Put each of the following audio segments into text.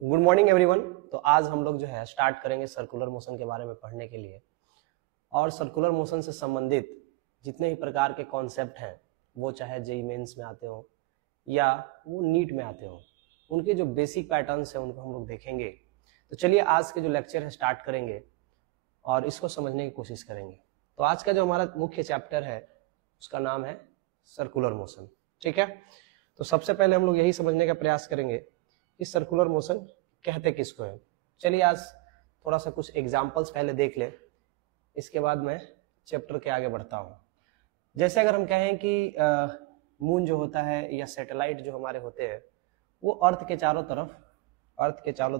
Good morning everyone. तो आज हम लोग जो है स्टार्ट करेंगे सर्कुलर मोशन के बारे में पढ़ने के लिए। और सर्कुलर मोशन से संबंधित जितने भी प्रकार के कॉन्सेप्ट हैं, वो चाहे जेईई मेंस में आते हो या वो नीट में आते हो, उनके जो बेसिक पैटर्न्स हैं उनको हम लोग देखेंगे। तो चलिए आज के जो लेक्चर है स्टार्ट करेंगे और इसको समझने की कोशिश करेंगे। तो आज का जो हमारा मुख्य चैप्टर है उसका नाम है सर्कुलर मोशन। ठीक है, तो सबसे पहले हम लोग यही समझने का प्रयास करेंगे कि सर्कुलर मोशन कहते किसको है। चलिए आज थोड़ा सा कुछ एग्जांपल्स पहले देख ले, इसके बाद मैं चैप्टर के आगे बढ़ता हूँ। जैसे अगर हम कहें कि मून जो होता है या सैटेलाइट जो हमारे होते हैं वो अर्थ के चारों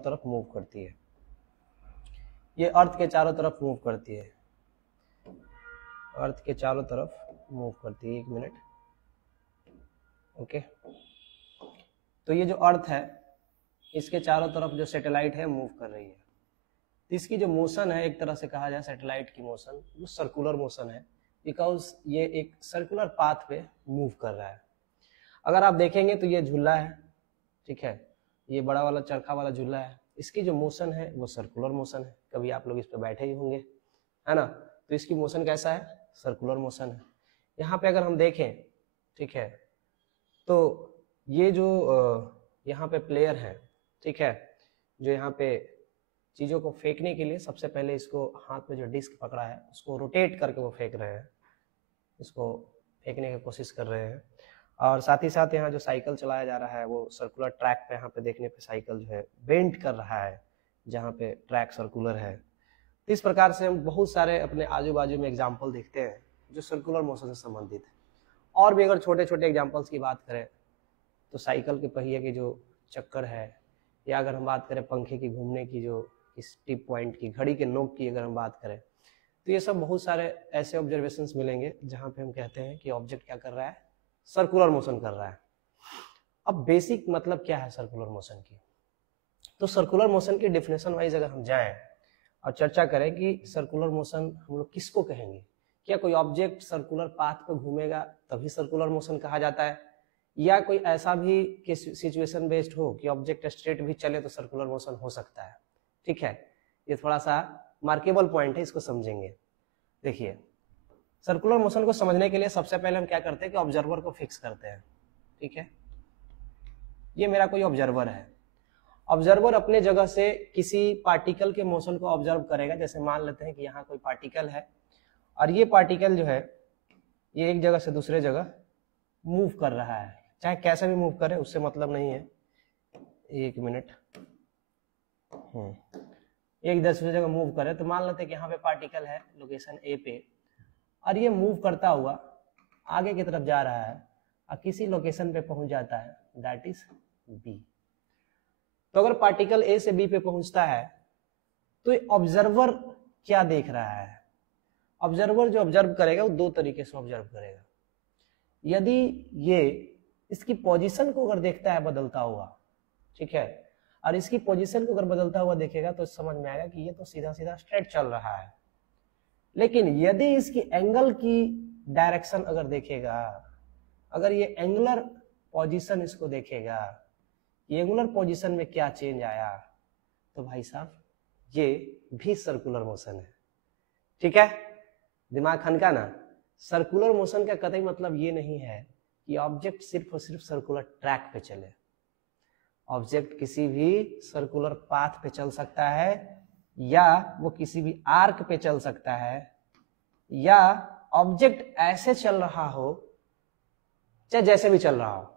तरफ मूव करती है। ये अर्थ के चारों तरफ मूव करती है, अर्थ के चारों तरफ मूव करती है। एक मिनट, ओके। तो ये जो अर्थ है इसके चारों तरफ जो सैटेलाइट है मूव कर रही है। तो इसकी जो मोशन है एक तरह से कहा जाए सैटेलाइट की मोशन वो सर्कुलर मोशन है, बिकॉज ये एक सर्कुलर पाथ पे मूव कर रहा है। अगर आप देखेंगे तो ये झूला है, ठीक है, ये बड़ा वाला चरखा वाला झूला है, इसकी जो मोशन है वो सर्कुलर मोशन है। कभी आप लोग इस पे बैठे ही होंगे, है ना। तो इसकी मोशन कैसा है, सर्कुलर मोशन है। यहाँ पे अगर हम देखें, ठीक है, तो ये जो यहाँ पे प्लेयर है, ठीक है, जो यहाँ पे चीजों को फेंकने के लिए सबसे पहले इसको हाथ में जो डिस्क पकड़ा है उसको रोटेट करके वो फेंक रहे हैं, इसको फेंकने की कोशिश कर रहे हैं। और साथ ही साथ यहाँ जो साइकिल चलाया जा रहा है वो सर्कुलर ट्रैक पे, यहाँ पे देखने पे साइकिल जो है बेंड कर रहा है जहाँ पे ट्रैक सर्कुलर है। तो इस प्रकार से हम बहुत सारे अपने आजू बाजू में एग्जाम्पल देखते हैं जो सर्कुलर मोशन से संबंधित है। और भी अगर छोटे छोटे एग्जाम्पल्स की बात करें तो साइकिल के पहिए के जो चक्कर है, या अगर हम बात करें पंखे की घूमने की जो इस टिप पॉइंट की, घड़ी के नोक की अगर हम बात करें, तो ये सब बहुत सारे ऐसे ऑब्जर्वेशंस मिलेंगे जहां पे हम कहते हैं कि ऑब्जेक्ट क्या कर रहा है, सर्कुलर मोशन कर रहा है। अब बेसिक मतलब क्या है सर्कुलर मोशन की, तो सर्कुलर मोशन की डेफिनेशन वाइज अगर हम जाएं और चर्चा करें कि सर्कुलर मोशन हम लोग किसको कहेंगे, क्या कोई ऑब्जेक्ट सर्कुलर पाथ पे घूमेगा तभी सर्कुलर मोशन कहा जाता है, या कोई ऐसा भी कि सिचुएशन बेस्ड हो कि ऑब्जेक्ट स्ट्रेट भी चले तो सर्कुलर मोशन हो सकता है। ठीक है, ये थोड़ा सा मार्केबल पॉइंट है, इसको समझेंगे। देखिए, सर्कुलर मोशन को समझने के लिए सबसे पहले हम क्या करते हैं कि ऑब्जर्वर को फिक्स करते हैं। ठीक है, ये मेरा कोई ऑब्जर्वर है, ऑब्जर्वर अपने जगह से किसी पार्टिकल के मोशन को ऑब्जर्व करेगा। जैसे मान लेते हैं कि यहाँ कोई पार्टिकल है और ये पार्टिकल जो है ये एक जगह से दूसरे जगह मूव कर रहा है, चाहे कैसे भी मूव करे उससे मतलब नहीं है। एक मिनट, एक दूसरी जगह मूव करे, तो मान लेते हैं कि यहाँ पे पार्टिकल है लोकेशन ए पे और ये मूव करता हुआ आगे की तरफ जा रहा है और किसी लोकेशन पे पहुंच जाता है, दैट इज बी। तो अगर पार्टिकल ए से बी पे पहुंचता है तो ऑब्जर्वर क्या देख रहा है, ऑब्जर्वर जो ऑब्जर्व करेगा वो दो तरीके से ऑब्जर्व करेगा। यदि ये इसकी पोजीशन को अगर देखता है बदलता हुआ, ठीक है, और इसकी पोजीशन को अगर बदलता हुआ देखेगा तो समझ में आएगा कि ये तो सीधा सीधा स्ट्रेट चल रहा है। लेकिन यदि इसकी एंगल की डायरेक्शन अगर देखेगा, अगर ये एंगुलर पोजीशन इसको देखेगा, ये एंगुलर पोजीशन में क्या चेंज आया, तो भाई साहब ये भी सर्कुलर मोशन है। ठीक है, दिमाग खनका ना। सर्कुलर मोशन का कतई मतलब ये नहीं है कि ऑब्जेक्ट सिर्फ और सिर्फ सर्कुलर ट्रैक पे चले। ऑब्जेक्ट किसी भी सर्कुलर पाथ पे चल सकता है, या वो किसी भी आर्क पे चल सकता है, या ऑब्जेक्ट ऐसे चल रहा हो चाहे जैसे भी चल रहा हो।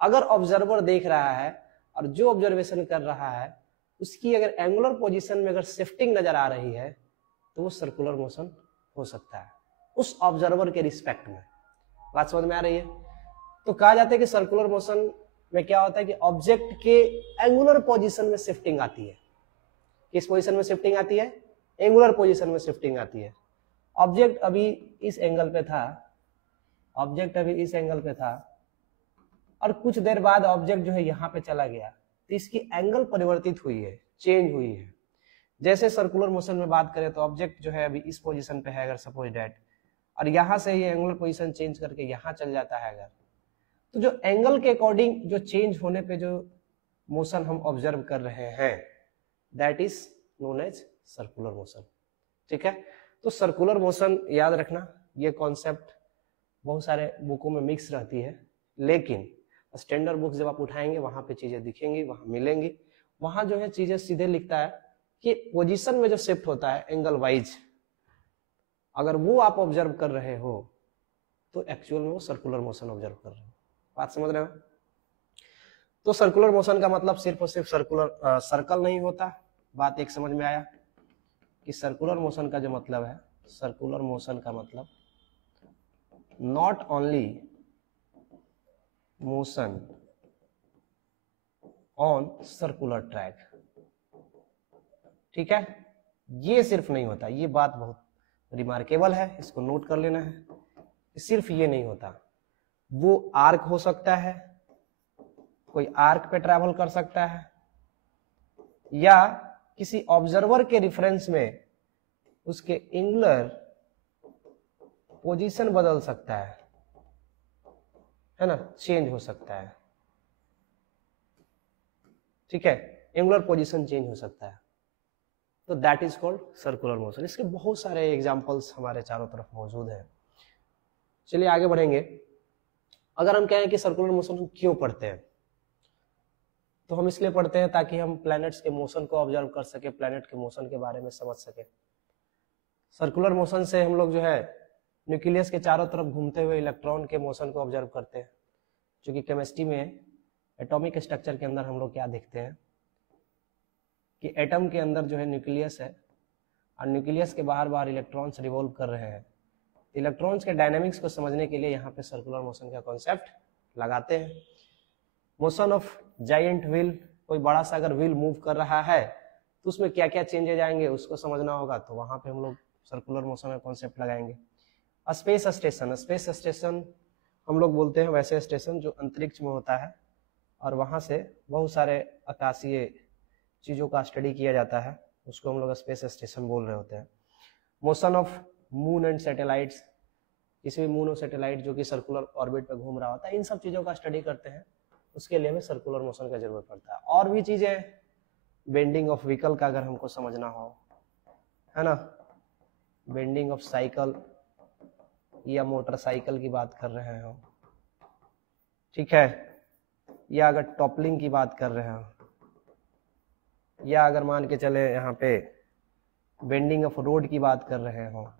अगर ऑब्जर्वर देख रहा है और जो ऑब्जर्वेशन कर रहा है उसकी अगर एंगुलर पोजीशन में अगर शिफ्टिंग नजर आ रही है तो वो सर्कुलर मोशन हो सकता है उस ऑब्जर्वर के रिस्पेक्ट में। बात समझ में आ रही है। तो कहा जाता है कि सर्कुलर मोशन में क्या होता है कि ऑब्जेक्ट के एंगुलर पोजीशन में शिफ्टिंग आती है। किस पोजीशन में शिफ्टिंग आती है, एंगुलर पोजीशन में शिफ्टिंग आती है। ऑब्जेक्ट अभी इस एंगल पे था, ऑब्जेक्ट अभी इस एंगल पे था और कुछ देर बाद ऑब्जेक्ट जो है यहाँ पे चला गया, तो इसकी एंगल परिवर्तित हुई है, चेंज हुई है। जैसे सर्कुलर मोशन में बात करें तो ऑब्जेक्ट जो है अभी इस पोजीशन पे है अगर सपोज डैट, और यहाँ से ये एंगुलर पोजीशन चेंज करके यहाँ चल जाता है अगर, तो जो एंगल के अकॉर्डिंग जो चेंज होने पे जो मोशन हम ऑब्जर्व कर रहे हैं, that is known as circular motion. ठीक है, तो सर्कुलर मोशन याद रखना, ये कॉन्सेप्ट बहुत सारे बुकों में मिक्स रहती है, लेकिन स्टैंडर्ड बुक जब आप उठाएंगे वहां पे चीजें दिखेंगी, वहां मिलेंगी। वहां जो है चीजें सीधे लिखता है कि पोजीशन में जो शिफ्ट होता है एंगल वाइज, अगर वो आप ऑब्जर्व कर रहे हो तो एक्चुअल में वो सर्कुलर मोशन ऑब्जर्व कर रहे हो। बात समझ रहे हो? तो सर्कुलर मोशन का मतलब सिर्फ और सिर्फ सर्कल नहीं होता। बात एक समझ में आया कि सर्कुलर मोशन का जो मतलब है, सर्कुलर मोशन का मतलब not only motion on circular track. ठीक है, ये सिर्फ नहीं होता, ये बात बहुत रिमार्केबल है, इसको नोट कर लेना है। सिर्फ ये नहीं होता, वो आर्क हो सकता है, कोई आर्क पे ट्रैवल कर सकता है, या किसी ऑब्जर्वर के रेफरेंस में उसके एंगुलर पोजीशन बदल सकता है ना, चेंज हो सकता है। ठीक है, एंगुलर पोजीशन चेंज हो सकता है, तो that is called circular motion. इसके बहुत सारे एग्जांपल्स हमारे चारों तरफ मौजूद हैं। चलिए आगे बढ़ेंगे। अगर हम कहें कि सर्कुलर मोशन हम क्यों पढ़ते हैं, तो हम इसलिए पढ़ते हैं ताकि हम प्लैनेट्स के मोशन को ऑब्जर्व कर सके, प्लैनेट के मोशन के बारे में समझ सके। सर्कुलर मोशन से हम लोग जो है न्यूक्लियस के चारों तरफ घूमते हुए इलेक्ट्रॉन के मोशन को ऑब्जर्व करते हैं। क्योंकि केमिस्ट्री में एटॉमिक स्ट्रक्चर के अंदर हम लोग क्या देखते हैं कि एटम के अंदर जो है न्यूक्लियस है, और न्यूक्लियस के बाहर बाहर इलेक्ट्रॉन्स रिवॉल्व कर रहे हैं। इलेक्ट्रॉन्स के डायनेमिक्स को समझने के लिए यहाँ पे सर्कुलर मोशन का कॉन्सेप्ट लगाते हैं। मोशन ऑफ जायंट व्हील, कोई बड़ा सा अगर व्हील मूव कर रहा है तो उसमें क्या क्या चेंजेज आएंगे उसको समझना होगा, तो वहां पे हम लोग सर्कुलर मोशन का कॉन्सेप्ट लगाएंगे। स्पेस स्टेशन, स्पेस स्टेशन हम लोग बोलते हैं वैसे स्टेशन जो अंतरिक्ष में होता है और वहां से बहुत सारे आकाशीय चीजों का स्टडी किया जाता है, उसको हम लोग स्पेस स्टेशन बोल रहे होते हैं। Motion of moon and satellites, किसी भी मून और सैटेलाइट जो कि सर्कुलर ऑर्बिट पे घूम रहा होता है, इन सब चीजों का स्टडी करते हैं, उसके लिए हमें सर्कुलर मोशन का जरूरत पड़ता है। और भी चीजें, बेंडिंग ऑफ व्हीकल का अगर हमको समझना हो, है ना, बेंडिंग ऑफ साइकिल या मोटरसाइकिल की बात कर रहे हो, ठीक है, या अगर टॉपलिंग की बात कर रहे हो, या अगर मान के चले यहाँ पे बेंडिंग ऑफ रोड की बात कर रहे हो,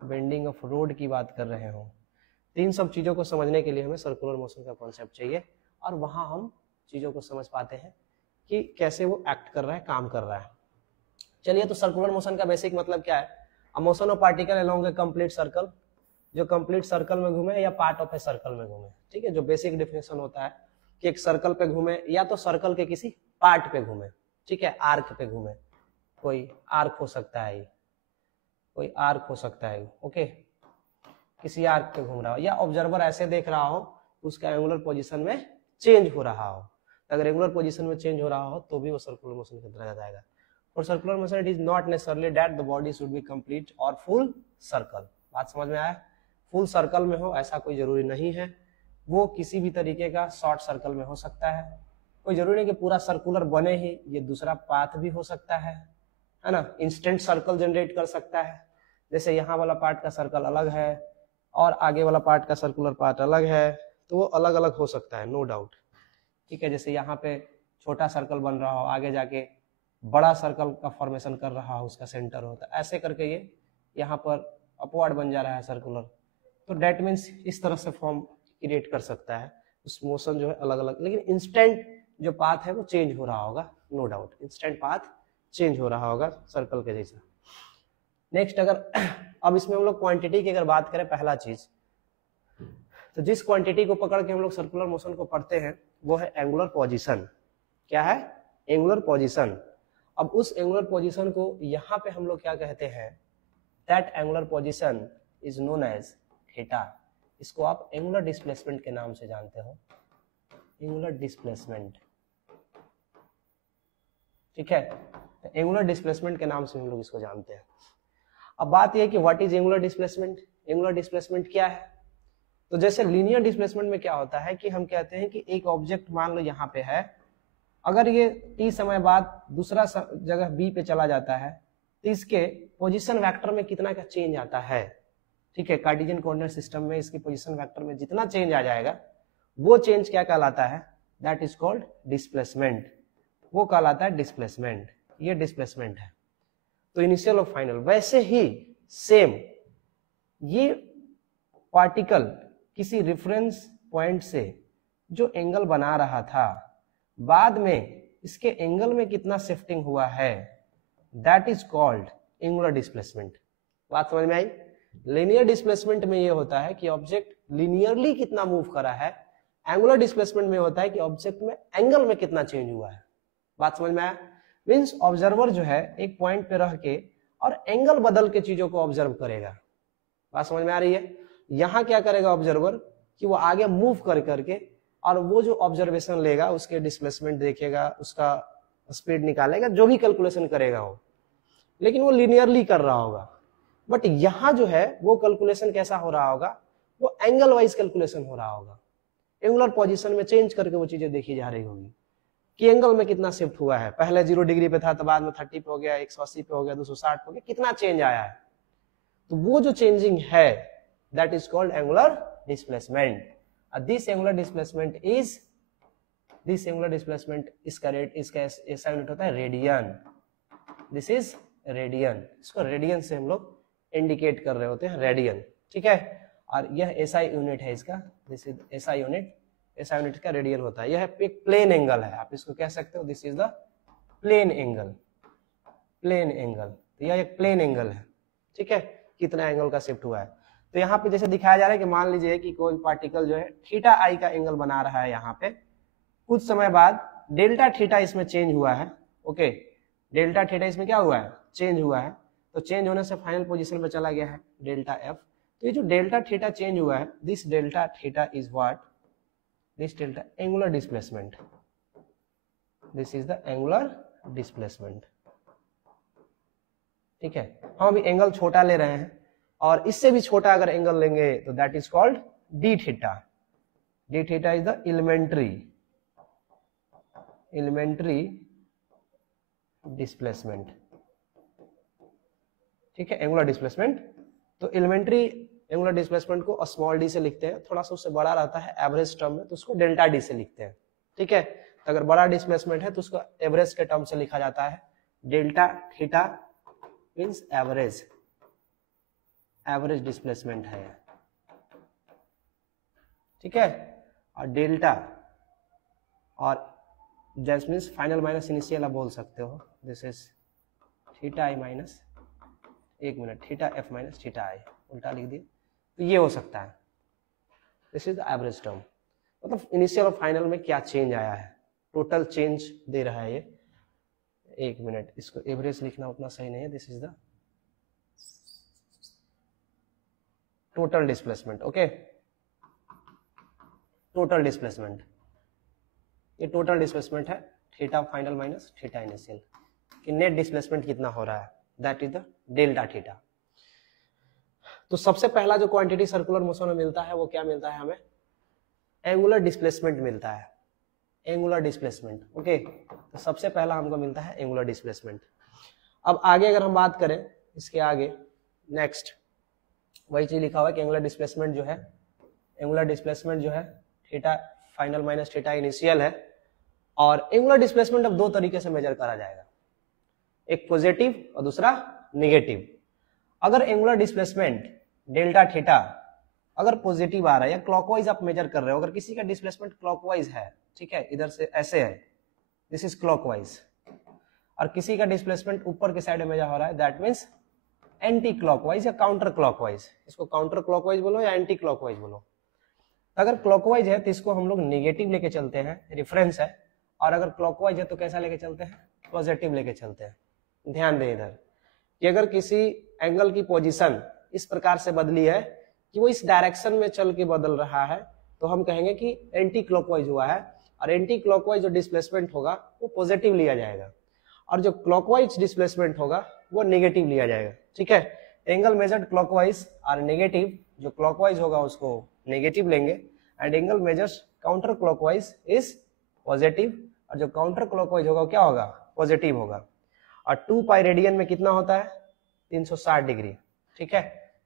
बेंडिंग ऑफ रोड की बात कर रहे हो, तो इन सब चीजों को समझने के लिए हमें सर्कुलर मोशन का कॉन्सेप्ट चाहिए, और वहां हम चीजों को समझ पाते हैं कि कैसे वो एक्ट कर रहा है, काम कर रहा है। चलिए, तो सर्कुलर मोशन का बेसिक मतलब क्या है? A motion of particle along A complete circle, जो कंप्लीट सर्कल में घूमे या पार्ट ऑफ ए सर्कल में घूमे। ठीक है, जो बेसिक डेफिनेशन होता है कि एक सर्कल पे घूमे या तो सर्कल के किसी पार्ट पे घूमे, ठीक है, आर्क पे घूमे, कोई आर्क हो सकता है, कोई आर्क हो सकता है, ओके, किसी आर्क पे घूम रहा हो, या ऑब्जर्वर ऐसे देख रहा हो उसका एंगुलर पोजीशन में चेंज हो रहा हो। अगर एंगुलर पोजीशन में चेंज हो रहा हो तो भी वो सर्कुलर मोशन के अंतर्गत आएगा। और circular motion it is not necessarily that the body should be complete और फुल सर्कल। बात समझ में आया? फुल सर्कल में हो ऐसा कोई जरूरी नहीं है, वो किसी भी तरीके का शॉर्ट सर्कल में हो सकता है। कोई जरूरी नहीं कि पूरा सर्कुलर बने ही, ये दूसरा पाथ भी हो सकता है ना, इंस्टेंट सर्कल जनरेट कर सकता है। जैसे यहाँ वाला पार्ट का सर्कल अलग है और आगे वाला पार्ट का सर्कुलर पार्ट अलग है, तो वो अलग अलग हो सकता है, नो डाउट। ठीक है, जैसे यहाँ पे छोटा सर्कल बन रहा हो, आगे जाके बड़ा सर्कल का फॉर्मेशन कर रहा हो, उसका सेंटर होता है, ऐसे करके ये यहाँ पर अपवर्ड बन जा रहा है सर्कुलर, तो डेट मीन्स इस तरह से फॉर्म क्रिएट कर सकता है। उस मोशन जो है अलग अलग, लेकिन इंस्टेंट जो पाथ है वो चेंज हो रहा होगा, no doubt, instant path change हो रहा होगा सर्कल के जैसा। नेक्स्ट, अगर अब इसमें हम लोग क्वांटिटी की अगर बात करें, पहला चीज तो जिस क्वांटिटी को पकड़ के हम लोग सर्कुलर मोशन को पढ़ते हैं वो है एंगुलर पोजीशन। क्या है? Angular position. अब उस एंगुलर पोजीशन को यहाँ पे हम लोग क्या कहते हैं? That angular position is known as theta. इसको आप एंगुलर डिस्प्लेसमेंट के नाम से जानते हो, एंगुलर डिस्प्लेसमेंट। ठीक है, एंगुलर डिस्प्लेसमेंट के नाम से हम लोग इसको जानते हैं। अब बात यह है कि what is angular displacement? Angular displacement क्या है? तो जैसे लीनियर डिस्प्लेसमेंट में क्या होता है कि हम कहते हैं कि एक ऑब्जेक्ट मान लो यहाँ पे है अगर ये t समय बाद दूसरा जगह b पे चला जाता है तो इसके पोजीशन वेक्टर में कितना का चेंज आता है, ठीक है। कार्टेशियन कोऑर्डिनेट सिस्टम में इसके पोजीशन वेक्टर में जितना चेंज आ जाएगा वो चेंज क्या कहलाता है, दैट इज कॉल्ड डिस्प्लेसमेंट, वो कहलाता है डिस्प्लेसमेंट, ये डिस्प्लेसमेंट है। तो इनिशियल और फाइनल, वैसे ही सेम ये पार्टिकल किसी रेफरेंस पॉइंट से जो एंगल बना रहा था, बाद में इसके एंगल में कितना शिफ्टिंग हुआ है, that is called angular displacement. बात समझ में आई? लीनियर डिस्प्लेसमेंट में ये होता है कि ऑब्जेक्ट लीनियरली कितना मूव करा है, एंगुलर डिस्प्लेसमेंट में होता है कि ऑब्जेक्ट में एंगल में कितना चेंज हुआ है। बात समझ में आया? मींस ऑब्जर्वर जो है एक पॉइंट पे रह के और एंगल बदल के चीजों को ऑब्जर्व करेगा। बात समझ में आ रही है? यहाँ क्या करेगा ऑब्जर्वर कि वो आगे मूव कर करके और वो जो ऑब्जर्वेशन लेगा उसके डिस्प्लेसमेंट देखेगा, उसका स्पीड निकालेगा, जो भी कैलकुलेशन करेगा वो, लेकिन वो लिनियरली कर रहा होगा। बट यहाँ जो है वो कैलकुलेशन कैसा हो रहा होगा, वो एंगल वाइज कैलकुलेशन हो रहा होगा, एंगुलर पोजीशन में चेंज करके वो चीजें देखी जा रही होगी कि एंगल में कितना शिफ्ट हुआ है, पहले 0 डिग्री पे था तो बाद में 30 पे हो गया, 180 पे हो गया, 260 पे हो गया, कितना चेंज आया है। तो वो जो चेंजिंग है that is called angular displacement. This angular displacement इसका ऐसा यूनिट होता है रेडियन। दिस इज रेडियन, इसको रेडियन से हम लोग इंडिकेट कर रहे होते हैं, रेडियन, ठीक है। और यह एसआई यूनिट है इसका, this is SI unit, SI unit का रेडियन होता है। यह एक प्लेन एंगल है, आप इसको कह सकते हो this is the plane angle, plane angle. तो यह एक प्लेन एंगल है, ठीक है, कितना एंगल का शिफ्ट हुआ है। तो यहाँ पे जैसे दिखाया जा रहा है कि मान लीजिए कि कोई पार्टिकल जो है थीटा आई का एंगल बना रहा है, यहाँ पे कुछ समय बाद डेल्टा थीटा इसमें चेंज हुआ है, ओके, डेल्टा थीटा इसमें क्या हुआ है, चेंज हुआ है। तो चेंज होने से फाइनल पोजीशन में चला गया है डेल्टा एफ। तो ये जो डेल्टा थीटा चेंज हुआ है, this delta theta is what, this delta angular displacement, this is the angular displacement, ठीक है। हम अभी एंगल छोटा ले रहे हैं और इससे भी छोटा अगर एंगल लेंगे तो that is called d theta. D theta is the elementary displacement, ठीक है, एंगुलर डिस्प्लेसमेंट। तो एलिमेंट्री एंगुलर डिस्प्लेसमेंट को स्मॉल डी से लिखते हैं, थोड़ा सा उससे बड़ा रहता है एवरेज टर्म में तो उसको डेल्टा डी से लिखते हैं, ठीक है। तो अगर बड़ा डिस्प्लेसमेंट है तो उसको एवरेज के टर्म से लिखा जाता है, delta theta means average, average displacement है, ठीक है। और डेल्टा और जैस मीन्स फाइनल माइनस इनिशियल आप बोल सकते हो, this is theta I minus, एक minute, theta F minus theta I, उल्टा लिख दिए तो ये हो सकता है, this is the average term. मतलब इनिशियल और फाइनल में क्या चेंज आया है, टोटल चेंज दे रहा है ये। एक मिनट, इसको एवरेज लिखना उतना सही नहीं है, this is the total displacement, okay, total displacement, ये टोटल डिस्प्लेसमेंट है theta final minus theta initial, कि नेट डिस्प्लेसमेंट कितना हो रहा है, that is the delta theta. तो सबसे पहला जो क्वांटिटी सर्कुलर मोशन में मिलता है वो क्या मिलता है हमें, एंगुलर डिस्प्लेसमेंट मिलता है, एंगुलर डिस्प्लेसमेंट, ओके। तो सबसे पहला हमको मिलता है एंगुलर डिस्प्लेसमेंट। अब आगे अगर हम बात करें इसके आगे, नेक्स्ट वही चीज लिखा हुआ है कि एंगुलर डिस्प्लेसमेंट जो है, एंगुलर डिस्प्लेसमेंट जो है theta final minus theta initial है। और एंगुलर डिस्प्लेसमेंट अब दो तरीके से मेजर करा जाएगा, एक पॉजिटिव और दूसरा नेगेटिव। अगर एंगुलर डिस्प्लेसमेंट डेल्टा थीटा अगर पॉजिटिव आ रहा है या क्लॉकवाइज आप मेजर कर रहे हो, अगर किसी का डिस्प्लेसमेंट क्लॉकवाइज है, ठीक है, इधर से ऐसे है, दिस इज क्लॉकवाइज, और किसी का डिस्प्लेसमेंट ऊपर के साइड में मेजर हो रहा है, दैट मीन्स एंटी क्लॉकवाइज या काउंटर क्लॉकवाइज। इसको काउंटर क्लॉकवाइज बोलो या एंटी क्लॉकवाइज बोलो। अगर क्लॉकवाइज है तो इसको हम लोग नेगेटिव लेके चलते हैं, रेफरेंस है, और अगर क्लॉकवाइज है तो कैसा लेके चलते हैं, पॉजिटिव लेके चलते हैं। ध्यान दें इधर कि अगर किसी एंगल की पोजीशन इस प्रकार से बदली है कि वो इस डायरेक्शन में चल के बदल रहा है, तो हम कहेंगे कि एंटी क्लॉकवाइज हुआ है, और एंटी क्लॉकवाइज जो डिस्प्लेसमेंट होगा वो पॉजिटिव लिया जाएगा, और जो क्लॉकवाइज डिस्प्लेसमेंट होगा वो नेगेटिव लिया जाएगा, ठीक है। एंगल मेजर्ड क्लॉकवाइज और नेगेटिव, जो क्लॉकवाइज होगा उसको नेगेटिव लेंगे, and angle measures counter clockwise is positive, और जो काउंटर क्लॉकवाइज होगा क्या होगा, पॉजिटिव होगा। और 2 पाई रेडियन में कितना होता है, 360 डिग्री। ठीक है,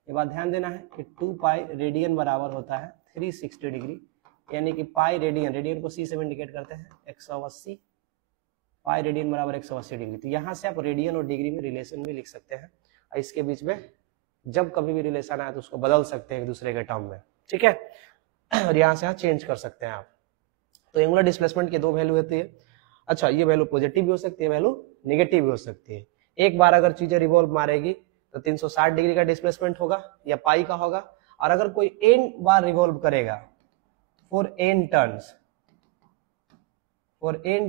ये बात ध्यान देना है कि 2 पाई रेडियन बराबर होता है 360 डिग्री, यानी कि पाई रेडियन, रेडियन को सी से इंडिकेट करते हैं 180, पाई रेडियन बराबर 180 डिग्री। तो यहाँ से आप रेडियन और डिग्री में रिलेशन भी लिख सकते हैं, और इसके बीच में जब कभी भी रिलेशन आए तो उसको बदल सकते हैं एक दूसरे के टर्म में। ठीक है, और यहाँ से यहाँ चेंज कर सकते हैं आप। तो एंगुलर डिस्प्लेसमेंट की 2 वैल्यू होती है। अच्छा, ये वैल्यू पॉजिटिव भी हो सकती है, वैल्यू नेगेटिव भी हो सकती है। एक बार अगर चीजें रिवॉल्व मारेगी तो 360 डिग्री का डिस्प्लेसमेंट होगा या पाई का होगा, और अगर कोई n बार रिवॉल्व करेगा फॉर n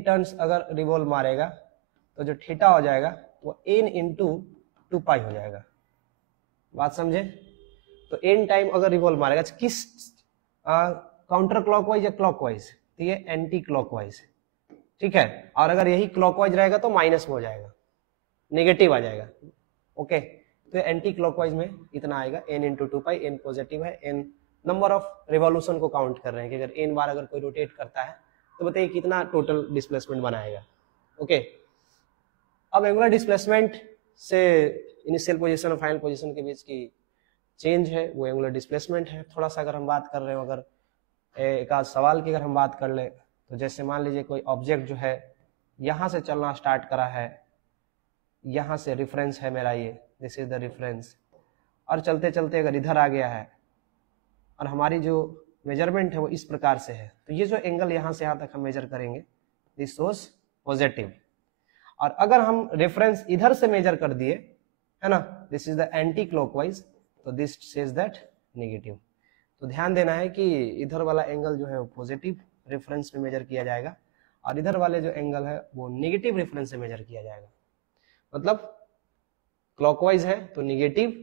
टर्न्स अगर रिवॉल्व मारेगा तो जो थीटा हो जाएगा वो n इंटू 2 पाई हो जाएगा। बात समझे? तो n टाइम अगर रिवॉल्व मारेगा किस काउंटर क्लॉकवाइज या क्लॉकवाइज, तो ये एंटी क्लॉकवाइज। ठीक है, और अगर यही क्लॉकवाइज रहेगा तो माइनस में हो जाएगा, नेगेटिव आ जाएगा। ओके, तो एंटी क्लॉकवाइज में इतना आएगा n इंटू 2 पाई, n पॉजिटिव है, n नंबर ऑफ रिवॉल्यूशन को काउंट कर रहे हैं कि अगर n बार अगर कोई रोटेट करता है तो बताइए कितना टोटल डिस्प्लेसमेंट बनाएगा। ओके, अब एंगुलर डिस्प्लेसमेंट से इनिशियल पोजीशन और फाइनल पोजीशन के बीच की चेंज है वो एंगुलर डिस्प्लेसमेंट है। थोड़ा सा अगर हम बात कर रहे हो, अगर एक आध सवाल की अगर हम बात कर ले, तो जैसे मान लीजिए कोई ऑब्जेक्ट जो है यहाँ से चलना स्टार्ट करा है, यहाँ से रेफरेंस है मेरा, ये दिस इज द रेफरेंस, और चलते चलते अगर इधर आ गया है और हमारी जो मेजरमेंट है वो इस प्रकार से है, तो ये जो एंगल यहाँ से यहाँ तक हम मेजर करेंगे दिस शोज पॉजिटिव। और अगर हम रेफरेंस इधर से मेजर कर दिए है ना, this is the anti clockwise, तो दिस सेज दैट नेगेटिव। तो ध्यान देना है कि इधर वाला एंगल जो है वो पॉजिटिव रेफरेंस में मेजर किया जाएगा, और इधर वाले जो एंगल है वो नेगेटिव रेफरेंस से मेजर किया जाएगा। मतलब क्लॉकवाइज है तो नेगेटिव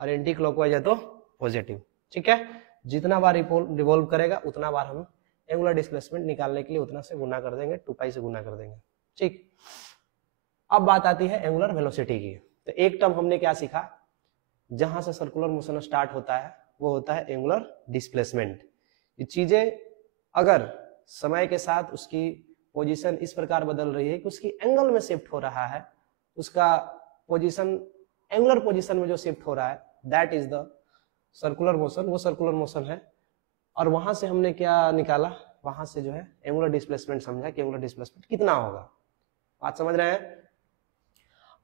और एंटी क्लॉकवाइज है तो पॉजिटिव। ठीक है, जितना बार रिवॉल्व करेगा उतना बार हम एंगुलर डिस्प्लेसमेंट निकालने के लिए उतना से गुना कर देंगे, 2 पाई से गुना कर देंगे। ठीक, अब बात आती है एंगुलर वेलोसिटी की। तो एक टर्म हमने क्या सीखा, जहां से सर्कुलर मोशन स्टार्ट होता है वो होता है एंगुलर डिस्प्लेसमेंट। ये चीजें अगर समय के साथ उसकी पोजीशन इस प्रकार बदल रही है कि उसकी एंगल में शिफ्ट हो रहा है, उसका पोजीशन एंगुलर पोजीशन में जो शिफ्ट हो रहा है that is the circular motion, वो सर्कुलर मोशन है। और वहां से हमने क्या निकाला, वहां से जो है एंगुलर डिस्प्लेसमेंट समझा कि एंगुलर डिस्प्लेसमेंट कितना होगा। बात समझ रहे हैं?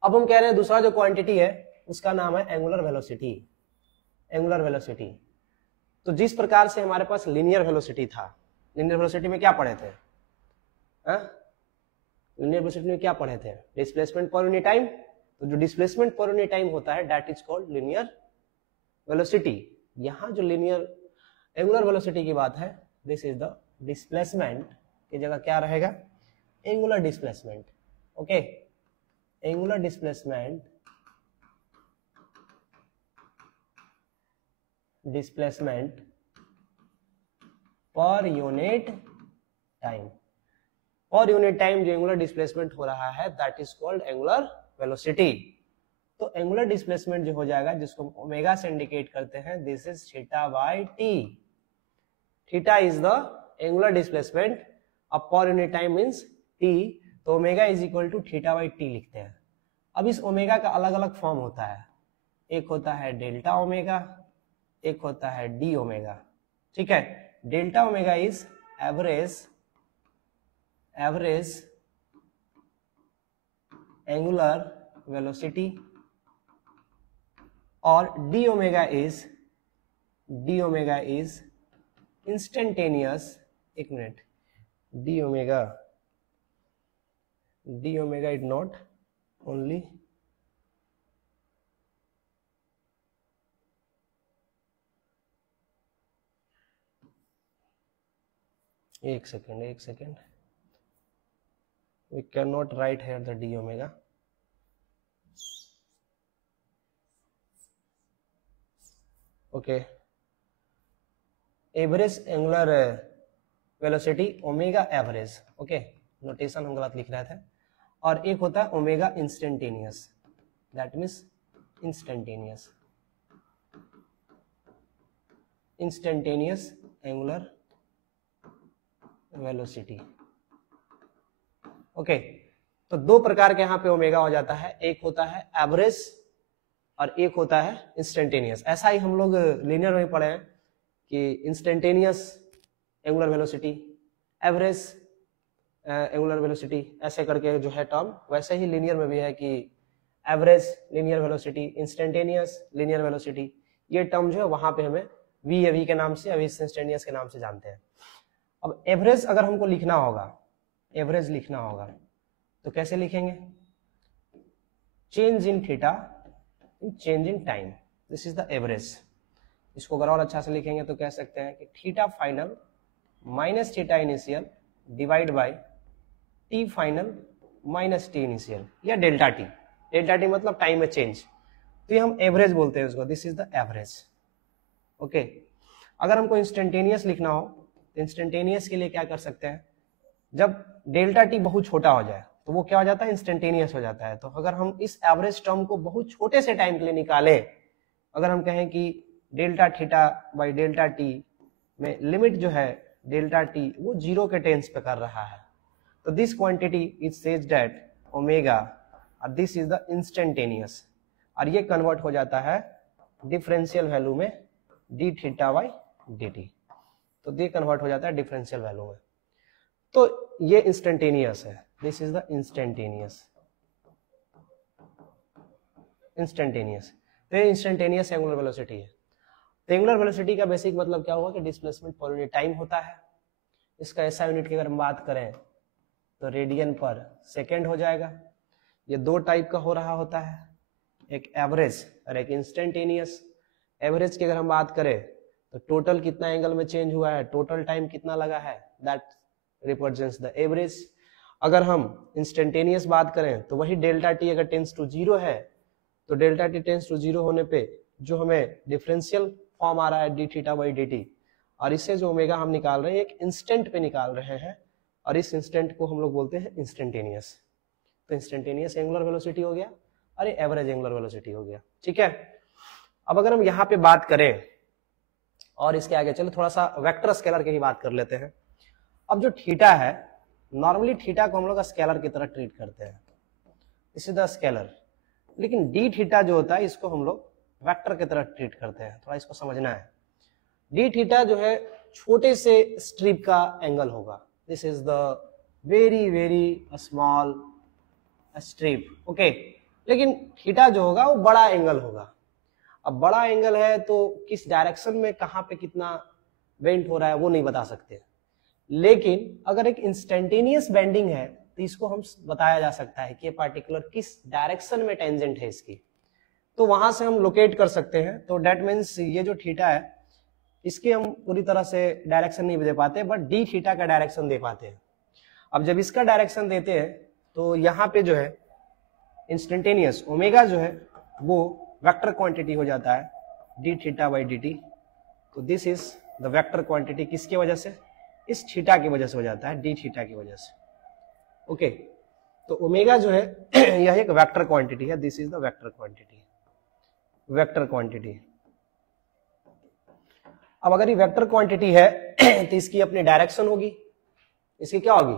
अब हम कह रहे हैं दूसरा जो क्वांटिटी है उसका नाम है एंगुलर वेलोसिटी। एंगुलर वेलोसिटी, तो जिस प्रकार से हमारे पास लीनियर वेलोसिटी था, लीनियर वेलोसिटी में क्या पढ़े थे, लीनियर वेलोसिटी में क्या पढ़े थे, डिस्प्लेसमेंट पर यूनिट टाइम। तो जो डिस्प्लेसमेंट पर यूनिट टाइम होता है that is called linear velocity. यहाँ जो लीनियर एंगुलर वेलोसिटी की बात है, दिस इज द डिस्प्लेसमेंट की जगह क्या रहेगा, angular displacement. Okay, angular displacement, displacement per unit time, per unit time जो एंगुलर डिस्प्लेसमेंट हो रहा है that is called angular velocity. तो एंगुलर डिस्प्लेसमेंट जो हो जाएगा, जिसको ओमेगा से इंडिकेट करते हैं, this is theta by t. Theta is the angular displacement, अब per unit time means t, तो omega is equal to theta by t लिखते हैं। अब इस ओमेगा का अलग अलग फॉर्म होता है, एक होता है डेल्टा ओमेगा, एक होता है डी ओमेगा। ठीक है, delta omega is average angular velocity, और डी ओमेगा इज इंस्टेंटेनियस, एक minute, d omega is not only एक second, we cannot write here the d omega. Okay, average angular velocity omega average, okay, notation हम गलत लिख रहे थे। और एक होता है omega instantaneous, that means instantaneous angular velocity. Okay, तो दो प्रकार के यहाँ पे ओमेगा हो जाता है, एक होता है एवरेज और एक होता है इंस्टेंटेनियस। ऐसा ही हम लोग लीनियर में पढ़े हैं कि instantaneous angular velocity, average angular velocity, ऐसे करके जो है टर्म, वैसे ही लीनियर में भी है कि average linear velocity, instantaneous linear velocity, ये टर्म जो है वहां पे हमें वी के नाम से, अभी इंस्टेंटेनियस के नाम से जानते हैं। अब एवरेज अगर हमको लिखना होगा, एवरेज लिखना होगा तो कैसे लिखेंगे? Change in theta, change in time, this is the average. इसको अगर और अच्छा से लिखेंगे तो कह सकते हैं कि theta final minus theta initial divide by T final minus T initial, या डेल्टा टी। डेल्टा टी मतलब टाइम में चेंज, तो ये हम एवरेज बोलते हैं उसको, this is the average. Okay, अगर हमको इंस्टेंटेनियस लिखना हो तो इंस्टेंटेनियस के लिए क्या कर सकते हैं? जब डेल्टा टी बहुत छोटा हो जाए तो वो क्या हो जाता है? इंस्टेंटेनियस हो जाता है। तो अगर हम इस एवरेज टर्म को बहुत छोटे से टाइम के लिए निकालें, अगर हम कहें कि delta theta by delta T में लिमिट जो है डेल्टा टी वो 0 के टेंस पे कर रहा है, तो this quantity is says that omega, और दिस इज द इंस्टेंटेनियस, और ये कन्वर्ट हो जाता है डिफरेंशियल वैल्यू में D theta by d t, तो ये कन्वर्ट हो जाता है डिफरेंशियल वैल्यू में। तो ये इंस्टेंटेनियस है, this is the instantaneous, instantaneous. तो ये इंस्टेंटेनियस एंगुलर वेलोसिटी है। तो एंगुलर वेलोसिटी का बेसिक मतलब क्या हुआ कि डिस्प्लेसमेंट पर यूनिट टाइम होता है। इसका ऐसा यूनिट की अगर हम बात करें तो रेडियन पर सेकेंड हो जाएगा। ये दो टाइप का हो रहा होता है, एक एवरेज और एक इंस्टेंटेनियस। एवरेज की अगर हम बात करें तो टोटल कितना एंगल में चेंज हुआ है, टोटल टाइम कितना लगा है, दैट रिप्रेजेंट्स द एवरेज। अगर हम इंस्टेंटेनियस बात करें तो वही डेल्टा टी अगर टेंस टू 0 है तो डेल्टा टी टेंस टू 0 होने पे जो हमें डिफरेंशियल फॉर्म आ रहा है d theta by d t, और इससे जो ओमेगा हम निकाल रहे हैं एक इंस्टेंट पे निकाल रहे हैं, और इस इंस्टेंट को हम लोग बोलते हैं इंस्टेंटेनियस। तो इंस्टेंटेनियस एंगुलर वेलोसिटी हो गया और ये एवरेज एंगुलर वेलोसिटी हो गया। ठीक है, अब अगर हम यहाँ पे बात करें और इसके आगे चलो थोड़ा सा वेक्टर स्केलर की ही बात कर लेते हैं। अब जो थीटा है, नॉर्मली थीटा को हम लोग स्केलर की तरह ट्रीट करते हैं, दिस इज द स्केलर, लेकिन डी थीटा जो होता है इसको हम लोग वेक्टर की तरह ट्रीट करते हैं, थोड़ा इसको समझना है। डी थीटा जो है छोटे से स्ट्रिप का एंगल होगा, this is the very very small strip, okay. लेकिन थीटा जो होगा वो बड़ा एंगल होगा। अब बड़ा एंगल है तो किस डायरेक्शन में कहां पे कितना बेंड हो रहा है वो नहीं बता सकते, लेकिन अगर एक इंस्टेंटेनियस बेंडिंग है तो इसको हम बताया जा सकता है कि ये पार्टिकुलर किस डायरेक्शन में टेंजेंट है इसकी, तो वहां से हम लोकेट कर सकते हैं। तो डेट मीन्स ये जो थीटा है इसके हम पूरी तरह से डायरेक्शन नहीं दे पाते, बट डी थीटा का डायरेक्शन दे पाते हैं। अब जब इसका डायरेक्शन देते हैं तो यहाँ पे जो है इंस्टेंटेनियस ओमेगा जो है वो वेक्टर क्वांटिटी हो जाता है d theta by d t. तो this is the vector quantity किसकी वजह से, इस थीटा की वजह से हो जाता है, डी थीटा की वजह से, ओके। तो ओमेगा जो है यह एक वेक्टर क्वांटिटी है, this is the vector quantity, vector quantity. अब अगर ये वेक्टर क्वांटिटी है तो इसकी अपनी डायरेक्शन होगी, इसकी क्या होगी,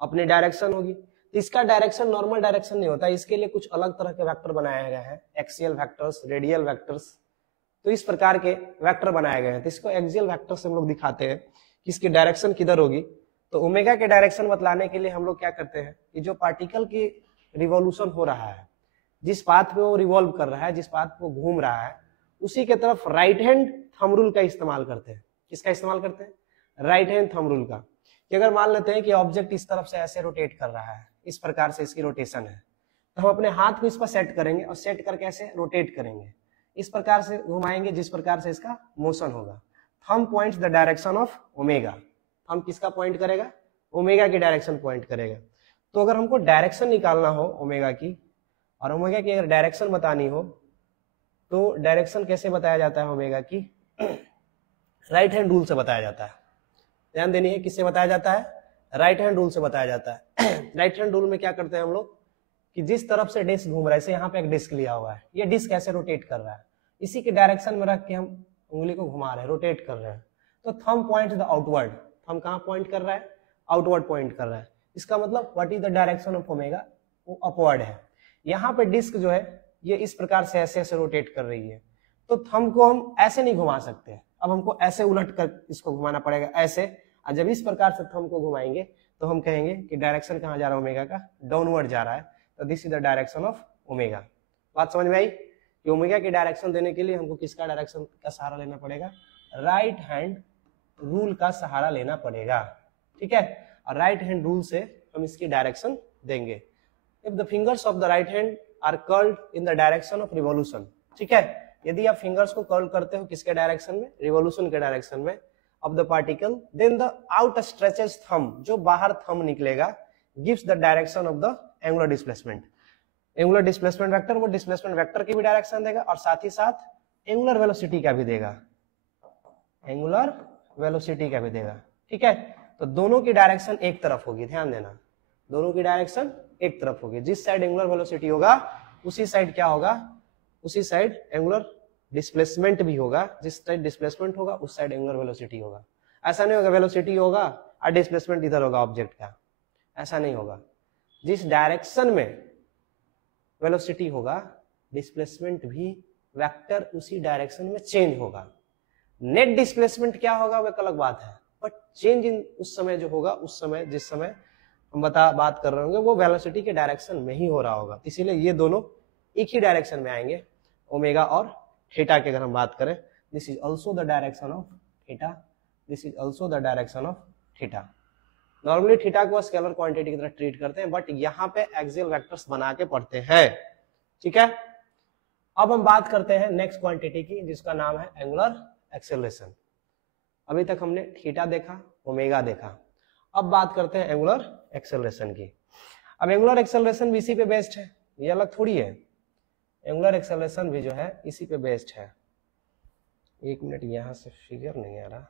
अपनी डायरेक्शन होगी। तो इसका डायरेक्शन नॉर्मल डायरेक्शन नहीं होता, इसके लिए कुछ अलग तरह के वेक्टर बनाए गए हैं, एक्सियल वेक्टर्स, रेडियल वेक्टर्स। तो इस प्रकार के वेक्टर बनाए गए हैं, तो इसको एक्सियल वेक्टर से हम लोग दिखाते हैं कि इसकी डायरेक्शन किधर होगी। तो ओमेगा के डायरेक्शन बतलाने के लिए हम लोग क्या करते हैं कि जो पार्टिकल की रिवॉल्यूशन हो रहा है, जिस पाथ पे वो रिवॉल्व कर रहा है, जिस पाथ पे वो घूम रहा है, उसी के तरफ राइट हैंड थंब रूल का इस्तेमाल करते हैं। किसका इस्तेमाल करते हैं, राइट हैंड थंब रूल का। कि अगर मान लेते हैं कि ऑब्जेक्ट इस तरफ से ऐसे रोटेट कर रहा है, इस प्रकार से इसकी रोटेशन है, तो हम अपने हाथ को इस पर सेट करेंगे और सेट करके ऐसे रोटेट करेंगे, इस प्रकार से घुमाएंगे जिस प्रकार से इसका मोशन होगा। Thumb points the direction of omega, thumb किसका पॉइंट करेगा, ओमेगा की डायरेक्शन पॉइंट करेगा। तो अगर हमको डायरेक्शन निकालना हो ओमेगा की, और ओमेगा की अगर डायरेक्शन बतानी हो तो डायरेक्शन कैसे बताया जाता है ओमेगा की, राइट हैंड रूल से बताया जाता है। ध्यान देनी है, किससे बताया जाता है, राइट हैंड रूल से बताया जाता है। राइट हैंड रूल में क्या करते हैं हम लोग कि जिस तरफ से डिस्क घूम रहा है, जैसे यहाँ पे एक डिस्क लिया हुआ है, ये डिस्क ऐसे रोटेट कर रहा है, इसी के डायरेक्शन में रख के हम उंगली को घुमा रहे हैं, रोटेट कर रहे हैं। तो thumb point the outward, thumb कहाँ पॉइंट कर रहा है, आउटवर्ड पॉइंट कर रहा है। इसका मतलब what is the direction of omega, वो अपवर्ड है। यहाँ पे डिस्क जो है ये इस प्रकार से ऐसे ऐसे रोटेट कर रही है, तो थंब को हम ऐसे नहीं घुमा सकते, अब हमको ऐसे उलट कर इसको घुमाना पड़ेगा ऐसे, और जब इस प्रकार से थंब को घुमाएंगे तो हम कहेंगे कि डायरेक्शन कहाँ जा रहा है ओमेगा का, डाउनवर्ड जा रहा है, तो this is the direction of omega. बात समझ में आई कि ओमेगा की डायरेक्शन देने के लिए हमको किसका डायरेक्शन का सहारा लेना पड़ेगा, राइट हैंड रूल का सहारा लेना पड़ेगा, ठीक है। और राइट हैंड रूल से हम इसकी डायरेक्शन देंगे। If the fingers of the right hand are curled in the direction of revolution, ठीक है, यदि आप फिंगर्स को कर्ल करते हो किसके डायरेक्शन में, रिवॉल्यूशन के डायरेक्शन में of the particle, then the out stretches thumb, जो बाहर थंब निकलेगा, gives the direction of the angular displacement. Angular displacement vector वो डिस्प्लेसमेंट वेक्टर की भी डायरेक्शन देगा और साथ ही साथ एंगुलर वेलोसिटी का भी देगा, एंगुलर वेलोसिटी का भी देगा, ठीक है। तो दोनों की डायरेक्शन एक तरफ होगी, ध्यान देना, दोनों की डायरेक्शन एक तरफ होगी। जिस साइड एंगुलर वेलोसिटी होगा उसी साइड क्या होगा, उसी साइड एंगुलर डिस्प्लेसमेंट भी होगा, जिस साइड डिस्प्लेसमेंट होगा उस साइड एंगुलर वेलोसिटी होगा। ऐसा नहीं होगा वेलोसिटी होगा और डिस्प्लेसमेंट इधर होगा ऑब्जेक्ट का, ऐसा नहीं होगा। जिस डायरेक्शन में वेलोसिटी होगा डिस्प्लेसमेंट भी वेक्टर उसी डायरेक्शन में चेंज होगा। नेट डिस्प्लेसमेंट क्या होगा वो एक अलग बात है, बट चेंज इन उस समय जो होगा, उस समय जिस समय हम बात कर रहे होंगे वो वेलोसिटी के डायरेक्शन में ही हो रहा होगा। इसीलिए ये दोनों एक ही डायरेक्शन में आएंगे, ओमेगा और थीटा की अगर हम बात करें, this is also the direction of theta, this is also the direction of theta. Normally theta को स्केलर क्वांटिटी की तरह ट्रीट करते हैं, बट यहाँ पे एक्सियल वेक्टर्स बना के पढ़ते हैं, ठीक है। अब हम बात करते हैं नेक्स्ट क्वांटिटी की, जिसका नाम है एंगुलर एक्सेलरेशन। अभी तक हमने थीटा देखा, ओमेगा देखा, अब बात करते हैं एंगुलर एक्सेलरेशन की। अब एंगुलर एक्सेलरेशन भी इसी पे बेस्ड है, ये अलग थोड़ी है, एंगुलर एक्सेलरेशन भी जो है इसी पे बेस्ड है। एक मिनट, यहां से फिगर नहीं आ रहा,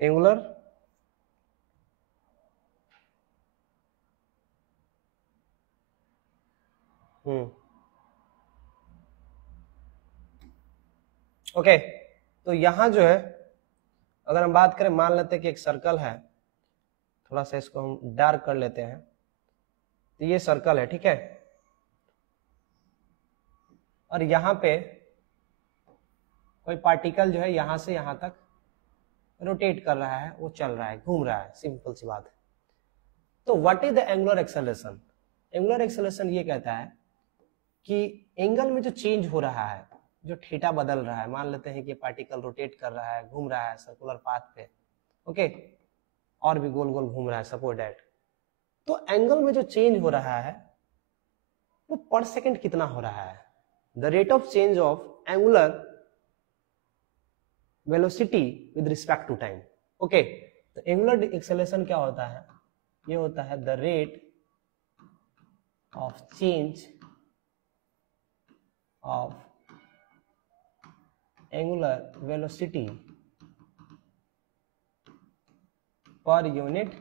एंगुलर ओके, तो यहां जो है अगर हम बात करें, मान लेते हैं कि एक सर्कल है, थोड़ा सा इसको हम डार्क कर लेते हैं, तो ये सर्कल है, ठीक है। और यहां पे कोई पार्टिकल जो है यहां से यहां तक रोटेट कर रहा है, वो चल रहा है, घूम रहा है, सिंपल सी बात है। तो what is the angular acceleration? Angular acceleration ये कहता है कि एंगल में जो चेंज हो रहा है, जो थीटा बदल रहा है, मान लेते हैं कि पार्टिकल रोटेट कर रहा है, घूम रहा है सर्कुलर पाथ पे, ओके, और भी गोल गोल घूम रहा है, सपोज दैट, तो एंगल में जो चेंज हो रहा है वो पर सेकंड कितना हो रहा है, the rate of change of angular velocity with respect to time, okay. तो एंगुलर एक्सेलरेशन क्या होता है, ये होता है the rate of change of angular velocity per unit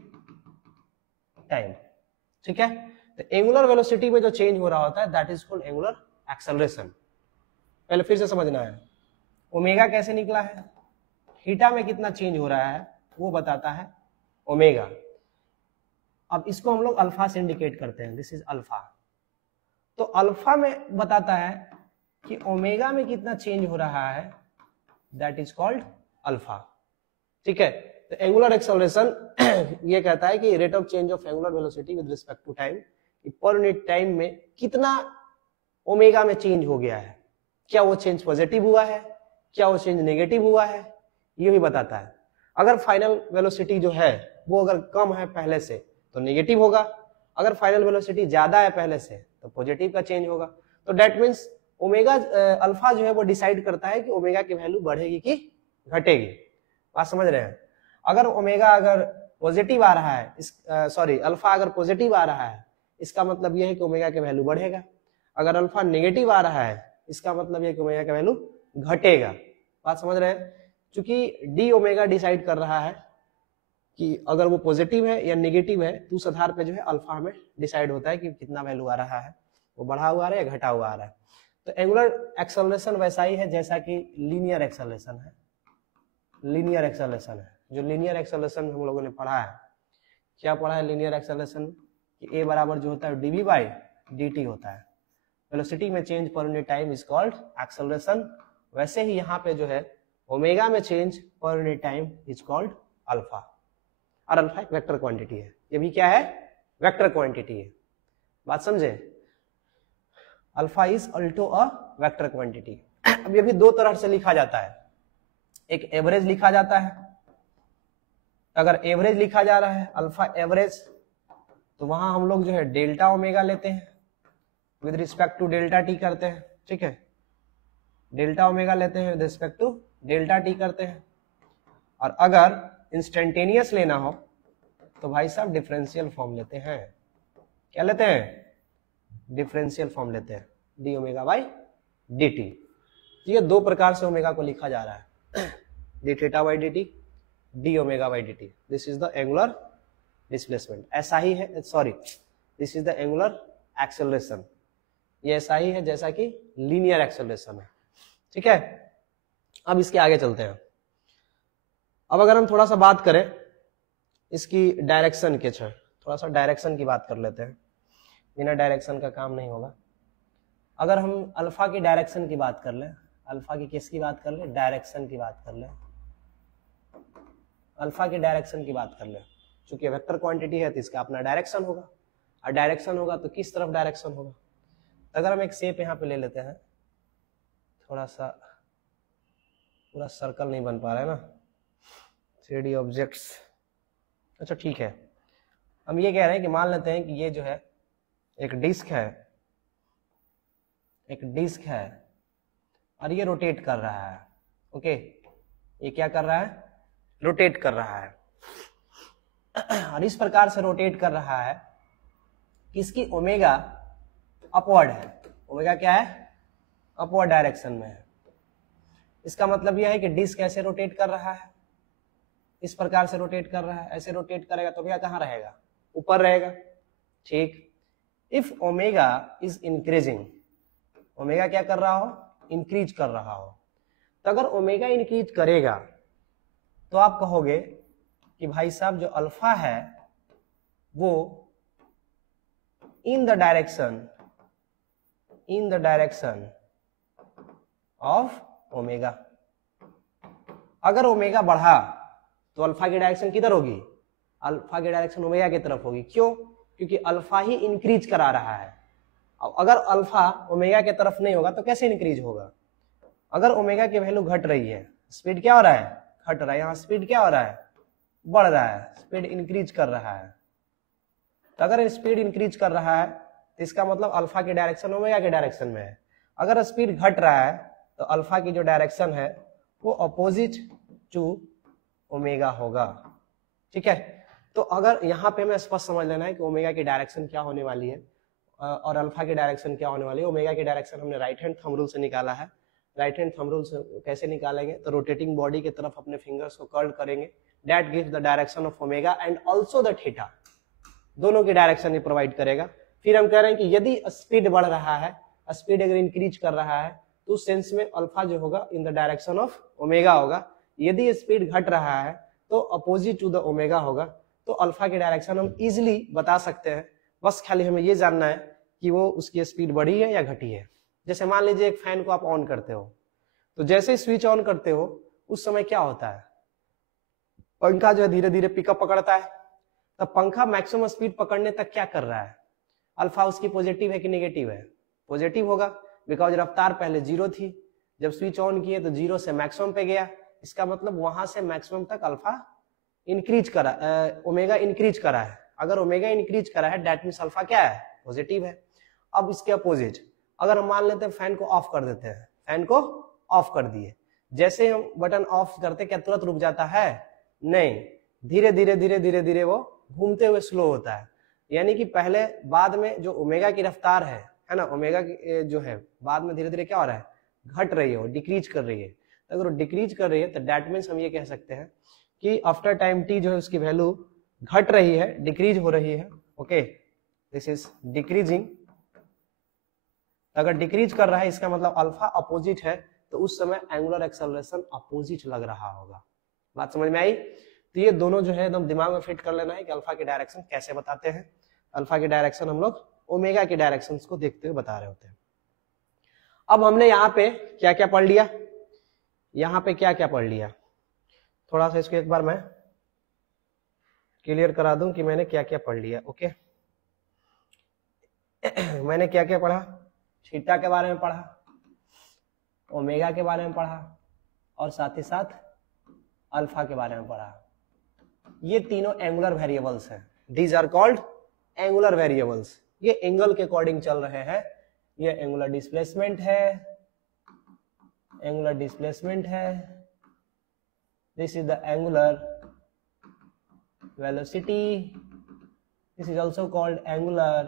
time, ठीक है। तो एंगुलर वेलोसिटी में जो चेंज हो रहा होता है that is called angular acceleration. पहले फिर से समझना है, ओमेगा कैसे निकला है, थीटा में कितना चेंज हो रहा है वो बताता है ओमेगा। अब इसको हम लोग अल्फा से इंडिकेट करते हैं, दिस इज अल्फा। तो अल्फा में बताता है कि ओमेगा में कितना चेंज हो रहा है, दैट इज कॉल्ड अल्फा, ठीक है। तो एंगुलर एक्सेलरेशन ये कहता है कि rate of change of angular velocity with respect to time, per unit time में कितना ओमेगा में चेंज हो गया है, क्या वो चेंज पॉजिटिव हुआ है, क्या वो चेंज नेगेटिव हुआ है, ये भी बताता है। अगर फाइनल वेलोसिटी जो है वो अगर कम है पहले से तो नेगेटिव होगा, अगर फाइनल वेलोसिटी ज्यादा है पहले से तो पॉजिटिव का चेंज होगा। तो दैट मीन्स ओमेगा अल्फा जो है वो डिसाइड करता है कि ओमेगा की वैल्यू बढ़ेगी कि घटेगी। बात समझ रहे हैं? अगर ओमेगा अगर पॉजिटिव आ रहा है, अल्फा अगर पॉजिटिव आ रहा है, इसका मतलब यह है कि ओमेगा की वैल्यू बढ़ेगा। अगर अल्फा नेगेटिव आ रहा है, इसका मतलब यह कि ओमेगा का वैल्यू घटेगा। बात समझ रहे हैं? क्योंकि डी ओमेगा डिसाइड कर रहा है कि अगर वो पॉजिटिव है या नेगेटिव है, तो उस आधार पे जो है अल्फा में डिसाइड होता है कि कितना वैल्यू आ रहा है, वो बढ़ा हुआ आ रहा है या घटा हुआ आ रहा है। तो एंगुलर एक्सेलरेशन वैसा ही है जैसा कि लीनियर एक्सेलरेशन है। लीनियर एक्सेलरेशन है। जो लीनियर एक्सेलरेशन हम लोगों ने पढ़ा है, क्या पढ़ा है लीनियर एक्सेलरेशन कि ए बराबर जो होता है dv बाई dt होता है। वेलोसिटी में चेंज पर unit time is called acceleration. वैसे ही यहाँ पे जो है ओमेगा में चेंज पर unit time is called alpha, और अल्फा एक वेक्टर क्वांटिटी है। ये भी क्या है? वेक्टर क्वांटिटी है। बात समझे? Alpha is Alto a vector quantity. अब ये भी दो तरह से लिखा जाता है, एक एवरेज लिखा जाता है। अगर एवरेज लिखा जा रहा है अल्फा एवरेज, तो वहां हम लोग जो है डेल्टा ओमेगा लेते हैं, with respect to delta t करते हैं, ठीक है, डेल्टा ओमेगा लेते हैं with respect to delta t करते हैं। और अगर इंस्टेंटेनियस लेना हो तो भाई साहब डिफरेंशियल फॉर्म लेते हैं। क्या लेते हैं? डिफरेंशियल फॉर्म लेते हैं, D omega by d T. ये दो प्रकार से ओमेगा को लिखा जा रहा है, d theta by d T, D omega by d T. This is the angular displacement. ऐसा ही है, sorry, this is the angular acceleration. ये ऐसा ही है जैसा कि लीनियर एक्सेलरेशन है, ठीक है। अब इसके आगे चलते हैं। अब अगर हम थोड़ा सा बात करें इसकी डायरेक्शन के, थोड़ा सा डायरेक्शन की बात कर लेते हैं, बिना डायरेक्शन का काम नहीं होगा। अगर हम अल्फा की डायरेक्शन की बात कर लें, अल्फा की किसकी बात कर लें? डायरेक्शन की बात कर लें, अल्फा की डायरेक्शन की बात कर लें। चूंकि वेक्टर क्वांटिटी है तो इसका अपना डायरेक्शन होगा, और डायरेक्शन होगा तो किस तरफ डायरेक्शन होगा? अगर हम एक शेप यहाँ पे ले लेते हैं, थोड़ा सा पूरा सर्कल नहीं बन पा रहा है ना, 3D ऑब्जेक्ट्स। अच्छा ठीक है, हम ये कह रहे हैं कि मान लेते हैं कि ये जो है एक डिस्क है, एक डिस्क है और ये रोटेट कर रहा है। ओके, ये क्या कर रहा है? रोटेट कर रहा है। और इस प्रकार से रोटेट कर रहा है कि इसकी ओमेगा अपवर्ड है। ओमेगा क्या है? अपवर्ड डायरेक्शन में है। इसका मतलब यह है कि डिस्क ऐसे रोटेट कर रहा है, इस प्रकार से रोटेट कर रहा है, ऐसे रोटेट करेगा तो ओमेगा कहाँ रहेगा? ऊपर रहेगा, ठीक। If omega is increasing, omega क्या कर रहा हो? इंक्रीज कर रहा हो। तो अगर ओमेगा इंक्रीज करेगा तो आप कहोगे कि भाई साहब जो अल्फा है वो इन द डायरेक्शन ऑफ ओमेगा। अगर ओमेगा बढ़ा तो अल्फा की डायरेक्शन किधर होगी? अल्फा की डायरेक्शन ओमेगा की तरफ होगी। क्यों? क्योंकि अल्फा ही इंक्रीज करा रहा है। अब अगर अल्फा ओमेगा की तरफ नहीं होगा तो कैसे इंक्रीज होगा? अगर ओमेगा की वैल्यू घट रही है, स्पीड क्या हो रहा है? घट रहा है। यहाँ स्पीड क्या हो रहा है? बढ़ रहा है, स्पीड इंक्रीज कर रहा है। तो अगर स्पीड इंक्रीज कर रहा है तो इसका मतलब अल्फा की डायरेक्शन ओमेगा के डायरेक्शन में है। अगर स्पीड घट रहा है तो अल्फा की जो डायरेक्शन है वो अपोजिट टू ओमेगा होगा, ठीक है। तो अगर यहाँ पे हमें स्पष्ट समझ लेना है कि ओमेगा की डायरेक्शन क्या होने वाली है और अल्फा की डायरेक्शन क्या होने वाली है। ओमेगा की डायरेक्शन हमने राइट हैंड थंब रूल से निकाला है। राइट हैंड थंब रूल से कैसे निकालेंगे? तो रोटेटिंग बॉडी की तरफ अपने फिंगर्स को कर्ल करेंगे, that gives the direction of omega and also the theta, दोनों की डायरेक्शन ही प्रोवाइड करेगा। फिर हम कह रहे हैं कि यदि स्पीड बढ़ रहा है, स्पीड अगर इंक्रीज कर रहा है तो उस सेंस में अल्फा जो होगा इन द डायरेक्शन ऑफ ओमेगा होगा। यदि स्पीड घट रहा है तो अपोजिट टू द ओमेगा होगा। तो अल्फा की डायरेक्शन हम इजिली बता सकते हैं, बस खाली हमें ये जानना है कि वो उसकी स्पीड बढ़ी है या घटी है। जैसे मान लीजिए एक फैन को आप ऑन करते हो, तो जैसे स्विच ऑन करते हो उस समय क्या होता है? पंखा जो है धीरे धीरे पिकअप पकड़ता है। तब पंखा मैक्सिमम स्पीड पकड़ने तक क्या कर रहा है? अल्फा उसकी पॉजिटिव है कि नेगेटिव है? पॉजिटिव होगा, बिकॉज रफ्तार पहले 0 थी, जब स्विच ऑन किए तो 0 से मैक्सिमम पे गया। इसका मतलब वहां से मैक्सिमम तक अल्फा इंक्रीज करा, ओमेगा इंक्रीज करा है। अगर ओमेगा इंक्रीज करा है दैट मींस अल्फा क्या है? पॉजिटिव है। अब इसके अपोजिट अगर हम मान लेते हैं फैन को ऑफ कर देते हैं, फैन को ऑफ कर दिए, जैसे हम बटन ऑफ करते क्या तुरंत रुक जाता है? नहीं, धीरे धीरे धीरे धीरे धीरे वो घूमते हुए स्लो होता है। यानी कि पहले बाद में जो ओमेगा की रफ्तार है ना, ओमेगा की जो है बाद में धीरे धीरे क्या हो रहा है? घट रही है, वो डिक्रीज कर रही है। तो अगर वो डिक्रीज कर रही है तो दैट मीन्स हम ये कह सकते हैं कि आफ्टर टाइम टी जो है उसकी वैल्यू घट रही है, डिक्रीज हो रही है। Okay, this is decreasing. अगर डिक्रीज कर रहा है इसका मतलब अल्फा अपोजिट है, तो उस समय एंगुलर एक्सेलरेशन अपोजिट लग रहा होगा। बात समझ में आई? तो ये दोनों जो है एकदम दिमाग में फिट कर लेना है कि अल्फा की डायरेक्शन कैसे बताते हैं। अल्फा की डायरेक्शन हम लोग ओमेगा की डायरेक्शन को देखते हुए बता रहे होते हैं। अब हमने यहाँ पे क्या क्या पढ़ लिया, यहाँ पे क्या क्या पढ़ लिया, थोड़ा सा इसको एक बार मैं क्लियर करा दूं कि मैंने क्या क्या पढ़ लिया। ओके मैंने क्या क्या पढ़ा, थीटा के बारे में पढ़ा, ओमेगा के बारे में पढ़ा और साथ ही साथ अल्फा के बारे में पढ़ा। ये तीनों एंगुलर वेरिएबल्स हैं, these are called angular variables. ये एंगल के अकॉर्डिंग चल रहे हैं। ये एंगुलर डिस्प्लेसमेंट है, एंगुलर डिस्प्लेसमेंट है, this is the angular velocity, this is also called angular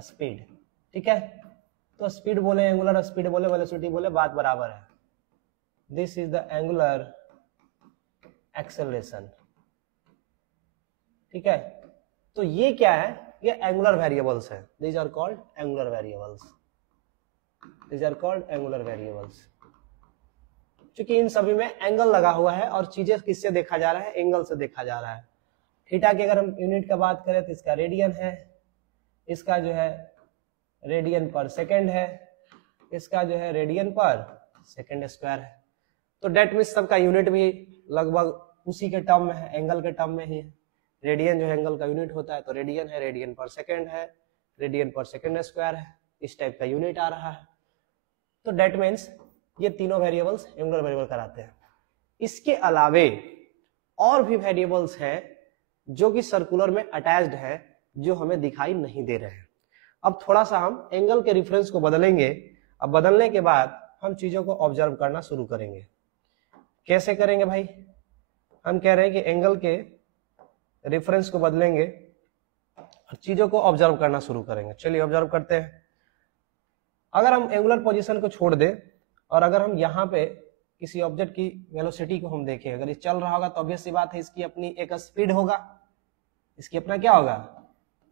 speed। ठीक है, तो स्पीड बोले, एंगुलर स्पीड बोले, वेलोसिटी बोले, बात बराबर है। This is the angular acceleration. ठीक है, तो ये क्या है, ये एंगुलर वेरिएबल्स है। These are called angular variables, these are called angular variables. क्योंकि इन सभी में एंगल लगा हुआ है और चीजें किससे देखा जा रहा है, एंगल से देखा जा रहा है। थीटा की अगर हम यूनिट का बात करें तो इसका रेडियन है, इसका जो है रेडियन पर सेकंड है, इसका जो है रेडियन पर सेकंड स्क्वायर है। तो डेट मीन्स सबका यूनिट भी लगभग उसी के टर्म में है, एंगल के टर्म में ही है। रेडियन जो है एंगल का यूनिट होता है, तो रेडियन है, रेडियन पर सेकंड है, रेडियन पर सेकंड स्क्वायर है, इस टाइप का यूनिट आ रहा है। तो डेट मीन्स ये तीनों वेरिएबल्स एंगुलर वेरिएबल कराते हैं। इसके अलावे और भी वेरिएबल्स हैं जो कि सर्कुलर में अटैच्ड है, जो हमें दिखाई नहीं दे रहे हैं। अब थोड़ा सा हम एंगल के रेफरेंस को बदलेंगे। अब बदलने के बाद हम चीजों को ऑब्जर्व करना शुरू करेंगे। कैसे करेंगे भाई? हम कह रहे हैं कि एंगल के रेफरेंस को बदलेंगे और चीजों को ऑब्जर्व करना शुरू करेंगे। चलिए ऑब्जर्व करते हैं। अगर हम एंगुलर पोजीशन को छोड़ दें और अगर हम यहाँ पे किसी ऑब्जेक्ट की वेलोसिटी को हम देखें, अगर ये चल रहा होगा तो ऑब्वियस सी बात है इसकी अपनी एक स्पीड होगा, इसकी अपना क्या होगा,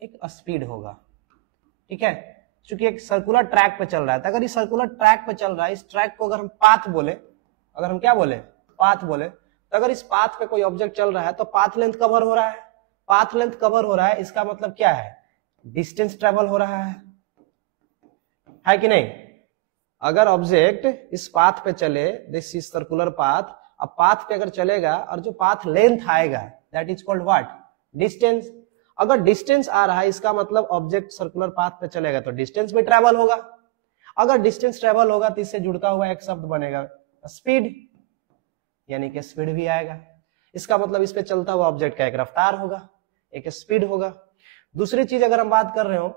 एक स्पीड होगा। ठीक है, क्योंकि एक सर्कुलर ट्रैक पे चल रहा है। तो अगर इस सर्कुलर ट्रैक पे चल रहा है, इस ट्रैक को अगर हम पाथ बोले, अगर हम क्या बोले, पाथ बोले, तो अगर इस पाथ पे कोई ऑब्जेक्ट चल रहा है तो पाथ लेंथ कवर हो रहा है। पाथ लेंथ कवर हो रहा है, इसका मतलब क्या है, डिस्टेंस ट्रेवल हो रहा है कि नहीं? अगर ऑब्जेक्ट इस पाथ पे चले, दिस इज सर्कुलर पाथ, अब पाथ पे अगर चलेगा और जो पाथ लेंथ आएगा that is called what, distance. अगर डिस्टेंस आ रहा है इसका मतलब ऑब्जेक्ट सर्कुलर पाथ पे चलेगा तो डिस्टेंस भी ट्रेवल होगा। अगर डिस्टेंस ट्रेवल होगा तो इससे जुड़ता हुआ एक शब्द बनेगा स्पीड, यानी कि स्पीड भी आएगा। इसका मतलब इस पे चलता हुआ ऑब्जेक्ट का एक रफ्तार होगा, एक स्पीड होगा। दूसरी चीज अगर हम बात कर रहे हो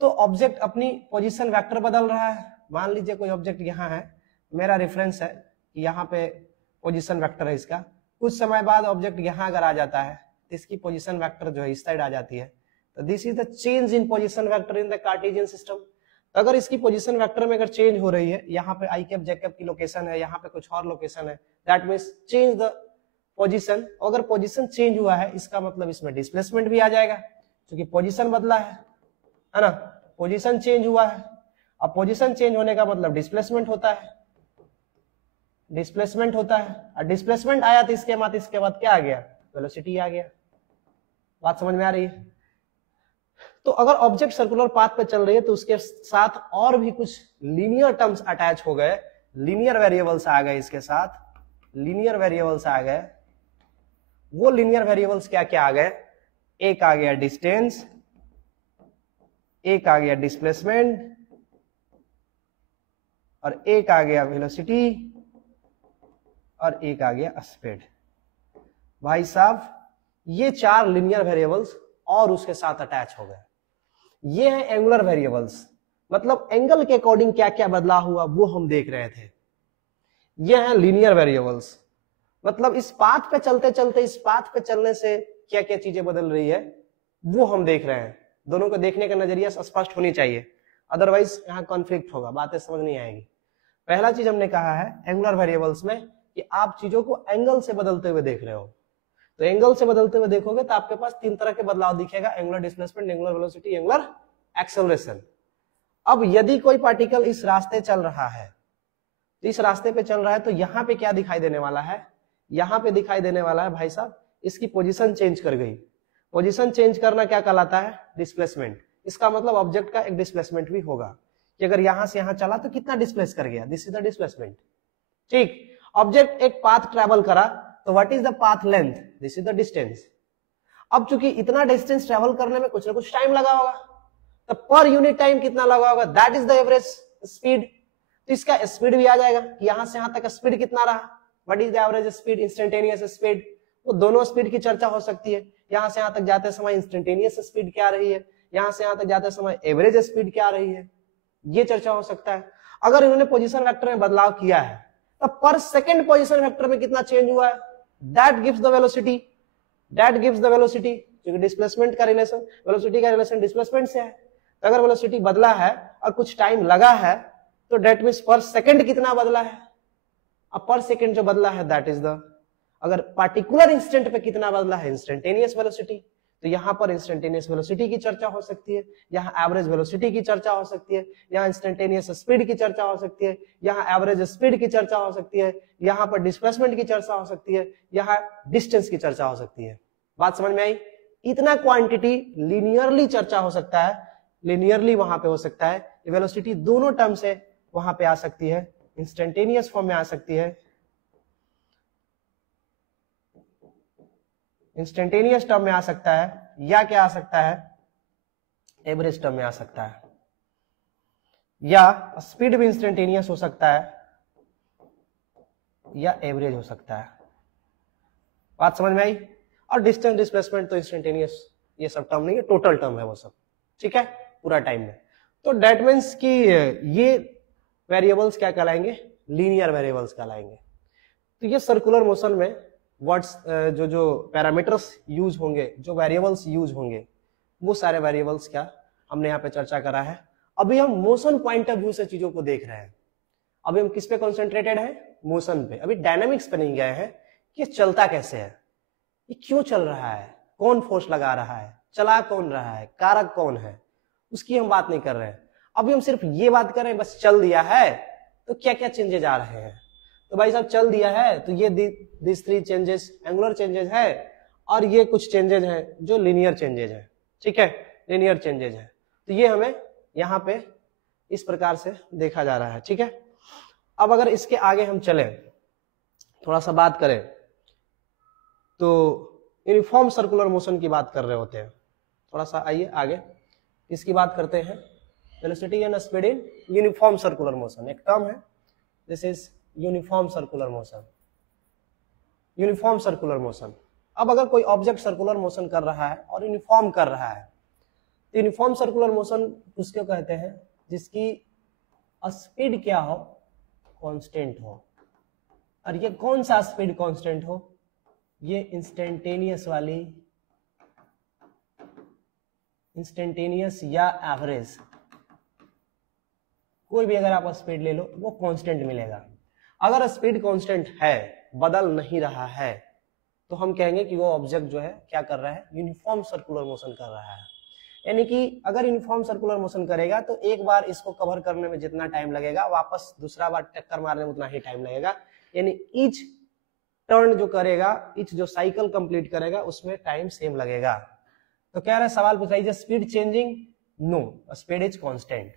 तो ऑब्जेक्ट अपनी पोजीशन वेक्टर बदल रहा है। मान लीजिए कोई ऑब्जेक्ट यहाँ है, मेरा रेफरेंस है कि यहाँ पे पोजीशन वेक्टर है इसका, कुछ समय बाद ऑब्जेक्ट यहाँ अगर आ जाता है तो इसकी पोजीशन वेक्टर जो है इस साइड आ जाती है। तो this is the change in position vector in the Cartesian system. तो अगर इसकी पोजीशन वेक्टर में अगर चेंज हो रही है, यहाँ पे आई कैप जे कैप की लोकेशन है, यहाँ पे कुछ और लोकेशन है, that means change the position. अगर पोजीशन चेंज हुआ है इसका मतलब इसमें डिस्प्लेसमेंट भी आ जाएगा, क्योंकि पोजीशन बदला है ना, पोजीशन चेंज हुआ है। अब पोजीशन चेंज होने का मतलब डिस्प्लेसमेंट होता है, डिस्प्लेसमेंट होता है। और डिस्प्लेसमेंट आया तो इसके बाद क्या आ गया, वेलोसिटी आ गया। बात समझ में आ रही है? तो अगर ऑब्जेक्ट सर्कुलर पाथ पे चल रही है तो उसके साथ और भी कुछ लीनियर टर्म्स अटैच हो गए, लीनियर वेरिएबल्स आ गए इसके साथ, लीनियर वेरिएबल्स आ गए। वो लीनियर वेरिएबल्स क्या क्या आ गए, एक आ गया डिस्टेंस, एक आ गया डिस्प्लेसमेंट और एक आ गया वेलोसिटी और एक आ गया स्पीड। भाई साहब ये चार लीनियर वेरिएबल्स और उसके साथ अटैच हो गए। ये है एंगुलर वेरिएबल्स, मतलब एंगल के अकॉर्डिंग क्या क्या बदला हुआ वो हम देख रहे थे। ये है लीनियर वेरिएबल्स, मतलब इस पाथ पे चलते चलते इस पाथ पे चलने से क्या क्या चीजें बदल रही है वो हम देख रहे हैं। दोनों को देखने का नजरिया स्पष्ट होनी चाहिए, अदरवाइज यहाँ कॉन्फ्लिक्ट होगा, बातें समझ नहीं आएगी। पहला चीज हमने कहा है एंगुलर वेरिएबल्स में कि आप चीजों को एंगल से बदलते हुए देख रहे हो। तो एंगल से बदलते हुए देखोगे तो आपके पास तीन तरह के बदलाव दिखेगा, angular displacement, angular velocity, angular acceleration. अब यदि कोई पार्टिकल इस रास्ते चल रहा है, तो इस रास्ते पे चल रहा है तो यहाँ पे क्या दिखाई देने वाला है, यहाँ पे दिखाई देने वाला है भाई साहब, इसकी पोजीशन चेंज कर गई। पोजीशन चेंज करना क्या कहलाता है? डिस्प्लेसमेंट। इसका मतलब ऑब्जेक्ट का एक डिस्प्लेसमेंट भी होगा कि अगर यहां से यहां चला तो कितना डिस्प्लेस कर गया, दिस इज द डिस्प्लेसमेंट। ठीक, ऑब्जेक्ट एक पाथ ट्रेवल करा तो what is the path length? This is the distance. अब चूंकि इतना डिस्टेंस ट्रेवल करने में कुछ ना कुछ टाइम लगा होगा, तो पर यूनिट टाइम कितना लगा होगा? That is the average speed. तो इसका स्पीड भी आ जाएगा कि यहां से यहां तक स्पीड कितना रहा, what is the average speed, instantaneous speed. वो दोनों स्पीड की चर्चा हो सकती है। यहां से यहां तक जाते समय इंस्टेंटेनियस स्पीड क्या रही है, यहां से यहां तक जाते समय एवरेज स्पीड क्या रही है, ये चर्चा हो सकता है। अगर इन्होंने पोजीशन वेक्टर में बदलाव किया है तो पर सेकंड पोजीशन वेक्टर में कितना चेंज हुआ है, that gives the velocity, that gives the velocity. क्योंकि डिस्प्लेसमेंट का रिलेशन, वेलोसिटी का रिलेशन डिस्प्लेसमेंट से है। तो अगर वेलोसिटी बदला है और कुछ टाइम लगा है तो दैट मींस पर सेकंड कितना बदला है। अब पर सेकंड जो बदला है दैट इज द, अगर पार्टिकुलर इंस्टेंट पे कितना बदला है, इंस्टेंटेनियस वेलोसिटी। तो यहां पर इंस्टेंटेनियस वेलोसिटी की चर्चा हो सकती है, यहां एवरेज वेलोसिटी की चर्चा हो सकती है, यहां इंस्टेंटेनियस स्पीड की चर्चा हो सकती है, यहां एवरेज स्पीड की चर्चा हो सकती है, यहां पर डिस्प्लेसमेंट की चर्चा हो सकती है, यहां डिस्टेंस की चर्चा हो सकती है। बात समझ में आई? इतना क्वांटिटी लीनियरली चर्चा हो सकता है, लीनियरली वहां पे हो सकता है। वेलोसिटी दोनों टर्म से वहां पे आ सकती है, इंस्टेंटेनियस फॉर्म में आ सकती है, इंस्टेंटेनियस टर्म में आ सकता है, या क्या आ सकता है, एवरेज टर्म में आ सकता है, या स्पीड भी इंस्टेंटेनियस हो सकता है या एवरेज हो सकता है। बात समझ में आई? और डिस्टेंस डिस्प्लेसमेंट तो इंस्टेंटेनियस ये सब टर्म नहीं है, टोटल टर्म है वो सब, ठीक है, पूरा टाइम में। तो दैट मींस कि ये वेरिएबल्स क्या कहलाएंगे? लीनियर वेरिएबल्स कहलाएंगे। तो ये सर्कुलर मोशन में वर्ड्स जो पैरामीटर्स यूज होंगे, जो वेरिएबल्स यूज होंगे, वो सारे वेरिएबल्स क्या हमने यहाँ पे चर्चा करा है। अभी हम मोशन पॉइंट ऑफ व्यू से चीजों को देख रहे हैं। अभी हम किस पे कॉन्सेंट्रेटेड है? मोशन पे। अभी डायनामिक्स पे नहीं गए हैं कि ये चलता कैसे है, ये क्यों चल रहा है, कौन फोर्स लगा रहा है, चला कौन रहा है, कारक कौन है, उसकी हम बात नहीं कर रहे हैं। अभी हम सिर्फ ये बात कर रहे हैं बस चल दिया है तो क्या क्या चेंजेज आ रहे हैं। तो भाई साहब चल दिया है तो ये this three changes angular changes है, और ये कुछ चेंजेस हैं जो लीनियर चेंजेस है, ठीक है, लीनियर चेंजेस है। तो ये हमें यहाँ पे इस प्रकार से देखा जा रहा है, ठीक है। अब अगर इसके आगे हम चले, थोड़ा सा बात करें, तो यूनिफॉर्म सर्कुलर मोशन की बात कर रहे होते हैं। थोड़ा सा आइए आगे, इसकी बात करते हैं, velocity and speed in uniform circular motion. एक टर्म है, this is uniform circular motion, uniform circular motion. अब अगर कोई ऑब्जेक्ट सर्कुलर मोशन कर रहा है और यूनिफॉर्म कर रहा है, तो यूनिफॉर्म सर्कुलर मोशन उसको कहते हैं जिसकी स्पीड क्या हो, कांस्टेंट हो। और ये कौन सा स्पीड कांस्टेंट हो? ये इंस्टेंटेनियस वाली, इंस्टेंटेनियस या एवरेज, कोई भी अगर आप स्पीड ले लो वो कांस्टेंट मिलेगा। अगर स्पीड कांस्टेंट है, बदल नहीं रहा है, तो हम कहेंगे कि वो ऑब्जेक्ट जो है क्या कर रहा है, यूनिफॉर्म सर्कुलर मोशन कर रहा है। यानी कि अगर यूनिफॉर्म सर्कुलर मोशन करेगा तो एक बार इसको कवर करने में जितना टाइम लगेगा, वापस दूसरा बार टक्कर मारने में उतना ही टाइम लगेगा। यानी ईच टर्न जो करेगा, ईच जो साइकिल कंप्लीट करेगा, उसमें टाइम सेम लगेगा। तो कह रहा है, सवाल पूछा, is speed changing? No, speed is constant,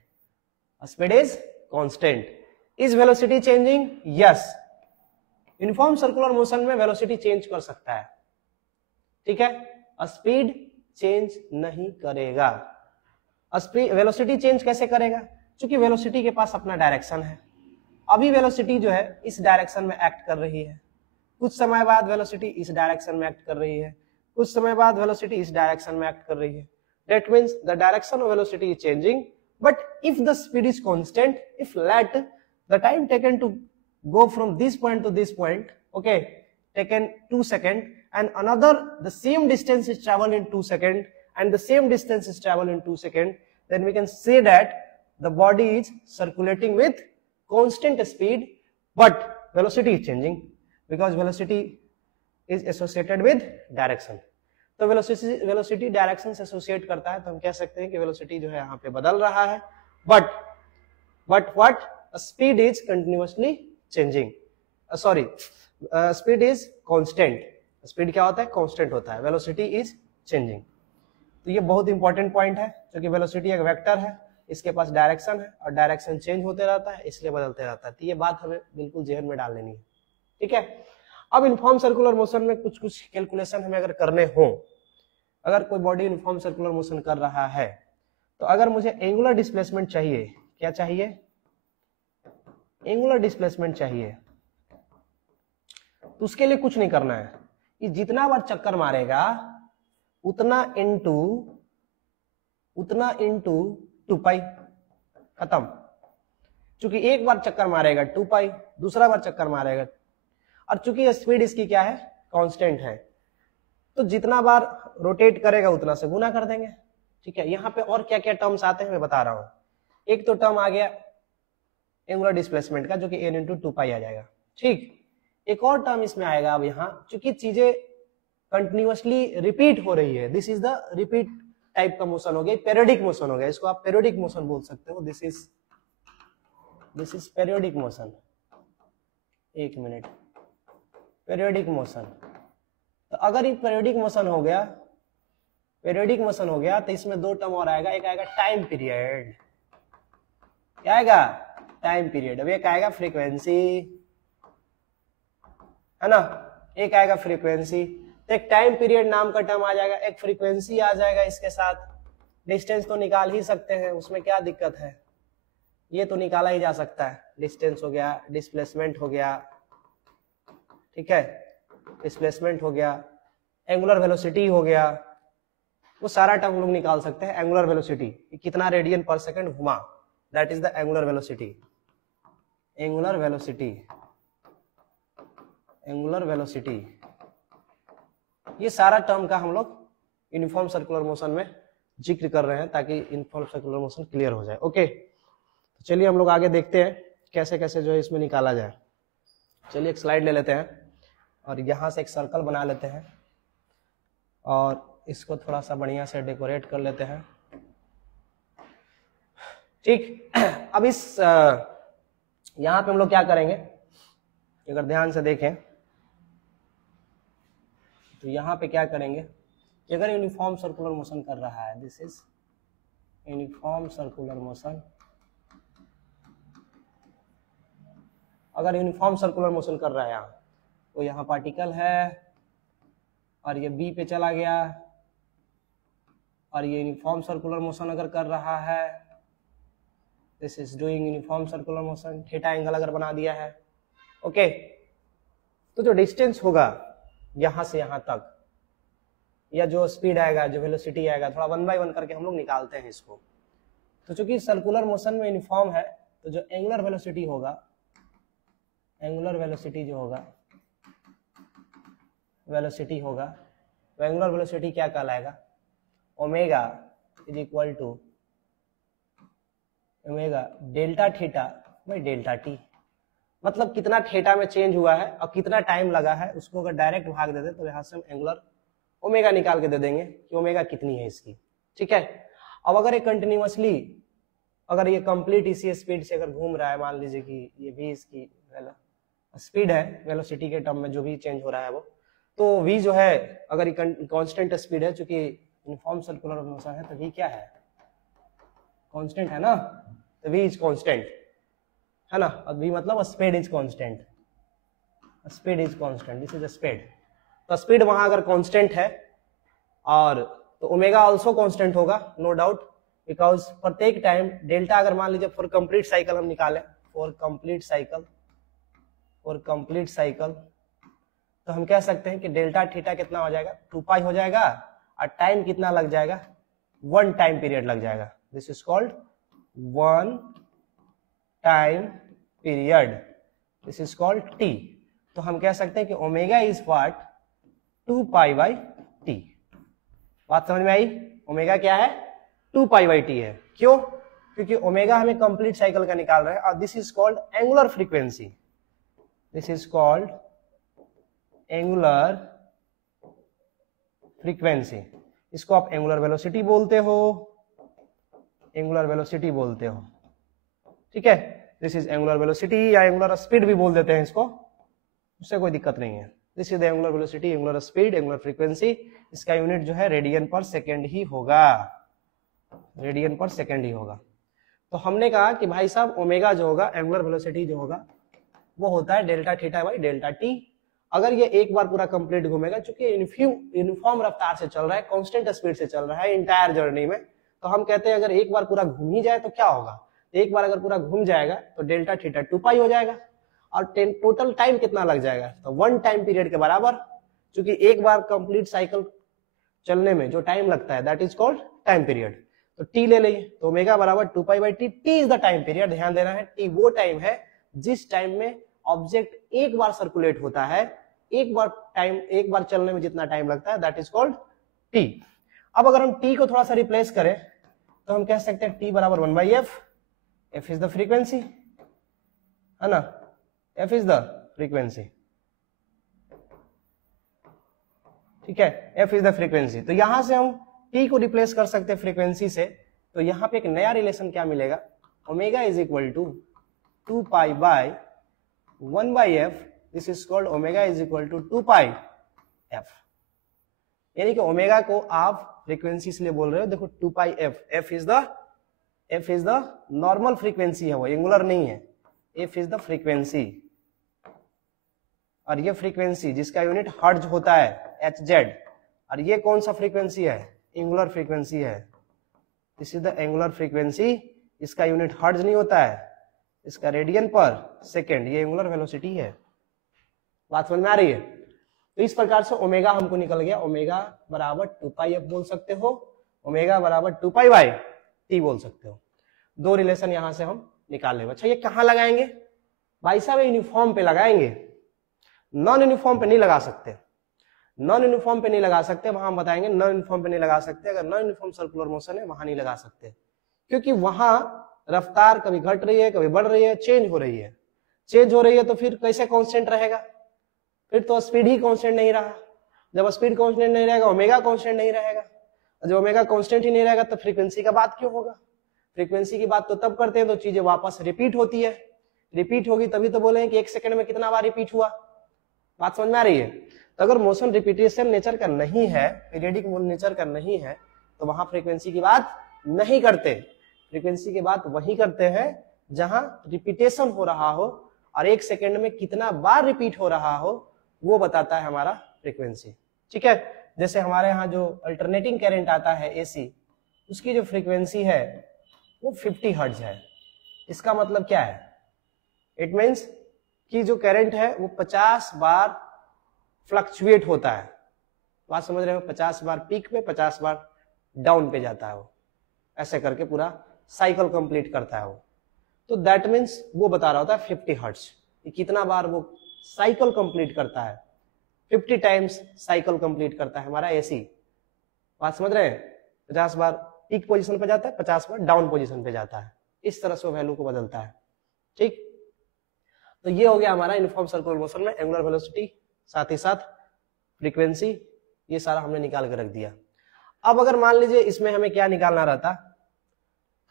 speed is constant. Is velocity changing? Yes, uniform circular motion में वेलोसिटी चेंज कर सकता है, ठीक है, स्पीड चेंज नहीं करेगा। वेलोसिटी चेंज कैसे करेगा? क्योंकि वेलोसिटी के पास अपना डायरेक्शन है। अभी वेलोसिटी जो है इस डायरेक्शन में एक्ट कर रही है, कुछ समय बाद वेलोसिटी इस डायरेक्शन में एक्ट कर रही है, कुछ समय बाद वेलोसिटी इस डायरेक्शन में एक्ट कर रही है। That means the direction of velocity is changing, but if the speed is constant, if let the time taken to go from this point to this point, okay, taken 2 seconds, and another the same distance is traveled in 2 seconds, and the same distance is traveled in 2 seconds, then we can say that the body is circulating with constant speed, but velocity is changing because velocity is associated with direction. तो velocity direction से associate करता है, तो हम कह सकते हैं कि वेलोसिटी जो है यहाँ पे बदल रहा है, but what speed is continuously changing, sorry, speed is constant, speed क्या होता है, कांस्टेंट होता है, वेलोसिटी इज चेंजिंग। तो ये बहुत इंपॉर्टेंट पॉइंट है, क्योंकि वेलोसिटी एक वेक्टर है, इसके पास डायरेक्शन है और डायरेक्शन चेंज होते रहता है, इसलिए बदलते रहता है। तो ये बात हमें बिल्कुल जेहन में डाल लेनी है, ठीक है। अब यूनिफॉर्म सर्कुलर मोशन में कुछ कुछ कैलकुलेशन हमें अगर करने हो, अगर कोई बॉडी यूनिफॉर्म सर्कुलर मोशन कर रहा है, तो अगर मुझे एंगुलर डिस्प्लेसमेंट चाहिए, क्या चाहिए, एंगुलर डिस्प्लेसमेंट चाहिए, तो उसके लिए कुछ नहीं करना है, ये जितना बार चक्कर मारेगा उतना इंटू 2 पाई, खत्म। चूंकि एक बार चक्कर मारेगा 2 पाई, दूसरा बार चक्कर मारेगा, और चूंकि स्पीड इसकी क्या है, कांस्टेंट है, तो जितना बार रोटेट करेगा उतना से गुना कर देंगे, ठीक है। यहाँ पे और क्या क्या टर्म्स आते हैं मैं बता रहा हूं। एक तो टर्म आ गया एंगुलर डिस्प्लेसमेंट का, जो कि n इंटू 2 पाई आ जाएगा, ठीक। एक और टर्म इसमें आएगा, अब यहाँ चूंकि चीजें कंटिन्यूअसली रिपीट हो रही है, this is the repeat type का मोशन हो गया, पेरियोडिक मोशन हो गया, इसको आप पेरियोडिक मोशन बोल सकते हो, दिस इज पेरियोडिक मोशन। एक मिनट, पेरियोडिक मोशन। तो अगर ये पेरियोडिक मोशन हो गया, तो इसमें दो टर्म और आएगा, एक आएगा टाइम पीरियड, क्या आएगा, टाइम पीरियड। अब एक आएगा फ्रीक्वेंसी, है ना, एक आएगा फ्रीक्वेंसी। तो एक टाइम पीरियड नाम का टर्म आ जाएगा, एक फ्रीक्वेंसी आ जाएगा, इसके साथ डिस्टेंस तो निकाल ही सकते हैं, उसमें क्या दिक्कत है, ये तो निकाला ही जा सकता है, डिस्टेंस हो गया, डिस्प्लेसमेंट हो गया, ठीक है, डिस्प्लेसमेंट हो गया, एंगुलर वेलोसिटी हो गया, वो सारा टर्म हम लोग निकाल सकते हैं। एंगुलर वेलोसिटी कितना रेडियन पर सेकंड घुमा, that is the angular velocity. Angular velocity ये सारा टर्म का हम लोग यूनिफॉर्म सर्कुलर मोशन में जिक्र कर रहे हैं, ताकि यूनिफॉर्म सर्कुलर मोशन क्लियर हो जाए। ओके, तो चलिए हम लोग आगे देखते हैं कैसे कैसे जो है इसमें निकाला जाए। चलिए एक स्लाइड ले लेते हैं और यहाँ से एक सर्कल बना लेते हैं और इसको थोड़ा सा बढ़िया से डेकोरेट कर लेते हैं, ठीक। अब इस यहाँ पे हम लोग क्या करेंगे, अगर ध्यान से देखें तो यहाँ पे क्या करेंगे कि अगर यूनिफॉर्म सर्कुलर मोशन कर रहा है, this is uniform circular motion, अगर यूनिफॉर्म सर्कुलर मोशन कर रहा है यहाँ, तो यहाँ पार्टिकल है और ये बी पे चला गया, और ये यूनिफॉर्म सर्कुलर मोशन अगर कर रहा है, this is doing uniform circular motion, theta angle अगर बना दिया है, ओके। तो जो डिस्टेंस होगा यहां से यहां तक, या जो स्पीड आएगा, जो वेलोसिटी आएगा, थोड़ा 1 बाय 1 करके हम लोग निकालते हैं इसको। तो चूंकि सर्कुलर मोशन में यूनिफॉर्म है, तो जो एंगुलर वेलोसिटी होगा, एंगुलर वेलोसिटी जो होगा, वेलोसिटी होगा, तो एंगुलर वेलोसिटी क्या कहलाएगा, omega is equal to omega delta theta by delta t. मतलब कितना थीटा में चेंज हुआ है और कितना टाइम लगा है, उसको अगर डायरेक्ट भाग दे दे तो यहाँ से हम एंगुलर ओमेगा निकाल के दे देंगे कि ओमेगा कितनी है इसकी, ठीक है। अब अगर ये कंटिन्यूअसली, अगर ये कंप्लीट इसी स्पीड से अगर घूम रहा है, मान लीजिए कि ये भी इसकी स्पीड है, वेलोसिटी के टर्म में जो भी चेंज हो रहा है वो, तो v जो है अगर ये कांस्टेंट स्पीड है, चूंकि यूनिफॉर्म सर्कुलर मोशन है, तो v क्या है, कांस्टेंट है ना, तो v इज कांस्टेंट, है ना। और v मतलब speed is constant, speed is constant, this is speed. तो स्पीड वहां अगर कांस्टेंट है, और तो ओमेगा आल्सो कांस्टेंट होगा, नो डाउट, बिकॉज प्रत्येक टाइम डेल्टा अगर मान लीजिए फॉर कंप्लीट साइकिल हम निकालें, फॉर कंप्लीट साइकिल, तो हम कह सकते हैं कि डेल्टा थीटा कितना हो जाएगा, 2 पाई हो जाएगा, और टाइम कितना लग जाएगा, 1 टाइम पीरियड लग जाएगा, this is called 1 time period, this is called T. तो हम कह सकते हैं कि omega is what, 2 pi by T. बात समझ में आई, ओमेगा क्या है, 2 पाई बाई टी है। क्यों, क्योंकि ओमेगा हमें कंप्लीट साइकिल का निकाल रहे हैं, और this is called angular frequency, this is called angular frequency. इसको आप एंगुलर वेलोसिटी बोलते हो, एंगुलर वेलोसिटी बोलते हो, ठीक है। दिस इज एंगुलर वेलोसिटी, या एंगुलर स्पीड भी बोल देते हैं इसको, उससे कोई दिक्कत नहीं है। This is the angular velocity, angular speed, angular frequency. इसका यूनिट जो है रेडियन पर सेकेंड ही होगा, रेडियन पर सेकेंड ही होगा। तो हमने कहा कि भाई साहब ओमेगा जो होगा, एंगुलर वेलोसिटी जो होगा वो होता है delta theta by delta T. अगर ये एक बार पूरा कंप्लीट घूमेगा, चूंकि यूनिफॉर्म रफ्तार से चल रहा है, कांस्टेंट स्पीड से चल रहा है इंटायर जर्नी में, तो हम कहते हैं अगर एक बार पूरा घूम ही जाए तो क्या होगा, एक बार अगर पूरा घूम जाएगा तो डेल्टा थीटा 2 पाई हो जाएगा। और टोटल टाइम कितना लग जाएगा, तो 1 टाइम पीरियड के बराबर। क्योंकि एक बार कंप्लीट साइकिल चलने में जो टाइम लगता है that is called time period. तो टी ले लेंगे, तो ओमेगा बराबर 2 pi by T. T is the time period, ध्यान देना है, टी वो टाइम है जिस टाइम में ऑब्जेक्ट एक बार सर्कुलेट होता है, एक बार चलने में जितना टाइम लगता है दैट इज कॉल्ड टी। अब अगर हम टी को थोड़ा सा रिप्लेस करें तो हम कह सकते हैं टी बराबर 1 by F. F is the frequency, है ना, एफ इज द फ्रीक्वेंसी, ठीक है, एफ इज द फ्रीक्वेंसी। तो यहां से हम टी को रिप्लेस कर सकते हैं फ्रीक्वेंसी से, तो यहां पे एक नया रिलेशन क्या मिलेगा, omega is equal to 2 pi by 1 by f. This is called omega is equal to 2 pi f. यानी कि ओमेगा को आप फ्रीक्वेंसी इसलिए बोल रहे हो, देखो 2 pi f, f is the normal frequency है, वो एंगुलर नहीं है, एफ इज द फ्रीक्वेंसी। और ये फ्रीक्वेंसी जिसका यूनिट हर्ट्ज होता है एच जेड, और ये कौन सा फ्रीक्वेंसी है, एंगुलर फ्रीक्वेंसी है। This is the angular frequency, इसका यूनिट हर्ट्ज नहीं होता है, इसका रेडियन पर सेकेंड, ये एंगुलर वेलोसिटी है। बात समझ में आ रही है। तो इस प्रकार से ओमेगा हमको निकल गया, ओमेगा बराबर 2 पाई एफ बोल सकते हो, ओमेगा बराबर 2 पाई बाई टी बोल सकते हो। दो रिलेशन यहां से हम निकाल लेंगे। अच्छा ये कहां लगाएंगे भाई साहब, यूनिफॉर्म पे लगाएंगे, नॉन यूनिफॉर्म पे नहीं लगा सकते, नॉन यूनिफॉर्म पे नहीं लगा सकते, वहां हम बताएंगे नॉन यूनिफॉर्म पे नहीं लगा सकते। अगर नॉन यूनिफॉर्म सर्कुलर मोशन है वहां नहीं लगा सकते, क्योंकि वहां रफ्तार कभी घट रही है, कभी बढ़ रही है, चेंज हो रही है। चेंज हो रही है तो फिर कैसे कांस्टेंट रहेगा, फिर तो स्पीड ही कांस्टेंट नहीं रहा। जब स्पीड कांस्टेंट नहीं रहेगा, ओमेगा कांस्टेंट नहीं रहेगा। जब ओमेगा कांस्टेंट ही नहीं रहेगा तो फ्रीक्वेंसी का बात क्यों होगा। फ्रीक्वेंसी की बात तो तब करते हैं तो चीजें वापस रिपीट होती है, रिपीट होगी तभी तो बोले कि 1 सेकंड में कितना बार रिपीट हुआ। बात समझ में आ रही है। तो अगर मोशन रिपीटेशन नेचर का नहीं है, पीरियडिक नेचर का नहीं है, तो वहां फ्रीक्वेंसी की बात नहीं करते। फ्रीक्वेंसी की बात वही करते हैं जहां रिपीटेशन हो रहा हो, और 1 सेकंड में कितना बार रिपीट हो रहा हो वो बताता है हमारा फ्रीक्वेंसी। ठीक है, जैसे हमारे यहाँ जो अल्टरनेटिंग करंट आता है एसी, उसकी जो फ्रीक्वेंसी है वो 50 हर्ट्ज है। इसका मतलब क्या है, इट मीन्स कि जो करंट है वो 50 बार फ्लक्चुएट होता है। बात समझ रहे हो, 50 बार पीक पे, 50 बार डाउन पे जाता है वो, ऐसे करके पूरा साइकिल कंप्लीट करता है वो। तो दैट मीन्स वो बता रहा होता है 50 हर्ट्ज कि कितना बार वो साइकिल कंप्लीट करता है। 50 टाइम्स साइकिल कंप्लीट करता है हमारा एसी। बात समझ रहे हैं, 50 बार पीक पोजीशन पे जाता है, 50 बार डाउन पोजीशन पे जाता है, इस तरह से वो वैल्यू को बदलता है। ठीक, तो ये हो गया हमारा यूनिफॉर्म सर्कुलर मोशन में एंगुलर वेलोसिटी, साथ ही साथ फ्रीक्वेंसी, ये सारा हमने निकाल के रख दिया। अब अगर मान लीजिए इसमें हमें क्या निकालना रहता,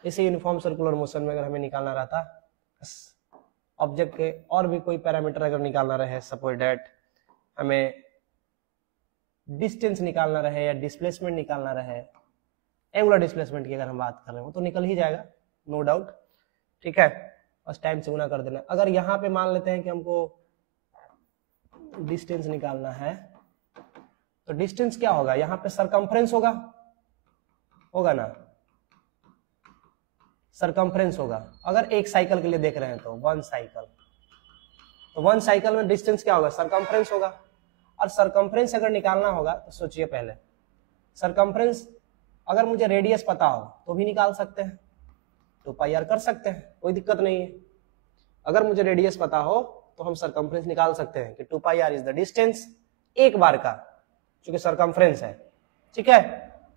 इसे यूनिफॉर्म सर्कुलर मोशन में अगर हमें निकालना रहता ऑब्जेक्ट के और भी कोई पैरामीटर अगर निकालना रहे, सपोज दैट हमें डिस्टेंस निकालना रहे या डिस्प्लेसमेंट निकालना रहे, एंगुलर डिस्प्लेसमेंट की अगर हम बात कर रहे हो तो निकल ही जाएगा, नो डाउट। ठीक है, बस टाइम से गुना कर देना। अगर यहाँ पे मान लेते हैं कि हमको डिस्टेंस निकालना है, तो डिस्टेंस क्या होगा, यहाँ पे सरकमफ्रेंस होगा ना, सरकमफ्रेंस होगा। अगर एक साइकिल के लिए देख रहे हैं तो 1 साइकिल, तो 1 साइकिल में डिस्टेंस क्या होगा, सरकमफ्रेंस होगा। और सरकमफ्रेंस अगर निकालना होगा तो सोचिए पहले, सरकमफ्रेंस अगर मुझे रेडियस पता हो तो भी निकाल सकते हैं, 2 पाई आर कर सकते हैं, कोई दिक्कत नहीं है। अगर मुझे रेडियस पता हो तो हम सरकमफ्रेंस निकाल सकते हैं कि 2 पाई आर इज द डिस्टेंस एक बार का, क्योंकि सरकमफ्रेंस है। ठीक है,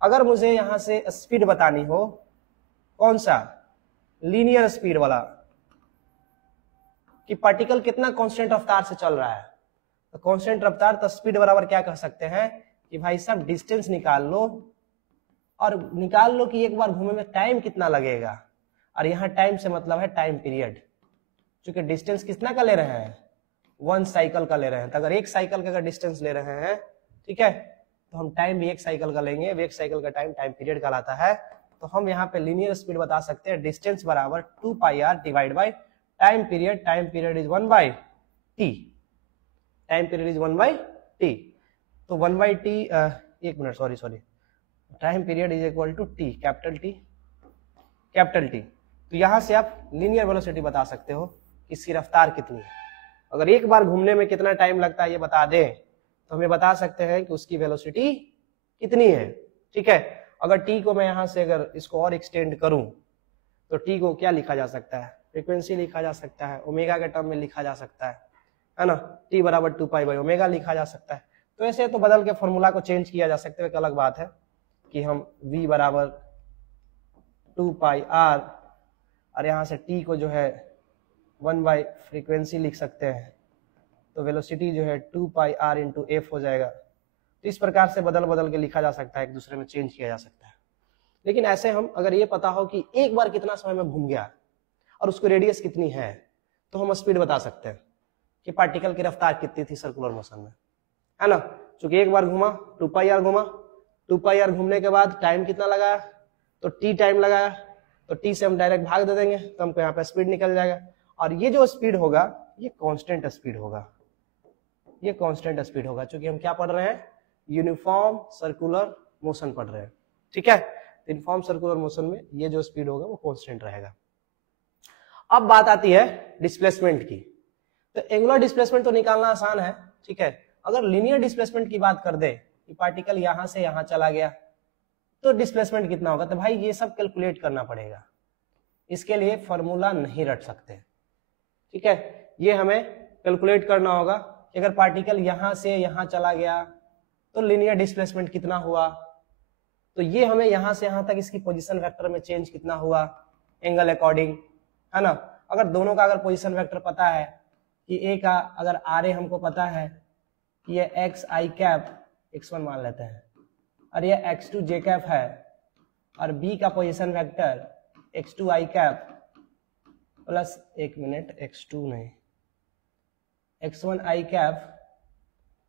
अगर मुझे यहां से स्पीड बतानी हो, कौन सा, लीनियर स्पीड वाला, कि पार्टिकल कितना कांस्टेंट रफ्तार से चल रहा है, तो कांस्टेंट रफ्तार तो स्पीड बराबर क्या कह सकते हैं कि भाई साहब डिस्टेंस निकाल लो, और निकाल लो कि एक बार घूमने में टाइम कितना लगेगा। और यहाँ टाइम से मतलब है टाइम पीरियड, क्योंकि डिस्टेंस कितना का ले रहे हैं, 1 साइकिल का ले रहे हैं, तो अगर 1 साइकिल का अगर डिस्टेंस ले रहे हैं, ठीक है, तो हम टाइम भी 1 साइकिल का लेंगे। 1 साइकिल का टाइम पीरियड कहलाता है। तो हम यहाँ पे लीनियर स्पीड बता सकते हैं डिस्टेंस बराबर 2πr divide by time period. Time period is 1/t। Time period is 1/t। तो 1/t, एक minute, sorry, time period is equal to t, capital t. तो यहां से आप लीनियर वेलोसिटी बता सकते हो कि इसकी रफ्तार कितनी है। अगर एक बार घूमने में कितना टाइम लगता है ये बता दें तो हमें बता सकते हैं कि उसकी वेलोसिटी कितनी है। ठीक है, अगर टी को मैं यहां से अगर इसको और एक्सटेंड करूं तो टी को क्या लिखा जा सकता है, फ्रीक्वेंसी लिखा जा सकता है, ओमेगा के टर्म में लिखा जा सकता है ना, टी बराबर 2π/ओमेगा लिखा जा सकता है। तो ऐसे तो बदल के फॉर्मूला को चेंज किया जा सकता है, एक अलग बात है कि हम v बराबर 2πr और यहाँ से t को जो है 1 फ्रीक्वेंसी लिख सकते हैं, तो वेलोसिटी जो है 2πr इंटू एफ हो जाएगा। तो इस प्रकार से बदल के लिखा जा सकता है, एक दूसरे में चेंज किया जा सकता है। लेकिन ऐसे हम अगर ये पता हो कि एक बार कितना समय में घूम गया और उसको रेडियस कितनी है, तो हम स्पीड बता सकते हैं कि पार्टिकल की रफ्तार कितनी थी सर्कुलर मोशन में, है ना। चूंकि एक बार घूमा 2πr घूमा, 2πr घूमने के बाद टाइम कितना लगाया, तो t टाइम लगाया, तो t से हम डायरेक्ट भाग दे देंगे तो हमको यहाँ पे स्पीड निकल जाएगा। और ये जो स्पीड होगा ये कांस्टेंट स्पीड होगा, ये कांस्टेंट स्पीड होगा, क्योंकि हम क्या पढ़ रहे हैं, यूनिफॉर्म सर्कुलर मोशन पढ़ रहे हैं। ठीक है, तो यूनिफॉर्म सर्कुलर मोशन में ये जो स्पीड होगा वो कांस्टेंट रहेगा। अब बात आती है डिस्प्लेसमेंट की। तो एंगुलर डिस्प्लेसमेंट तो निकालना आसान है, ठीक है। अगर लीनियर डिस्प्लेसमेंट की बात कर दे कि पार्टिकल यहां से यहां चला गया तो डिस्प्लेसमेंट कितना होगा, तो भाई ये सब कैलकुलेट करना पड़ेगा, इसके लिए फॉर्मूला नहीं रट सकते। ठीक है, ये हमें कैलकुलेट करना होगा कि अगर पार्टिकल यहां से यहां चला गया तो लीनियर डिस्प्लेसमेंट कितना हुआ, तो ये हमें यहां से यहां तक इसकी पोजीशन वेक्टर में चेंज कितना हुआ एंगल अकॉर्डिंग, है ना। अगर दोनों का अगर पोजीशन वेक्टर पता है कि ए का अगर आर ए हमको पता है कि ये एक्स आई कैप x1 मान लेते हैं और ये x2 जे कैप है, और b का पोजीशन वेक्टर x2 आई कैप प्लस, एक मिनट, x2 नहीं, x1 आई कैप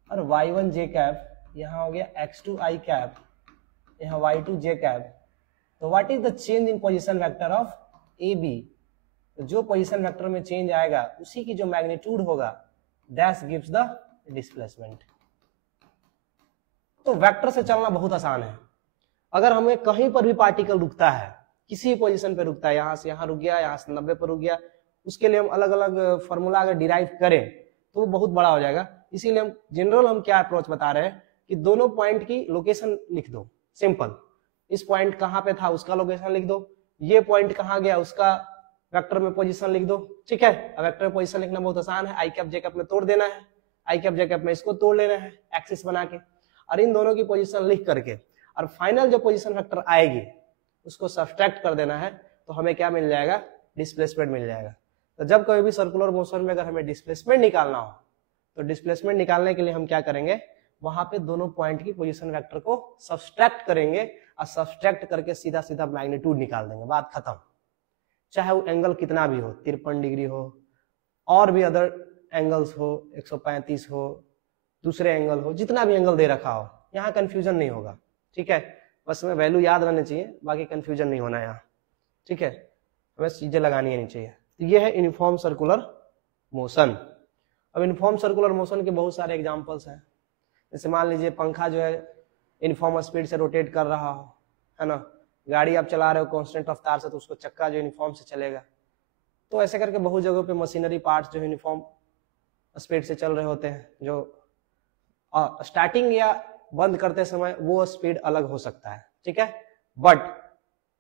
और y1 जे कैप, यहाँ हो गया x2 आई कैप, यहाँ y2 जे कैप। तो what is the change in position vector of A B, तो जो पोजीशन वेक्टर में चेंज आएगा उसी की जो मैग्नीट्यूड होगा दैट गिव्स द डिस्प्लेसमेंट। तो वेक्टर से चलना बहुत आसान है। अगर हमें कहीं पर भी पार्टिकल रुकता है, किसी पोजीशन पे रुकता है, यहां से यहां रुक गया, यहां से 90 पर रुक गया, उसके लिए हम अलग अलग फॉर्मूला अगर डिराइव करें तो वो बहुत बड़ा हो जाएगा। इसीलिए हम क्या अप्रोच बता रहे हैं कि दोनों पॉइंट की लोकेशन लिख दो, सिंपल। इस पॉइंट कहां पे था उसका लोकेशन लिख दो, ये पॉइंट कहां गया उसका वेक्टर में पोजीशन लिख दो। ठीक है, वेक्टर में पोजीशन लिखना बहुत आसान है, आई कैप जे कैप में तोड़ देना है, आई कैप जे कैप में इसको तोड़ लेना है एक्सिस बना के, और इन दोनों की पोजीशन लिख करके और फाइनल जो पोजीशन वेक्टर आएगी उसको सब्सट्रैक्ट कर देना है, तो हमें क्या मिल जाएगा, डिस्प्लेसमेंट मिल जाएगा। तो जब कभी भी सर्कुलर मोशन में अगर हमें डिस्प्लेसमेंट निकालना हो तो डिस्प्लेसमेंट निकालने के लिए हम क्या करेंगे, वहां पे दोनों पॉइंट की पोजीशन वेक्टर को सब्सट्रैक्ट करेंगे और सब्सट्रैक्ट करके सीधा सीधा मैग्नीट्यूड निकाल देंगे, बात खत्म। चाहे वो एंगल कितना भी हो, 53 डिग्री हो, और भी अदर एंगल्स हो, 135 हो, दूसरे एंगल हो, जितना भी एंगल दे रखा हो, यहाँ कंफ्यूजन नहीं होगा। ठीक है, बस हमें वैल्यू याद रहनी चाहिए, बाकी कंफ्यूजन नहीं होना यहाँ। ठीक है, हमें चीजें लगानी नहीं चाहिए। तो ये है यूनिफॉर्म सर्कुलर मोशन। अब यूनिफॉर्म सर्कुलर मोशन के बहुत सारे एग्जांपल्स हैं। जैसे मान लीजिए पंखा जो है यूनिफॉर्म स्पीड से रोटेट कर रहा हो, है ना, गाड़ी आप चला रहे हो कांस्टेंट रफ्तार से, तो उसको चक्का जो यूनिफॉर्म से चलेगा। तो ऐसे करके बहुत जगहों पे मशीनरी पार्ट्स जो यूनिफॉर्म स्पीड से चल रहे होते हैं, जो स्टार्टिंग या बंद करते समय वो स्पीड अलग हो सकता है। ठीक है, बट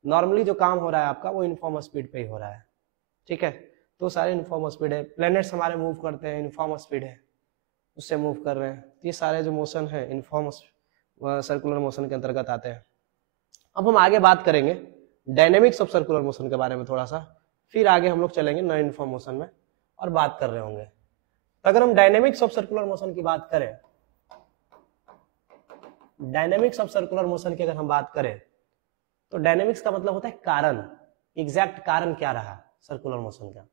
नॉर्मली जो काम हो रहा है आपका वो यूनिफॉर्म स्पीड पे ही हो रहा है। ठीक है, तो सारे यूनिफॉर्म स्पीड है। प्लैनेट्स हमारे मूव करते हैं, यूनिफॉर्म स्पीड है, उससे मूव कर रहे हैं। ये सारे जो मोशन है यूनिफॉर्म सर्कुलर मोशन के अंतर्गत आते हैं। अब हम आगे बात करेंगे डायनेमिक्स ऑफ सर्कुलर मोशन के बारे में थोड़ा सा, फिर आगे हम लोग चलेंगे नॉन यूनिफॉर्म मोशन में और बात कर रहे होंगे। तो अगर हम डायनेमिक्स ऑफ सर्कुलर मोशन की बात करें, डायनेमिक्स ऑफ सर्कुलर मोशन की अगर हम बात करें तो डायनेमिक्स का मतलब होता है कारण, एग्जैक्ट कारण क्या रहा सर्कुलर मोशन का।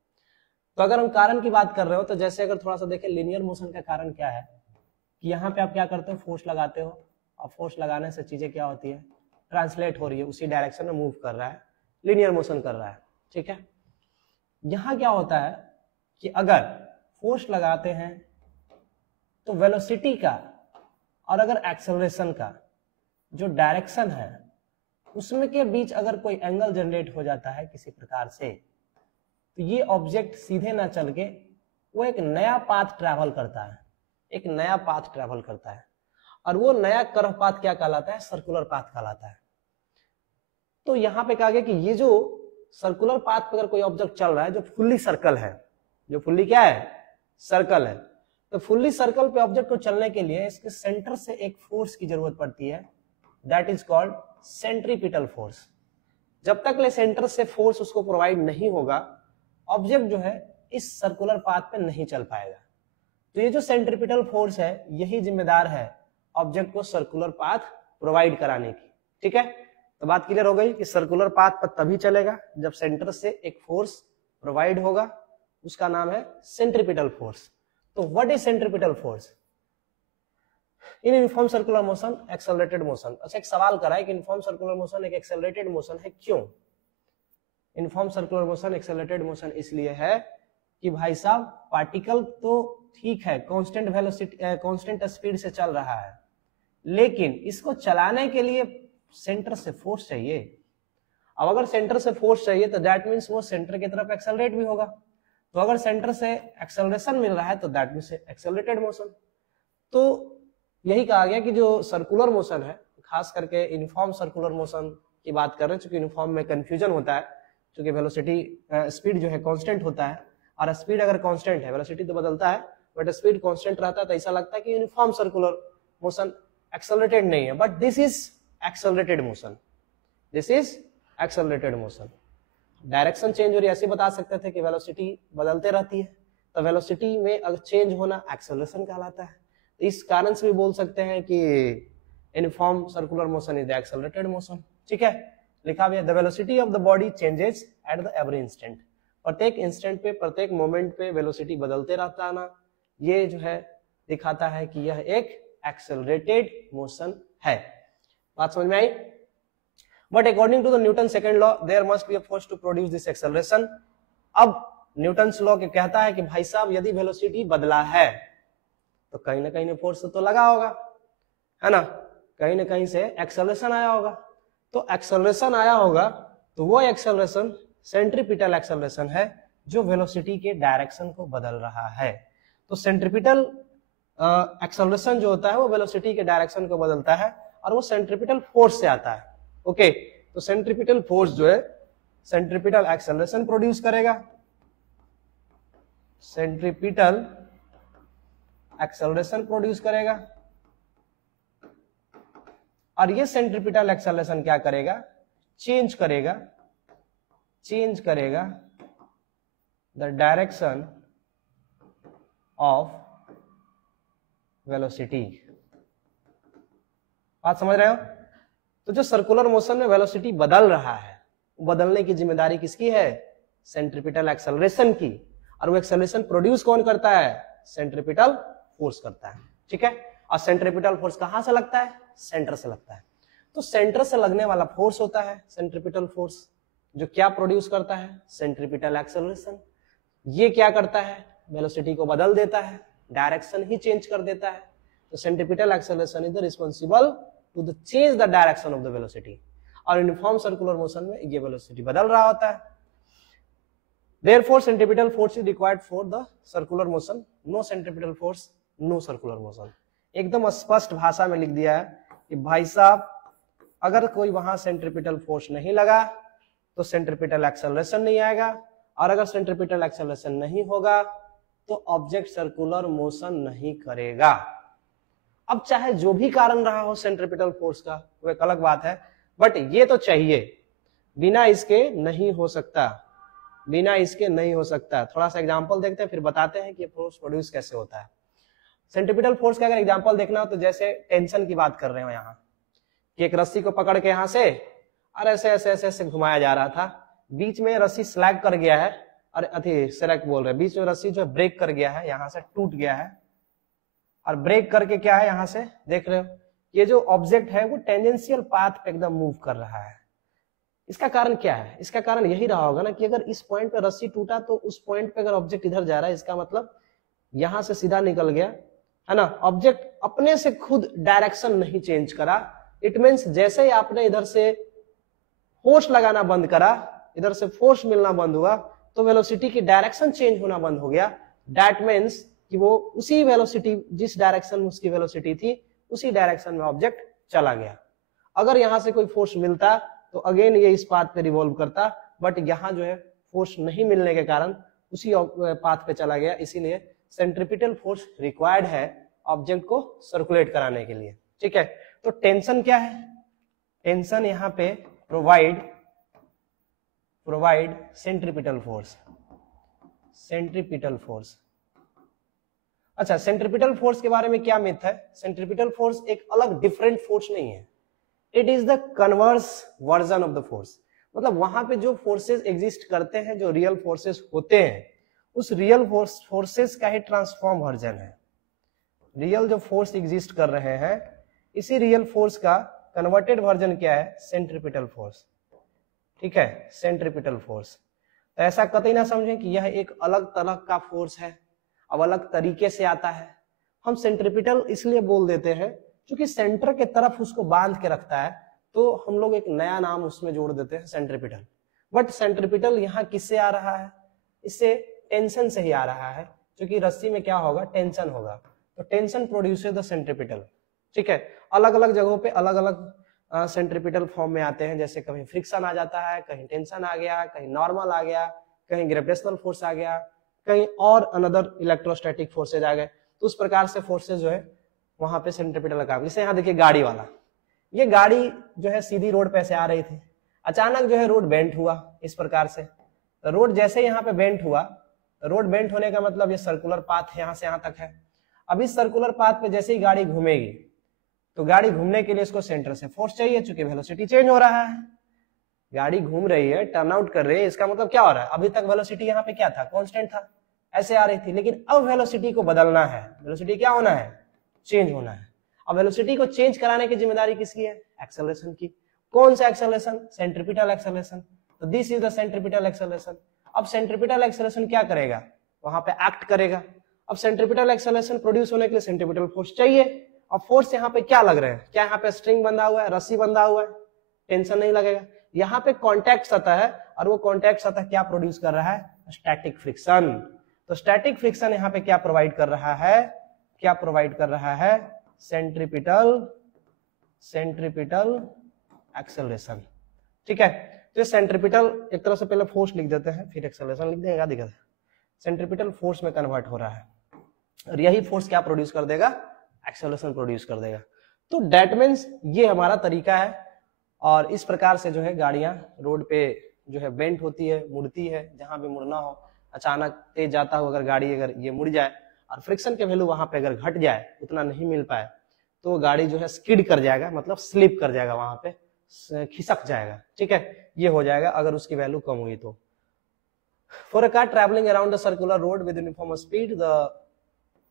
तो अगर हम कारण की बात कर रहे हो तो जैसे अगर थोड़ा सा देखें लीनियर मोशन का कारण क्या है कि यहाँ पे आप क्या करते हो, फोर्स लगाते हो और फोर्स लगाने से चीजें क्या होती है, ट्रांसलेट हो रही है, उसी डायरेक्शन में मूव कर रहा है, लीनियर मोशन कर रहा है। ठीक है, यहाँ क्या होता है कि अगर फोर्स लगाते हैं तो वेलोसिटी का और अगर एक्सेलरेशन का जो डायरेक्शन है उसमें के बीच अगर कोई एंगल जनरेट हो जाता है किसी प्रकार से, तो ये ऑब्जेक्ट सीधे ना चल के वो एक नया पाथ ट्रैवल करता है, एक नया पाथ ट्रैवल करता है, और वो नया कर्व पाथ क्या कहलाता है, सर्कुलर पाथ कहलाता है। तो यहां पे कहा गया कि ये जो सर्कुलर पाथ पर अगर कोई ऑब्जेक्ट चल रहा है जो फुल्ली सर्कल है, जो फुल्ली क्या है, सर्कल है, तो फुल्ली सर्कल पे ऑब्जेक्ट को चलने के लिए इसके सेंटर से एक फोर्स की जरूरत पड़ती है, that is called centripetal force. जब तक ले सेंटर से फोर्स उसको प्रोवाइड नहीं होगा, ऑब्जेक्ट जो है इस सर्कुलर पाथ पे नहीं चल पाएगा। तो ये जो सेंट्रीपिटल फोर्स है यही जिम्मेदार है ऑब्जेक्ट को सर्कुलर पाथ प्रोवाइड कराने की। ठीक है, तो बात क्लियर हो गई कि सर्कुलर पाथ पर तभी चलेगा जब सेंटर से एक फोर्स प्रोवाइड होगा, उसका नाम है सेंट्रीपिटल फोर्स। तो what is centripetal force in uniform circular motion, accelerated motion? अच्छा, एक सवाल करा है कि यूनिफॉर्म सर्कुलर मोशन एक एक्सेलरेटेड मोशन है, क्यों? Uniform circular motion accelerated motion इसलिए है कि भाई साहब पार्टिकल तो ठीक है कांस्टेंट वेलोसिटी कांस्टेंट स्पीड से चल रहा है, लेकिन इसको चलाने के लिए सेंटर से फोर्स चाहिए। अब अगर सेंटर से फोर्स चाहिए तो दैट मींस वो सेंटर की तरफ एक्सेलरेट भी होगा। तो अगर सेंटर से एक्सेलरेशन मिल रहा है तो दैट मींस एक्सेलरेटेड मोशन। तो यही कहा गया कि जो सर्कुलर मोशन है, खास करके यूनिफॉर्म सर्कुलर मोशन की बात कर रहे हैं, चूंकि यूनिफॉर्म में कंफ्यूजन होता है, क्योंकि वेलोसिटी स्पीड जो है कांस्टेंट होता है, और स्पीड अगर कांस्टेंट है, वेलोसिटी तो बदलता है बट स्पीड कांस्टेंट रहता है, तो ऐसा लगता है कि यूनिफॉर्म सर्कुलर मोशन एक्सेलरेटेड नहीं है, but this is accelerated motion, this is accelerated motion. Direction change हो रही है, ऐसे बता सकते थे कि वेलोसिटी बदलते रहती है, तो वेलोसिटी में अगर चेंज होना एक्सेलरेशन कहलाता है। इस कारण से भी बोल सकते हैं कि uniform circular motion is the accelerated motion. ठीक है, लिखा हुआ है the velocity of the body changes at the every instant. प्रत्येक इंस्टेंट पे, प्रत्येक मोमेंट पे वेलोसिटी बदलते रहता है ना, ये जो है दिखाता है कि यह एक एक्सेलरेटेड मोशन है। बात समझ में आई? But according to the Newton second law there must be a force to produce this acceleration. अब न्यूटन्स लॉ कहता है कि भाई साहब यदि वेलोसिटी बदला है तो कहीं ना कहीं फोर्स तो लगा होगा, है ना, कहीं ना कहीं से एक्सेलरेशन आया होगा। तो एक्सेलरेशन आया होगा तो वो एक्सेलरेशन सेंट्रीपिटल एक्सेलरेशन है जो वेलोसिटी के डायरेक्शन को बदल रहा है। तो सेंट्रीपिटल एक्सेलरेशन जो होता है वो वेलोसिटी के डायरेक्शन को बदलता है और वो सेंट्रीपिटल फोर्स से आता है। ओके, तो सेंट्रीपिटल फोर्स जो है सेंट्रीपिटल एक्सेलरेशन प्रोड्यूस करेगा, सेंट्रीपिटल एक्सेलरेशन प्रोड्यूस करेगा, और ये सेंट्रीपिटल एक्सेलरेशन क्या करेगा, चेंज करेगा द डायरेक्शन ऑफ वेलोसिटी। बात समझ रहे हो? तो जो सर्कुलर मोशन में वेलोसिटी बदल रहा है, बदलने की जिम्मेदारी किसकी है, सेंट्रीपिटल एक्सेलरेशन की, और वो एक्सेलरेशन प्रोड्यूस कौन करता है, सेंट्रीपिटल फोर्स करता है। ठीक है, और सेंट्रीपिटल फोर्स कहां से लगता है, सेंटर से लगता है। तो सेंटर से लगने वाला फोर्स होता है सेंट्रीपिटल फोर्स, जो क्या प्रोड्यूस करता है, सेंट्रीपिटल एक्सेलरेशन। ये क्या करता है, वेलोसिटी को बदल देता है, डायरेक्शन ही चेंज कर देता है। तो centripetal acceleration is the responsible to the change the direction of the velocity, और यूनिफॉर्म सर्कुलर मोशन में ये वेलोसिटी बदल रहा होता है। Therefore, centripetal force is required for the circular motion. No centripetal force, no circular motion. एकदम स्पष्ट भाषा में लिख दिया है कि भाई साहब अगर कोई वहां सेंट्रीपिटल फोर्स नहीं लगा तो सेंट्रीपिटल एक्सेलरेशन नहीं आएगा, और अगर सेंट्रीपिटल एक्सेलरेशन नहीं होगा तो ऑब्जेक्ट सर्कुलर मोशन नहीं करेगा। अब चाहे जो भी कारण रहा हो सेंट्रीपिटल फोर्स का, वो एक अलग बात है, बट ये तो चाहिए, बिना इसके नहीं हो सकता, बिना इसके नहीं हो सकता। थोड़ा सा एग्जांपल देखते हैं फिर बताते हैं कि फोर्स प्रोड्यूस कैसे होता है। सेंट्रीपिटल फोर्स का अगर एग्जांपल देखना हो तो जैसे टेंशन की बात कर रहे हो यहाँ, कि एक रस्सी को पकड़ के यहाँ से और ऐसे ऐसे ऐसे ऐसे घुमाया जा रहा था, बीच में रस्सी स्लैग कर गया है और अति सेरेक्ट बोल रहे हैं, बीच में रस्सी जो ब्रेक कर गया है, यहाँ से टूट गया है, और ब्रेक करके क्या है यहाँ से देख रहे हो, ये जो ऑब्जेक्ट है वो टेंजेंशियल पाथ पे एकदम मूव कर रहा है। इसका कारण क्या है? इसका कारण यही रहा होगा ना कि अगर इस पॉइंट पे रस्सी टूटा तो उस पॉइंट पे अगर ऑब्जेक्ट इधर जा रहा है, इसका मतलब यहां से सीधा निकल गया है ना। ऑब्जेक्ट अपने से खुद डायरेक्शन नहीं चेंज करा, इट मीन्स जैसे ही आपने इधर से फोर्स लगाना बंद करा, इधर से फोर्स मिलना बंद हुआ, तो वेलोसिटी की डायरेक्शन चेंज होना बंद हो गया। दैट मीन्स कि वो उसी वेलोसिटी, जिस डायरेक्शन में उसकी वेलोसिटी थी, उसी डायरेक्शन में ऑब्जेक्ट चला गया। अगर यहां से कोई फोर्स मिलता तो अगेन ये इस पाथ पे रिवॉल्व करता, बट यहाँ जो है फोर्स नहीं मिलने के कारण उसी पाथ पे चला गया, इसीलिए सेंट्रिपिटल फोर्स रिक्वायर्ड है ऑब्जेक्ट को सर्कुलेट कराने के लिए। ठीक है, तो टेंशन क्या है? टेंशन यहाँ पे provide centripetal force. Centripetal force, अच्छा सेंट्रिपिटल फोर्स के बारे में क्या मिथ है? सेंट्रिपिटल फोर्स एक अलग डिफरेंट फोर्स नहीं है, it is the converse version of the force. मतलब वहां पे जो फोर्सेस एग्जिस्ट करते हैं, जो रियल फोर्सेस होते हैं, उस रियल फोर्सेस का ही ट्रांसफॉर्म वर्जन है। रियल जो फोर्स एग्जिस्ट कर रहे हैं, इसी रियल फोर्स का कन्वर्टेड वर्जन क्या है? Centripetal force. ठीक है, सेंट्रिपिटल फोर्स। तो ऐसा कतई ना समझें कि यह एक अलग तरह का फोर्स है, अब अलग तरीके से आता है। हम सेंट्रिपिटल इसलिए बोल देते हैं क्योंकि सेंटर के तरफ उसको बांध के रखता है, तो हम लोग एक नया नाम उसमें जोड़ देते हैं, सेंट्रिपिटल। बट सेंट्रिपिटल यहाँ किससे आ रहा है? इससे टेंशन से ही आ रहा है, क्योंकि रस्सी में क्या होगा? टेंशन होगा, तो टेंशन प्रोड्यूसेस द सेंट्रिपिटल। ठीक है, अलग अलग जगहों पे अलग अलग सेंट्रिपिटल फॉर्म में आते हैं, जैसे कहीं फ्रिक्शन आ जाता है, कहीं टेंशन आ गया, कहीं नॉर्मल आ गया, कहीं ग्रेविटेशनल फोर्स आ गया, कहीं और अनदर इलेक्ट्रोस्टैटिक फोर्सेज आ गए। तो उस प्रकार से फोर्सेज जो है वहां पे सेंट्रिपिटल का काम। जैसे यहाँ देखिए गाड़ी वाला, ये गाड़ी जो है सीधी रोड पे से आ रही थी, अचानक जो है रोड बेंट हुआ इस प्रकार से। तो रोड जैसे यहाँ पे बेंट हुआ, रोड बेंट होने का मतलब ये सर्कुलर पाथ यहाँ से यहाँ तक है। अब इस सर्कुलर पाथ पे जैसे ही गाड़ी घूमेगी, तो गाड़ी घूमने के लिए इसको सेंटर से फोर्स चाहिए, चूंकि वेलोसिटी चेंज हो रहा है, गाड़ी घूम रही है, टर्न आउट कर रही है, इसका मतलब क्या हो रहा है? अभी तक वेलोसिटी यहाँ पे क्या था? कांस्टेंट था, ऐसे आ रही थी, लेकिन अब वेलोसिटी को बदलना है। वेलोसिटी क्या होना है? चेंज होना है। अब वेलोसिटी को चेंज कराने की जिम्मेदारी किसकी है? एक्सेलरेशन की। कौन सा एक्सेलरेशन? Centripetal acceleration. तो this is the centripetal acceleration. अब सेंट्रिपिटल एक्सेलरेशन क्या करेगा? वहां पे एक्ट करेगा। अब सेंट्रिपिटल एक्सेलरेशन प्रोड्यूस होने के लिए सेंट्रिपिटल फोर्स चाहिए। अब फोर्स यहाँ पे क्या लग रहे हैं? क्या यहाँ पे स्ट्रिंग बंधा हुआ है, रस्सी बंधा हुआ है? टेंशन नहीं लगेगा। यहाँ पे कॉन्टैक्ट सतह है, और वो कॉन्टैक्ट सतह क्या प्रोड्यूस कर रहा है? Static friction. तो स्टैटिक फ्रिक्शन यहाँ पे क्या प्रोवाइड कर रहा है? क्या प्रोवाइड कर रहा है? Centripetal acceleration. ठीक है, तो सेंट्रिपिटल एक तरह से पहले फोर्स लिख देते हैं, फिर एक्सेलरेशन लिख देंगे, दिक्कत है। सेंट्रिपिटल फोर्स में कन्वर्ट हो रहा है, और यही फोर्स क्या प्रोड्यूस कर देगा? एक्सेलरेशन प्रोड्यूस कर देगा। तो दैट मींस ये हमारा तरीका है, और इस प्रकार से जो है गाड़ियां रोड पे जो है बेंट होती है, मुड़ती है, जहां भी मुड़ना हो, अचानक तेज जाता हो अगर गाड़ी, अगर ये मुड़ जाए और फ्रिक्शन के वैल्यू वहां पे अगर घट जाए, उतना नहीं मिल पाए, तो गाड़ी जो है स्किड कर जाएगा, मतलब स्लिप कर जाएगा, वहां पे खिसक जाएगा। ठीक है, ये हो जाएगा अगर उसकी वैल्यू कम हुई तो। For a car travelling around the circular road with uniform speed, the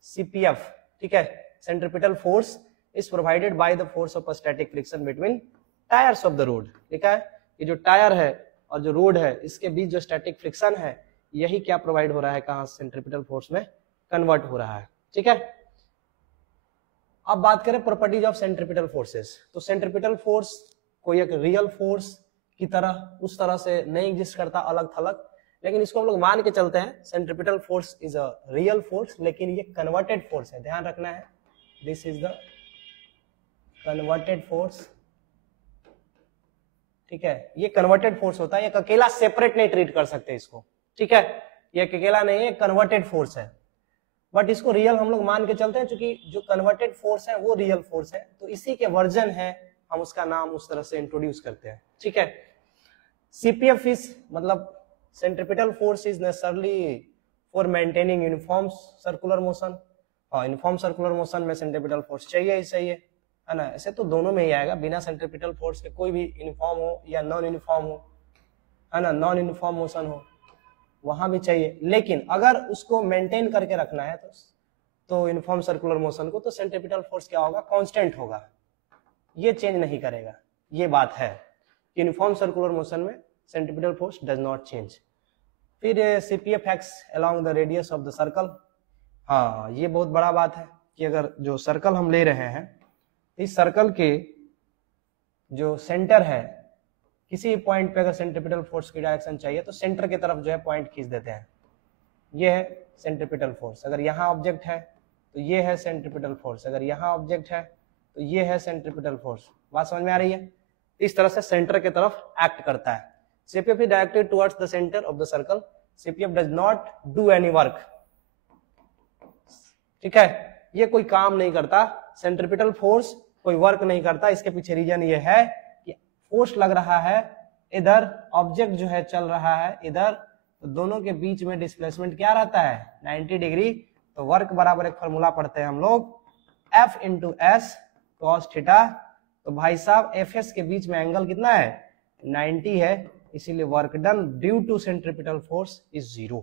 CPF, ठीक है, centripetal force is provided by the force of static friction between tyres of the road. ठीक है, ये जो टायर है और जो रोड है, इसके बीच जो स्टैटिक फ्रिक्शन है, यही क्या प्रोवाइड हो रहा है? कहां? सेंट्रिपिटल फोर्स में कन्वर्ट हो रहा है। ठीक है, अब बात करें प्रॉपर्टीज ऑफ सेंट्रिपिटल फोर्सेस। तो सेंट्रिपिटल फोर्स कोई एक रियल फोर्स की तरह उस तरह से नहीं एग्जिस्ट करता अलग थलग, लेकिन इसको हम लोग मान के चलते हैं centripetal force is a real force, लेकिन ये कन्वर्टेड फोर्स है, ध्यान रखना है। This is the converted force. ठीक है, ये कन्वर्टेड फोर्स होता है, ये अकेला सेपरेट नहीं ट्रीट कर सकते इसको। ठीक है, ये अकेला नहीं है, कन्वर्टेड फोर्स है, बट इसको रियल हम लोग मान के चलते हैं, क्योंकि जो कन्वर्टेड फोर्स है वो रियल फोर्स है, तो इसी के वर्जन है, हम उसका नाम उस तरह से इंट्रोड्यूस करते हैं। ठीक है, CPF इज मतलब centripetal force is necessarily for maintaining uniform circular motion, और यूनिफॉर्म सर्कुलर मोशन में सेंट्रिपिटल फोर्स चाहिए ही चाहिए, है ना। ऐसे तो दोनों में ही आएगा, बिना सेंट्रिपिटल फोर्स के कोई भी यूनिफॉर्म हो या नॉन यूनिफॉर्म हो, है ना, नॉन यूनिफॉर्म मोशन हो, वहां भी चाहिए, लेकिन अगर उसको मेंटेन करके रखना है तो यूनिफॉर्म सर्कुलर मोशन को, तो सेंट्रीपिटल फोर्स क्या होगा, कांस्टेंट होगा, ये चेंज नहीं करेगा। ये बात है, यूनिफॉर्म सर्कुलर मोशन में centripetal force does not change. फिर CPF acts along the radius of the circle. हाँ, ये बहुत बड़ा बात है कि अगर जो सर्कल हम ले रहे हैं, इस सर्कल के जो सेंटर है, किसी पॉइंट पे अगर सेंट्रीपिटल फोर्स की डायरेक्शन चाहिए तो सेंटर की तरफ जो है पॉइंट खींच देते हैं। ये है सेंट्रीपिटल फोर्स। अगर यहाँ ऑब्जेक्ट है तो ये है सेंट्रीपिटल फोर्स, अगर यहाँ ऑब्जेक्ट है तो ये है सेंट्रीपिटल फोर्स। बात समझ में आ रही है? इस तरह से सेंटर की तरफ एक्ट करता है। CPF is directed towards the center of the circle. CPF does not do any work. ठीक है, ये कोई काम नहीं करता, सेंट्रीपिटल फोर्स कोई वर्क नहीं करता। इसके पीछे रीजन ये है कि फोर्स लग रहा है इधर, ऑब्जेक्ट जो है चल रहा है इधर, तो दोनों के बीच में डिस्प्लेसमेंट क्या रहता है, 90 डिग्री। तो वर्क बराबर एक फॉर्मूला पढ़ते हैं हम लोग, F into S cos theta. तो भाई साहब एफएस के बीच में एंगल कितना है, 90 है, इसीलिए work done due to centripetal force is 0।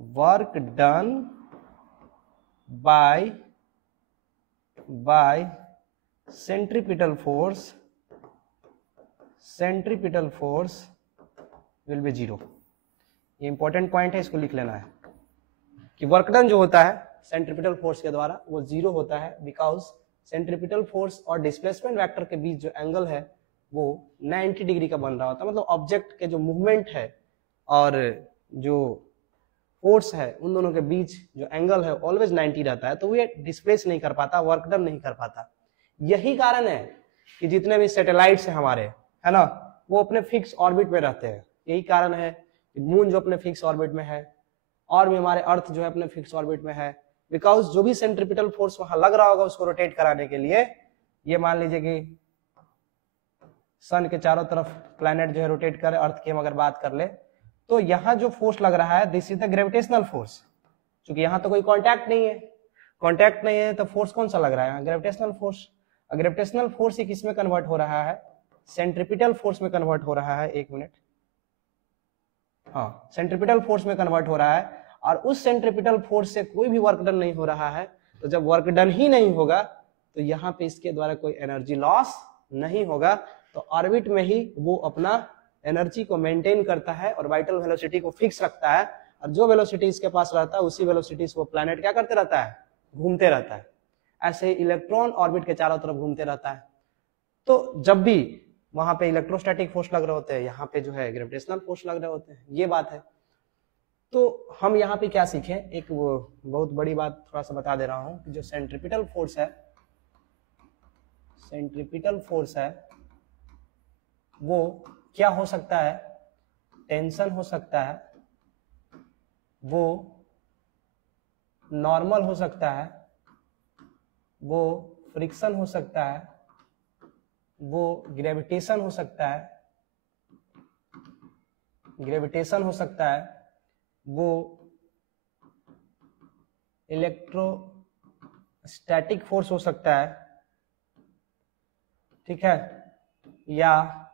Work done by centripetal force will be 0। ये इंपॉर्टेंट पॉइंट है, इसको लिख लेना है कि वर्क डन जो होता है सेंट्रीपिटल फोर्स के द्वारा वो 0 होता है, बिकॉज सेंट्रीपिटल फोर्स और डिस्प्लेसमेंट वेक्टर के बीच जो एंगल है वो 90 डिग्री का बन रहा होता है। मतलब ऑब्जेक्ट के जो मूवमेंट है और जो फोर्स है उन दोनों के बीच जो एंगल है ऑलवेज 90 रहता है, तो वो ये डिस्प्लेस नहीं कर पाता, वर्क डन नहीं कर पाता। यही कारण है कि जितने भी सैटेलाइट्स हैं हमारे, है ना, वो अपने फिक्स ऑर्बिट में रहते हैं। यही कारण है कि मून जो अपने फिक्स ऑर्बिट में है और भी हमारे अर्थ जो है अपने फिक्स ऑर्बिट में है, बिकॉज जो भी सेंट्रीपिटल फोर्स वहां लग रहा होगा उसको रोटेट कराने के लिए, ये मान लीजिए कि सन के चारों तरफ प्लैनेट जो है रोटेट करे, अर्थ की हम अगर बात कर ले, तो यहाँ जो फोर्स लग रहा है this is the gravitational force. क्योंकि यहाँ तो कोई कांटेक्ट नहीं है, तो फोर्स कौन सा लग रहा है, ग्रेविटेशनल फोर्स। ग्रेविटेशनल फोर्स ही किस में कन्वर्ट हो रहा है, सेंट्रीपिटल फोर्स में कन्वर्ट हो रहा है। एक मिनट, हाँ, सेंट्रीपिटल फोर्स में कन्वर्ट हो रहा है, और उस सेंट्रीपिटल फोर्स से कोई भी वर्क डन नहीं हो रहा है। तो जब वर्क डन ही नहीं होगा तो यहाँ पे इसके द्वारा कोई एनर्जी लॉस नहीं होगा, तो ऑर्बिट में ही वो अपना एनर्जी को मेंटेन करता है और वाइटल वेलोसिटी को फिक्स रखता है, और जो वेलोसिटी इसके पास रहता है उसी वेलोसिटी से वो प्लैनेट क्या करते रहता है, घूमते रहता है। ऐसे ही इलेक्ट्रॉन ऑर्बिट के चारों तरफ घूमते रहता है। तो जब भी वहां पे इलेक्ट्रोस्टैटिक फोर्स लग रहे होते हैं, यहाँ पे जो है ग्रेविटेशनल फोर्स लग रहे होते हैं, ये बात है। तो हम यहाँ पे क्या सीखे, एक वो बहुत बड़ी बात थोड़ा सा बता दे रहा हूं कि जो सेंट्रीपिटल फोर्स है वो क्या हो सकता है, टेंशन हो सकता है, वो नॉर्मल हो सकता है, वो फ्रिक्शन हो सकता है, वो ग्रेविटेशन हो सकता है, वो इलेक्ट्रोस्टैटिक फोर्स हो सकता है, ठीक है, या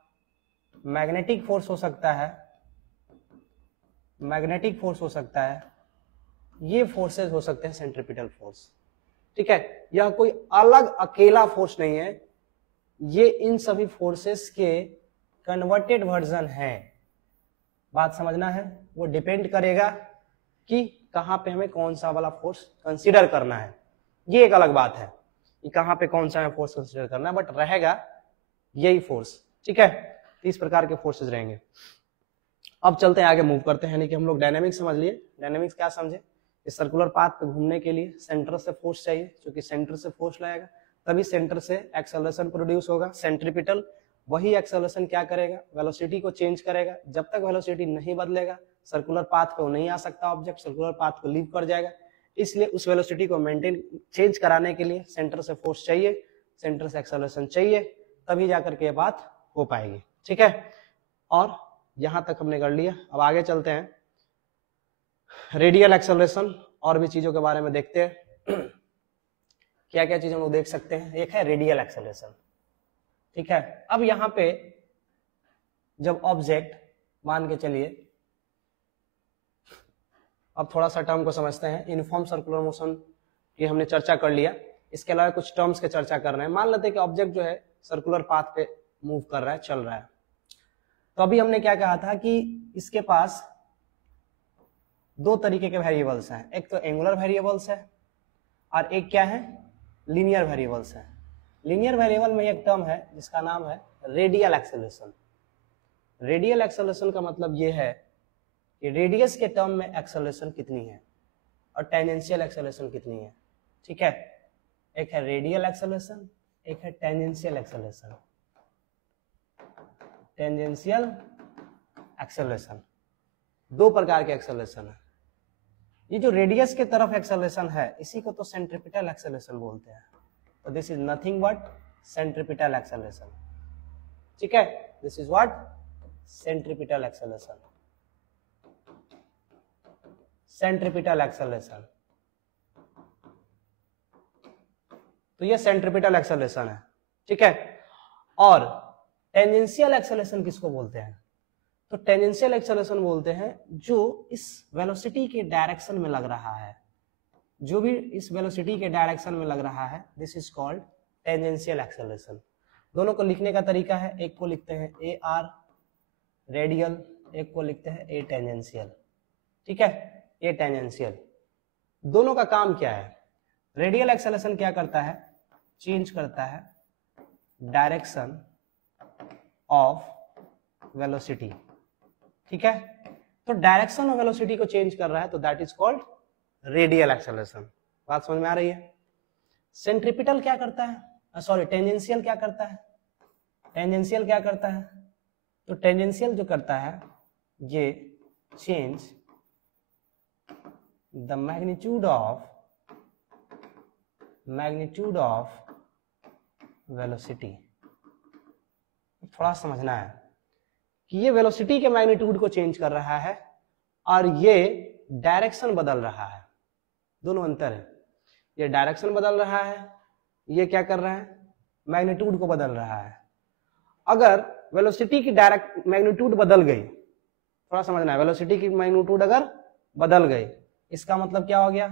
मैग्नेटिक फोर्स हो सकता है, ये फोर्सेस हो सकते हैं सेंट्रीपिटल फोर्स। ठीक है, यह कोई अलग अकेला फोर्स नहीं है, ये इन सभी फोर्सेस के कन्वर्टेड वर्जन है। बात समझना है, वो डिपेंड करेगा कि कहां पे हमें कौन सा वाला फोर्स कंसीडर करना है। ये एक अलग बात है कि कहां पे कौन सा फोर्स कंसीडर करना है, बट रहेगा यही फोर्स। ठीक है, तो इस प्रकार के फोर्सेस रहेंगे। अब चलते हैं आगे, मूव करते हैं, यानी कि हम लोग डायनेमिक्स समझ लिए। डायनेमिक्स क्या समझे, इस सर्कुलर पाथ पे घूमने के लिए सेंटर से फोर्स चाहिए, क्योंकि सेंटर से फोर्स लगेगा तभी सेंटर से एक्सेलरेशन प्रोड्यूस होगा। सेंट्रीपिटल वही एक्सेलरेशन क्या करेगा, वेलोसिटी को चेंज करेगा। जब तक वेलोसिटी नहीं बदलेगा सर्कुलर पाथ पे वो नहीं आ सकता ऑब्जेक्ट, सर्कुलर पाथ को लीव कर जाएगा। इसलिए उस वेलोसिटी को मेंटेन चेंज कराने के लिए सेंटर से फोर्स चाहिए, सेंटर से एक्सेलरेशन चाहिए, तभी जाकर के ये बात हो पाएगी। ठीक है, और यहां तक हमने कर लिया। अब आगे चलते हैं, रेडियल एक्सेलरेशन और भी चीजों के बारे में देखते हैं। क्या क्या चीज हम लोग देख सकते हैं। एक है रेडियल एक्सेलरेशन। ठीक है, अब यहां पे जब ऑब्जेक्ट मान के चलिए अब थोड़ा सा टर्म को समझते हैं। यूनिफॉर्म सर्कुलर मोशन की हमने चर्चा कर लिया, इसके अलावा कुछ टर्म्स के चर्चा कर रहे हैं। मान लेते हैं कि ऑब्जेक्ट जो है सर्कुलर पाथ पे मूव कर रहा है, चल रहा है। तो अभी हमने क्या कहा था कि इसके पास दो तरीके के वेरिएबल्स हैं, एक तो एंगुलर वेरिएबल्स है और एक क्या है, लीनियर वेरिएबल्स है। लीनियर वेरिएबल में एक टर्म है जिसका नाम है रेडियल एक्सेलरेशन। रेडियल एक्सेलरेशन का मतलब ये है कि रेडियस के टर्म में एक्सेलरेशन कितनी है और टेंजेंशियल एक्सेलरेशन कितनी है। ठीक है, एक है रेडियल एक्सेलरेशन, एक है टेंजेंशियल एक्सेलरेशन। टेंजेंशियल एक्सेलरेशन, दो प्रकार के एक्सेलरेशन है। ये जो रेडियस के तरफ एक्सेलरेशन है इसी को तो सेंट्रीपिटल एक्सेलरेशन बोलते हैं। तो this is nothing but centripetal acceleration. ठीक है, this is what, centripetal acceleration. Centripetal acceleration, तो ये सेंट्रीपिटल एक्सेलरेशन है। ठीक है, और टेंजेंशियल एक्सेलरेशन किसको बोलते हैं? तो टेंजेंशियल एक्सेलरेशन बोलते हैं जो इस वेलोसिटी के डायरेक्शन में लग रहा है, जो भी इस वेलोसिटी के डायरेक्शन में लग रहा है, this is called tangential acceleration. दोनों को लिखने का तरीका है, एक को लिखते हैं ए आर रेडियल, एक को लिखते हैं ए टेंजेंशियल। ठीक है, ए टेंजेंशियल। दोनों का काम क्या है? रेडियल एक्सेलरेशन क्या करता है? चेंज करता है डायरेक्शन ऑफ वेलोसिटी। ठीक है, तो डायरेक्शन ऑफ वेलोसिटी को चेंज कर रहा है तो that is called radial acceleration. बात समझ में आ रही है? सेंट्रीपिटल क्या करता है, सॉरी टेंजेंशियल क्या करता है? टेंजेंशियल क्या करता है? तो टेंजेंशियल जो करता है ये change the magnitude of velocity. थोड़ा समझना है कि ये वेलोसिटी के मैग्नीट्यूड को चेंज कर रहा है और ये डायरेक्शन बदल रहा है। दोनों अंतर है, ये डायरेक्शन बदल रहा है, ये क्या कर रहा है, मैग्नीट्यूड को बदल रहा है। अगर वेलोसिटी की डायरेक्ट मैग्नीट्यूड बदल गई, थोड़ा समझना है, वेलोसिटी की मैग्नीट्यूड अगर बदल गई इसका मतलब क्या हो गया,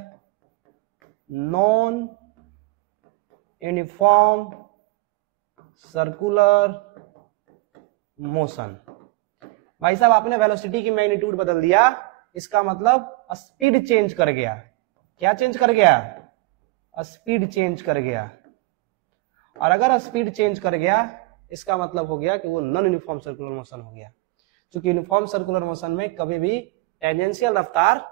नॉन यूनिफॉर्म सर्कुलर मोशन। भाई साहब आपने वेलोसिटी की मैग्नीट्यूड बदल दिया, इसका मतलब स्पीड चेंज कर गया। क्या चेंज कर गया? स्पीड चेंज कर गया। और अगर स्पीड चेंज कर गया इसका मतलब हो गया कि वो नॉन यूनिफॉर्म सर्कुलर मोशन हो गया। क्योंकि यूनिफॉर्म सर्कुलर मोशन में कभी भी टेंजेंशियल रफ्तार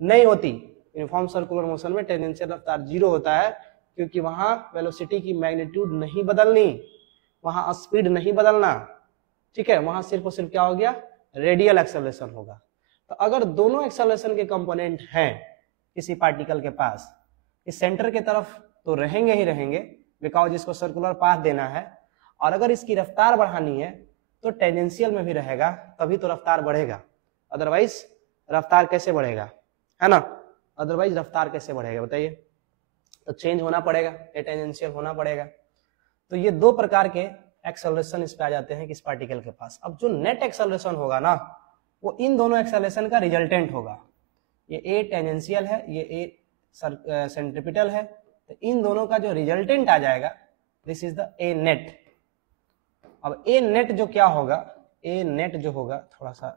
नहीं होती। यूनिफॉर्म सर्कुलर मोशन में टेंजेंशियल रफ्तार 0 होता है, क्योंकि वहां वेलोसिटी की मैग्नीट्यूड नहीं बदलनी, वहां स्पीड नहीं बदलना। ठीक है, वहां सिर्फ और सिर्फ क्या हो गया, रेडियल एक्सेलरेशन होगा। तो अगर दोनों एक्सेलरेशन के कंपोनेंट हैं किसी पार्टिकल के पास, इस सेंटर के तरफ तो रहेंगे ही रहेंगे, बिकॉज इसको सर्कुलर पाथ देना है, और अगर इसकी रफ्तार बढ़ानी है तो टेंजेंशियल में भी रहेगा, तभी तो रफ्तार बढ़ेगा। अदरवाइज रफ्तार कैसे बढ़ेगा, है ना? अदरवाइज रफ्तार कैसे बढ़ेगा बताइए? तो चेंज होना पड़ेगा, टेंजेंशियल होना पड़ेगा। तो ये दो प्रकार के एक्सेलरेशन इस पे आ जाते हैं किस पार्टिकल के पास। अब जो नेट एक्सेलरेशन होगा ना, वो इन दोनों एक्सेलरेशन का रिजल्टेंट होगा। ये ए टेंजेंशियल है, ये ए सेंट्रीपिटल है, तो इन दोनों का जो रिजल्टेंट आ जाएगा this is the A net. अब ए नेट जो क्या होगा, ए नेट जो होगा, थोड़ा सा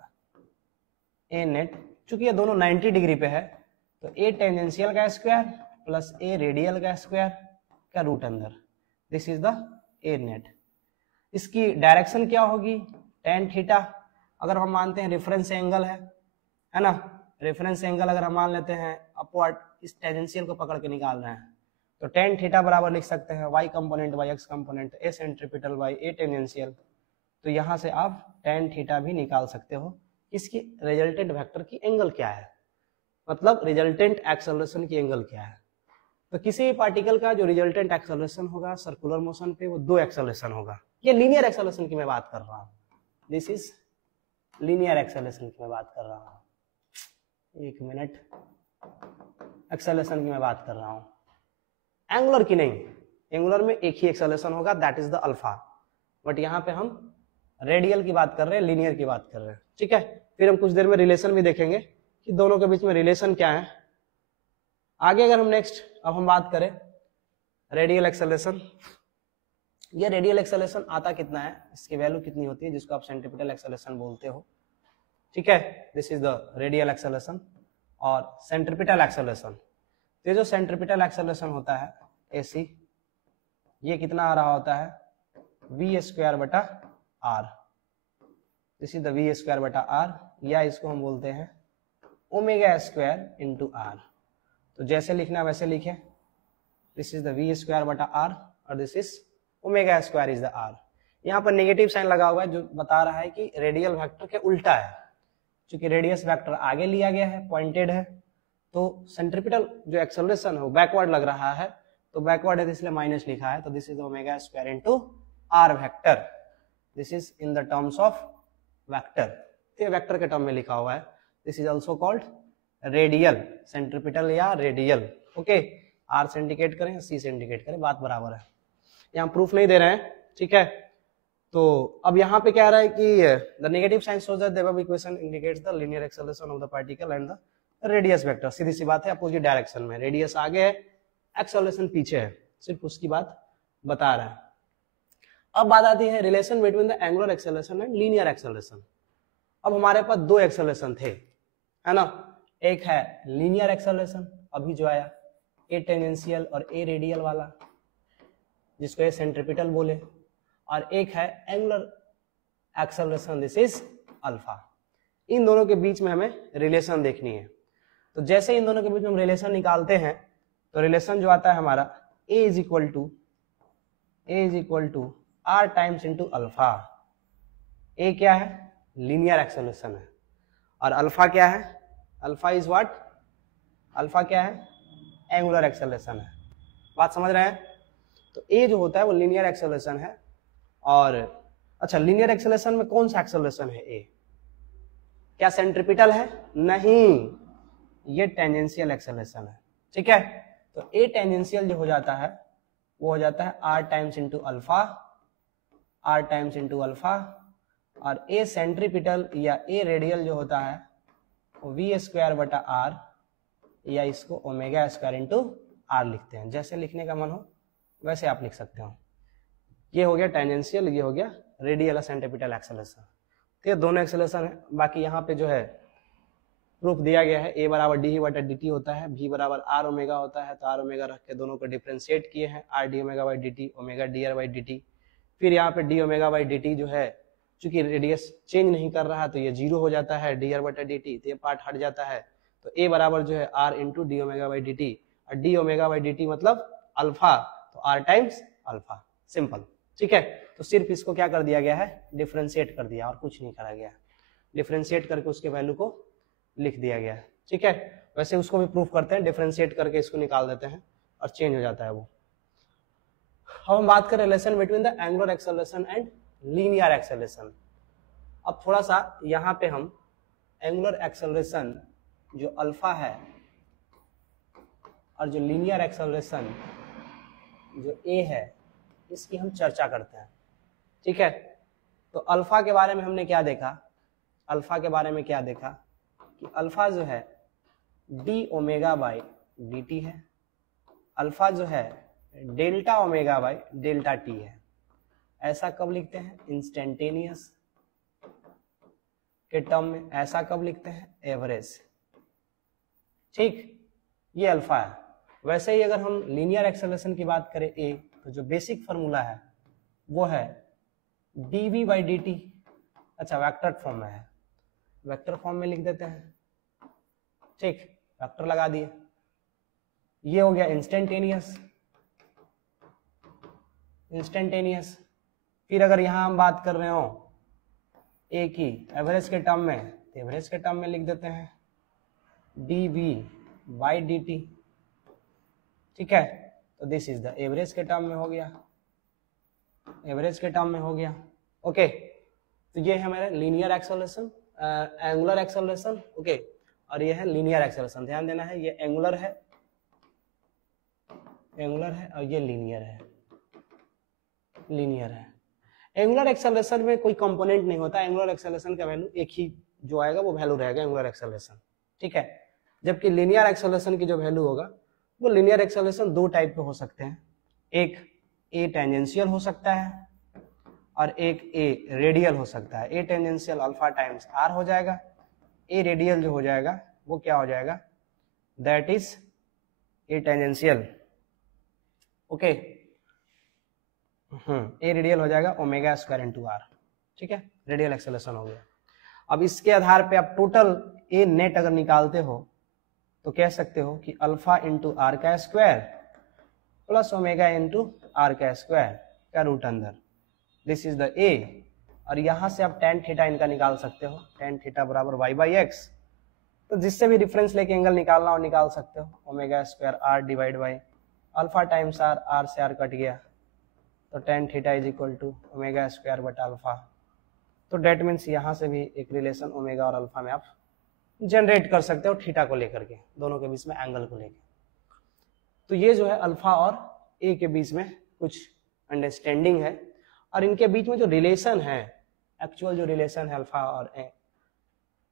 ए नेट, चूंकि ये दोनों 90 डिग्री पे है, तो ए टेंजेंशियल का स्क्वायर प्लस ए रेडियल का स्क्वायर का रूट अंदर, this is the A net. इसकी डायरेक्शन क्या होगी, tan थीटा। अगर हम मानते हैं रेफरेंस एंगल है ना, रेफरेंस एंगल अगर हम मान लेते हैं अपवर्ड, इस टेंजेंशियल को पकड़ के निकाल रहे हैं, तो tan थीटा बराबर लिख सकते हैं y component by x component, A centripetal by A tangential. तो यहां से आप tan थीटा भी निकाल सकते हो। इसकी रिजल्टेंट वेक्टर की एंगल क्या है, मतलब रिजल्टेंट एक्सेलरेशन की एंगल क्या है। तो किसी भी पार्टिकल का जो रिजल्टेंट एक्सेलरेशन होगा सर्कुलर मोशन पे, वो दो एक्सेलरेशन होगा। ये लीनियर एक्सेलरेशन की मैं बात कर रहा हूँ, दिस इज लीनियर एक्सेलरेशन की मैं बात कर रहा हूँ। एक मिनट, एक्सेलरेशन की मैं बात कर रहा हूँ, एंगुलर की नहीं। एंगुलर में एक ही एक्सेलरेशन होगा, that is the alpha. But यहाँ पे हम रेडियल की बात कर रहे हैं, लीनियर की बात कर रहे हैं। ठीक है, फिर हम कुछ देर में रिलेशन भी देखेंगे कि दोनों के बीच में रिलेशन क्या है। आगे अगर हम नेक्स्ट अब हम बात करें रेडियल एक्सेलरेशन, ये रेडियल एक्सेलरेशन आता कितना है, इसकी वैल्यू कितनी होती है, जिसको आप सेंट्रीपिटल एक्सेलरेशन बोलते हो, ठीक है। This is the radial acceleration और सेंट्रीपिटल एक्सेलरेशन। ये जो सेंट्रीपिटल एक्सेलरेशन होता है AC, ये कितना आ रहा होता है v² बटा r। This is the v² बटा r, या इसको हम बोलते हैं ओमेगा² इंटू r। तो जैसे लिखना वैसे लिखे, दिस इज द v² बटा r और दिस इज ओमेगा² इज द r। यहाँ पर नेगेटिव साइन लगा हुआ है जो बता रहा है कि रेडियल वेक्टर के उल्टा है, क्योंकि रेडियस वेक्टर आगे लिया गया है, पॉइंटेड है, तो सेंट्रीपिटल जो एक्सेलरेशन है वो बैकवर्ड लग रहा है, तो बैकवर्ड है इसलिए माइनस लिखा है। तो दिस इज ओमेगा² into r vector, this is in the terms of vector, ये वेक्टर के टर्म में लिखा हुआ है। This is also called radial, centripetal या रेडियल, ओके। r से इंडिकेट करें, c से इंडिकेट करें, बात बराबर है। यहाँ प्रूफ नहीं दे रहे हैं, ठीक है। तो अब यहाँ पे क्या आ रहा है कि the negative sign shows that the above equation indicates the linear acceleration of the particle and the radius vector. सीधी सी बात है, अपोजिट डायरेक्शन में, रेडियस आगे है, एक्सेलरेशन पीछे है, सिर्फ उसकी बात बता रहा है। अब बात आती है relation between the angular acceleration and linear acceleration. अब हमारे पास दो एक्सेलरेशन थे, है ना, एक है लीनियर एक्सेलरेशन अभी जो आया, ए टेंजेंशियल और ए रेडियल वाला, जिसको ए सेंट्रीपिटल बोले, और एक है angular acceleration, this is alpha. इन दोनों के बीच में हमें रिलेशन देखनी है। तो जैसे इन दोनों के बीच में हम रिलेशन निकालते हैं, तो रिलेशन जो आता है हमारा A is equal to r times into alpha. A क्या है, लीनियर एक्सेलरेशन है, और अल्फा क्या है, अल्फा इज व्हाट, अल्फा क्या है, एंगुलर एक्सेलरेशन है। बात समझ रहे हैं। तो ए जो होता है वो लीनियर एक्सेलरेशन है, और अच्छा लीनियर एक्सेलरेशन में कौन सा एक्सेलरेशन है ए, क्या सेंट्रीपिटल है, नहीं, ये टेंजेंशियल एक्सेलरेशन है, ठीक है। तो ए टेंजेंशियल जो हो जाता है वो हो जाता है r times into alpha, r times into alpha, और ए सेंट्रीपिटल या ए रेडियल जो होता है वो v² बटा r, या इसको ओमेगा² इंटू r लिखते हैं। जैसे लिखने का मन हो वैसे आप लिख सकते हो। ये हो गया टेंजेंशियल, ये हो गया रेडियल सेंट्रीपिटल एक्सेलरेशन। तो ये दोनों एक्सेलरेशन है। बाकी यहाँ पे जो है प्रूफ दिया गया है, a बराबर डी बटा डी टी होता है, v बराबर r ओमेगा होता है, तो r ओमेगा रख के दोनों को डिफ्रेंशिएट किए हैं, r D omega by d T, omega D R by d T. फिर यहाँ पे D omega by d T जो है, चूंकि रेडियस चेंज नहीं कर रहा तो ये 0 हो जाता है, डी आर बटा डी टी, तो ये पार्ट हट जाता है। तो a बराबर जो है r into d omega by d t, और d omega by d t मतलब अल्फा, तो r टाइम्स अल्फा, सिंपल, ठीक है। तो सिर्फ इसको क्या कर दिया गया है, डिफ्रेंशिएट कर दिया, और कुछ नहीं करा गया, डिफ्रेंशिएट करके उसके वैल्यू को लिख दिया गया है, ठीक है। वैसे उसको भी प्रूफ करते हैं, डिफरेंशिएट करके इसको निकाल देते हैं और चेंज हो जाता है वो। अब हम बात करें relation between the angular acceleration and linear acceleration. अब थोड़ा सा यहाँ पे हम एंगुलर एक्सेलरेशन जो अल्फा है और जो लीनियर एक्सेलरेशन जो ए है, इसकी हम चर्चा करते हैं, ठीक है। तो अल्फा के बारे में हमने क्या देखा, अल्फा के बारे में क्या देखा कि अल्फा जो है D omega by d T है, अल्फा जो है delta omega by delta T है। ऐसा कब लिखते हैं, इंस्टेंटेनियस के टर्म में। ऐसा कब लिखते हैं, एवरेज, ठीक, ये अल्फा है। वैसे ही अगर हम लीनियर एक्सेलरेशन की बात करें ए, तो जो बेसिक फार्मूला है वो है d v by d t. अच्छा वेक्टर फॉर्म में है, वेक्टर फॉर्म में लिख देते हैं, ठीक, वेक्टर लगा दिए। ये हो गया इंस्टेंटेनियस, इंस्टेंटेनियस। फिर अगर यहां हम बात कर रहे हो ए की एवरेज के टर्म में, तो एवरेज के टर्म में लिख देते हैं d v by d t, ठीक है। तो दिस इज द एवरेज के टर्म में हो गया, एवरेज के टर्म में हो गया, ओके। तो ये है हमारे linear acceleration, angular acceleration, okay, और ये है लीनियर एक्सेलरेशन। ध्यान देना है, ये एंगुलर है, एंगुलर है, और ये लीनियर है, लीनियर है। एंगुलर एक्सेलरेशन में कोई कंपोनेंट नहीं होता, एंगुलर एक्सेलरेशन का वैल्यू एक ही जो आएगा वो वैल्यू रहेगा एंगुलर एक्सेलरेशन, ठीक है। जबकि लीनियर एक्सेलरेशन की जो वैल्यू होगा वो लीनियर एक्सेलरेशन दो टाइप के हो सकते हैं, एक ए टेंजेंशियल हो सकता है और एक ए रेडियल हो सकता है। A tangential alpha times r हो जाएगा, ए रेडियल जो हो जाएगा वो क्या हो जाएगा, that is a tangential, okay. A radial हो जाएगा ओमेगा स्क्वायर इंटू आर, ठीक है, रेडियल एक्सेलरेशन हो गया। अब इसके आधार पे आप टोटल ए नेट अगर निकालते हो तो कह सकते हो कि अल्फा इंटू आर का square plus omega into r का स्क्वायर का रूट अंदर, दिस इज द ए। और यहां से आप टेन थीटा इनका निकाल सकते हो, टेन थीटा बराबर वाई बाई एक्स, तो जिससे भी डिफरेंस लेके एंगल निकालना हो निकाल सकते हो। Omega square r divide by alpha times r, r से आर कट गया तो tan theta is equal to omega square बटा अल्फा। तो डेट मीन्स यहाँ से भी एक रिलेशन ओमेगा और अल्फा में आप जनरेट कर सकते हो थीटा को लेकर के, दोनों के बीच में एंगल को लेकर। तो ये जो है अल्फा और ए के बीच में कुछ अंडरस्टैंडिंग है, और इनके बीच में जो रिलेशन है, एक्चुअल जो रिलेशन है अल्फा और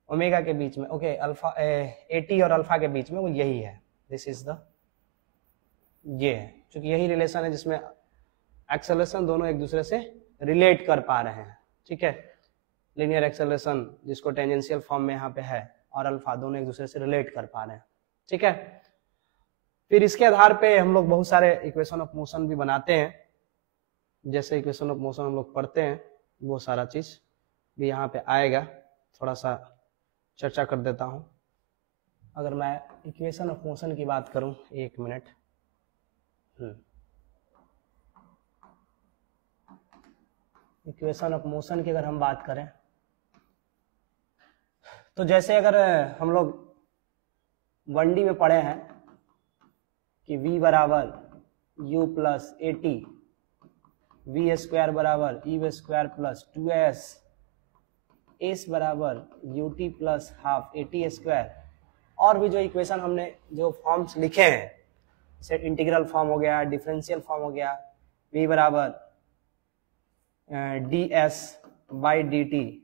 ओमेगा के बीच में, ओके, अल्फा एटी और अल्फा के बीच में, वो यही है, दिस इज द, ये है, क्योंकि यही रिलेशन है जिसमें एक्सेलरेशन दोनों एक दूसरे से रिलेट कर पा रहे हैं, ठीक है। लीनियर एक्सेलरेशन जिसको टेंजेंशियल फॉर्म में यहाँ पे है और अल्फा दोनों एक दूसरे से रिलेट कर पा रहे हैं, ठीक है। फिर इसके आधार पे हम लोग बहुत सारे इक्वेशन ऑफ मोशन भी बनाते हैं, जैसे इक्वेशन ऑफ मोशन हम लोग पढ़ते हैं, वो सारा चीज भी यहाँ पे आएगा, थोड़ा सा चर्चा कर देता हूँ। अगर मैं इक्वेशन ऑफ मोशन की बात करूँ, एक मिनट, इक्वेशन ऑफ मोशन की अगर हम बात करें तो जैसे अगर हम लोग 1D में पढ़े हैं कि v बराबर u plus a t, v square बराबर e square plus 2s, s बराबर u t plus half a t square, और भी जो इक्वेशन हमने जो फॉर्म्स लिखे हैं, जैसे इंटीग्रल फॉर्म हो गया, डिफरेंशियल फॉर्म हो गया, v बराबर d s by d t,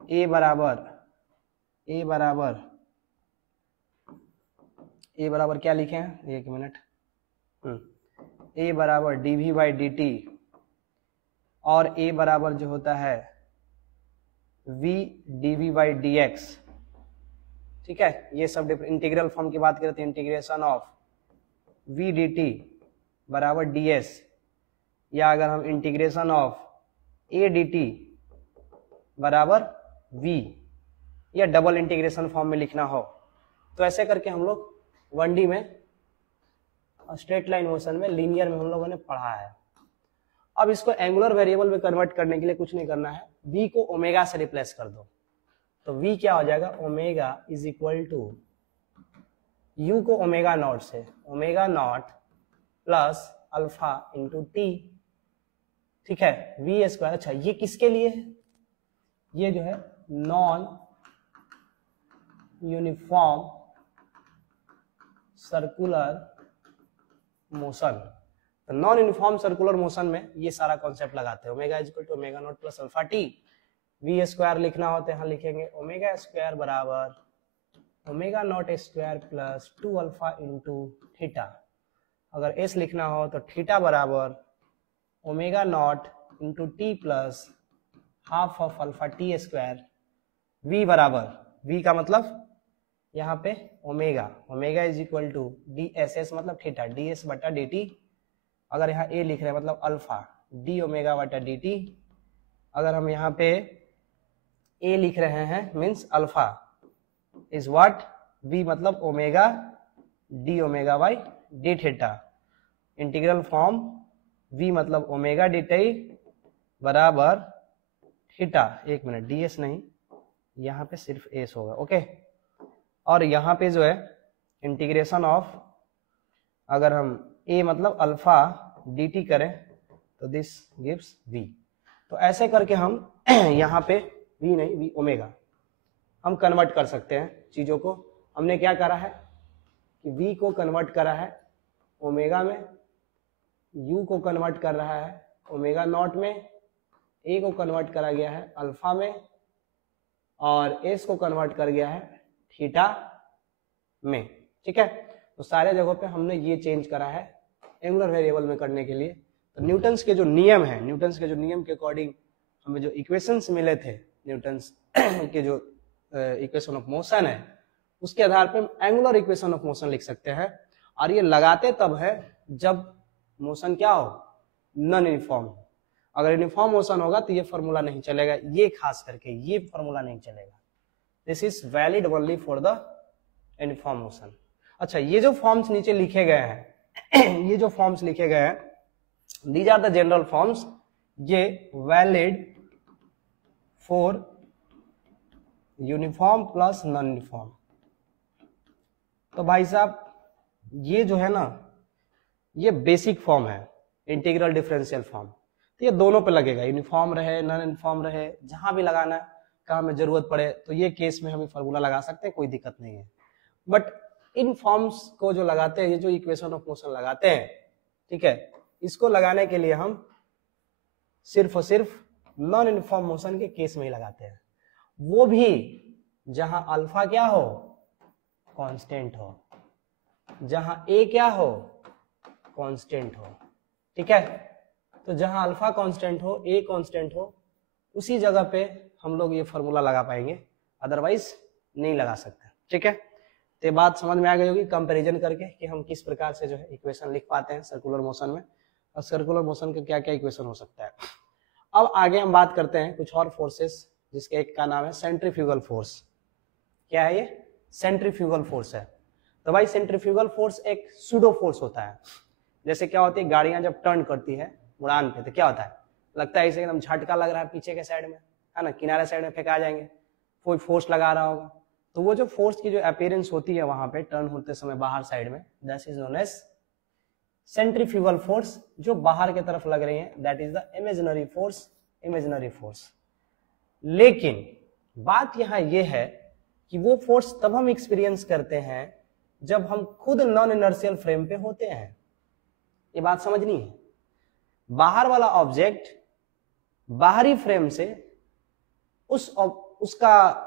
a बराबर क्या लिखे हैं, एक मिनट, ए बराबर d v by d t, और ए बराबर जो होता है v d v by d x, ठीक है। ये सब इंटीग्रल फॉर्म की बात करें तो integration of v d t बराबर डी एस, या अगर हम integration of a d t बराबर वी, या डबल इंटीग्रेशन फॉर्म में लिखना हो तो ऐसे करके हम लोग 1D में स्ट्रेट लाइन मोशन में, लीनियर में हम लोगों ने पढ़ा है। अब इसको एंगुलर वेरिएबल में कन्वर्ट करने के लिए कुछ नहीं करना है, v को ओमेगा से रिप्लेस कर दो, तो v क्या हो जाएगा, omega is equal to u को ओमेगा नॉट से, omega naught plus alpha into t, ठीक है, वी स्क्वायर। अच्छा, ये किसके लिए है, ये जो है नॉन यूनिफॉर्म सर्कुलर मोशन। तो नॉन यूनिफॉर्म सर्कुलर मोशन में ये सारा कॉन्सेप्ट लगाते हैं, omega is equal to omega naught plus alpha t. V square लिखना हो तो यहाँ लिखेंगे ओमेगा स्क्वायर बराबर omega naught square plus 2 alpha into theta. अगर एस लिखना हो तो थीटा बराबर omega naught into t plus half of alpha t square. V बराबर, वी का मतलब यहाँ पे omega, omega is equal to d s s मतलब थीटा, डी एस बटा डी टी। अगर यहाँ ए लिख रहे हैं मतलब अल्फा डी ओमेगा बटा डी टी। अगर हम यहाँ पे ए लिख रहे हैं means alpha is what, v मतलब omega d omega by d theta. Integral form v मतलब ओमेगा डी टी बराबर थीटा, एक मिनट, डी एस नहीं, यहाँ पे सिर्फ एस होगा, ओके। और यहाँ पे जो है इंटीग्रेशन ऑफ, अगर हम ए मतलब अल्फा डी टी करें तो दिस गिव्स वी। तो ऐसे करके हम यहाँ पे वी नहीं, वी ओमेगा हम कन्वर्ट कर सकते हैं चीजों को। हमने क्या करा है कि वी को कन्वर्ट करा है ओमेगा में, यू को कन्वर्ट कर रहा है ओमेगा नॉट में, ए को कन्वर्ट करा गया है अल्फा में, और एस को कन्वर्ट कर गया है थीटा में। ठीक है, तो सारे जगहों पे हमने ये चेंज करा है एंगुलर वेरिएबल में करने के लिए। तो न्यूटन्स के जो नियम है, न्यूटन्स के जो नियम के अकॉर्डिंग हमें जो इक्वेशंस मिले थे, न्यूटन्स के जो इक्वेशन ऑफ मोशन है, उसके आधार पे हम एंगुलर इक्वेशन ऑफ मोशन लिख सकते हैं। और ये लगाते तब है जब मोशन क्या हो, नॉन यूनिफॉर्म हो। अगर यूनिफॉर्म मोशन होगा तो ये फॉर्मूला नहीं चलेगा, ये खास करके ये फॉर्मूला नहीं चलेगा। This is valid only for the uniform motion. अच्छा, ये जो फॉर्म्स नीचे लिखे गए हैं ये जो फॉर्म्स लिखे गए हैं, these are the general forms. ये valid for uniform plus non uniform. तो भाई साहब ये जो है ना, ये बेसिक फॉर्म है, इंटीग्रल डिफरेंशियल फॉर्म। तो ये दोनों पे लगेगा, यूनिफॉर्म रहे नॉन यूनिफॉर्म रहे, जहां भी लगाना है, कहाँ में जरूरत पड़े तो ये केस में हम फॉर्मूला लगा सकते हैं, कोई दिक्कत नहीं है। बट इन फॉर्म्स को जो लगाते हैं, ये जो इक्वेशन ऑफ मोशन लगाते हैं, ठीक है, इसको लगाने के लिए हम सिर्फ और सिर्फ नॉन यूनिफॉर्म मोशन के केस में ही लगाते हैं, वो भी जहां अल्फा क्या हो, कांस्टेंट हो, जहां ए क्या हो, कांस्टेंट हो। ठीक है, तो जहां अल्फा कांस्टेंट हो, ए कांस्टेंट हो, उसी जगह पे हम लोग ये फॉर्मूला लगा पाएंगे, अदरवाइज नहीं लगा सकते। ठीक है, तो बात समझ में आ गई होगी कंपैरिजन करके कि हम किस प्रकार से जो है इक्वेशन लिख पाते हैं सर्कुलर मोशन में, और सर्कुलर मोशन का क्या क्या इक्वेशन हो सकता है। अब आगे हम बात करते हैं कुछ और फोर्सेस, जिसके एक का नाम है सेंट्रीफ्यूगल फोर्स। क्या है ये? सेंट्रीफ्यूगल फोर्स है। तो भाई सेंट्रीफ्यूगल फोर्स एक सूडो फोर्स होता है। जैसे क्या होती है, गाड़ियां जब टर्न करती है उड़ान पे, तो क्या होता है, लगता है इसे एकदम झटका लग रहा है पीछे के साइड में, है ना, किनारे साइड में फेंका जाएंगे, कोई फोर्स लगा रहा होगा। तो वो जो फोर्स की जो अपीयरेंस होती है वहां पे टर्न होते समय बाहर साइड में, that is known as centrifugal force. जो बाहर की तरफ लग रही है, that is the imaginary force, imaginary force. लेकिन बात यहाँ ये है कि वो फोर्स तब हम एक्सपीरियंस करते हैं जब हम खुद नॉन इनर्शियल फ्रेम पे होते हैं। ये बात समझनी है। बाहर वाला ऑब्जेक्ट बाहरी फ्रेम से उसका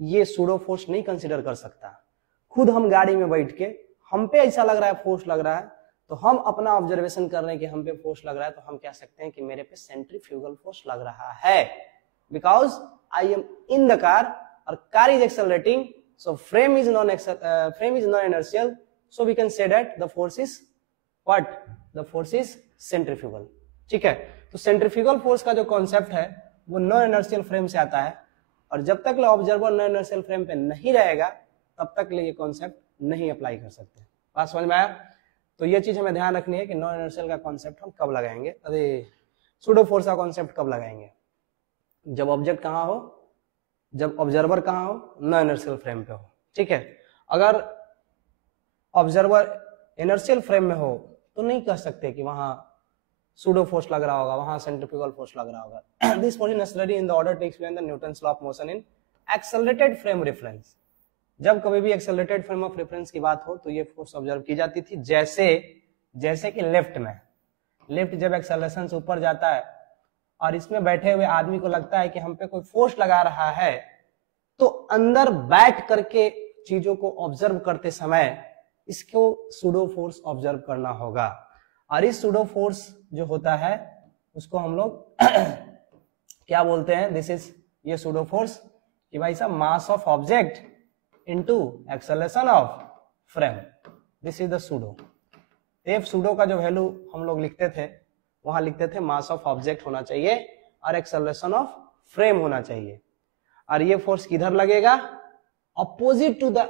ये सूडो फोर्स नहीं कंसीडर कर सकता। खुद हम गाड़ी में बैठ के हम पे ऐसा लग रहा है, फोर्स लग रहा है, तो हम अपना ऑब्जर्वेशन कर रहे हैं कि हम पे फोर्स लग रहा है, तो हम कह सकते हैं कि मेरे पे सेंट्रीफ्यूगल फोर्स लग रहा है, because I am in the car और car is accelerating, so frame is non-inertial, so we can say that the force is what? The force is centrifugal. ठीक है, तो सेंट्रीफ्यूगल फोर्स का जो कॉन्सेप्ट है वो नॉन इनर्शियल फ्रेम से आता है, और जब तक ऑब्जर्वर नॉन इनर्शियल फ्रेम पे नहीं रहेगा तब तक ये कॉन्सेप्ट नहीं अप्लाई कर सकते। बात समझ में आया? तो ये चीज हमें ध्यान रखनी है कि नॉन इनर्शियल का कॉन्सेप्ट हम कब लगाएंगे, अरे सूडो फोर्स का कॉन्सेप्ट कब लगाएंगे, जब ऑब्जेक्ट कहाँ हो, जब ऑब्जर्वर कहाँ हो, नॉन इनर्शियल फ्रेम पे हो। ठीक है, अगर ऑब्जर्वर इनर्शियल फ्रेम में हो तो नहीं कह सकते कि वहां सूडो फोर्स लग रहा होगा, वहां सेंट्रीफ्यूगल फोर्स लग रहा होगा। This force is necessary in the order to explain the Newton's law of motion in accelerated frame reference. जब कभी भी एक्सेलरेटेड फ्रेम ऑफ रेफरेंस की बात हो तो ये फोर्स ऑब्जर्व की जाती थी, जैसे कि लेफ्ट में, लेफ्ट जब एक्सेलरेशन से ऊपर जाता है और इसमें बैठे हुए आदमी को लगता है कि हम पे कोई फोर्स लगा रहा है, तो अंदर बैठ करके चीजों को ऑब्जर्व करते समय इसको सूडो फोर्स ऑब्जर्व करना होगा। और इस सूडो फोर्स जो होता है उसको हम लोग क्या बोलते हैं, दिस इज ये सूडो फोर्स कि भाई साहब mass of object into acceleration of frame, this is the pseudo. F pseudo का जो वैल्यू हम लोग लिखते थे, वहां लिखते थे मास ऑफ ऑब्जेक्ट होना चाहिए और एक्सेलरेशन ऑफ फ्रेम होना चाहिए। और ये फोर्स किधर लगेगा, opposite to the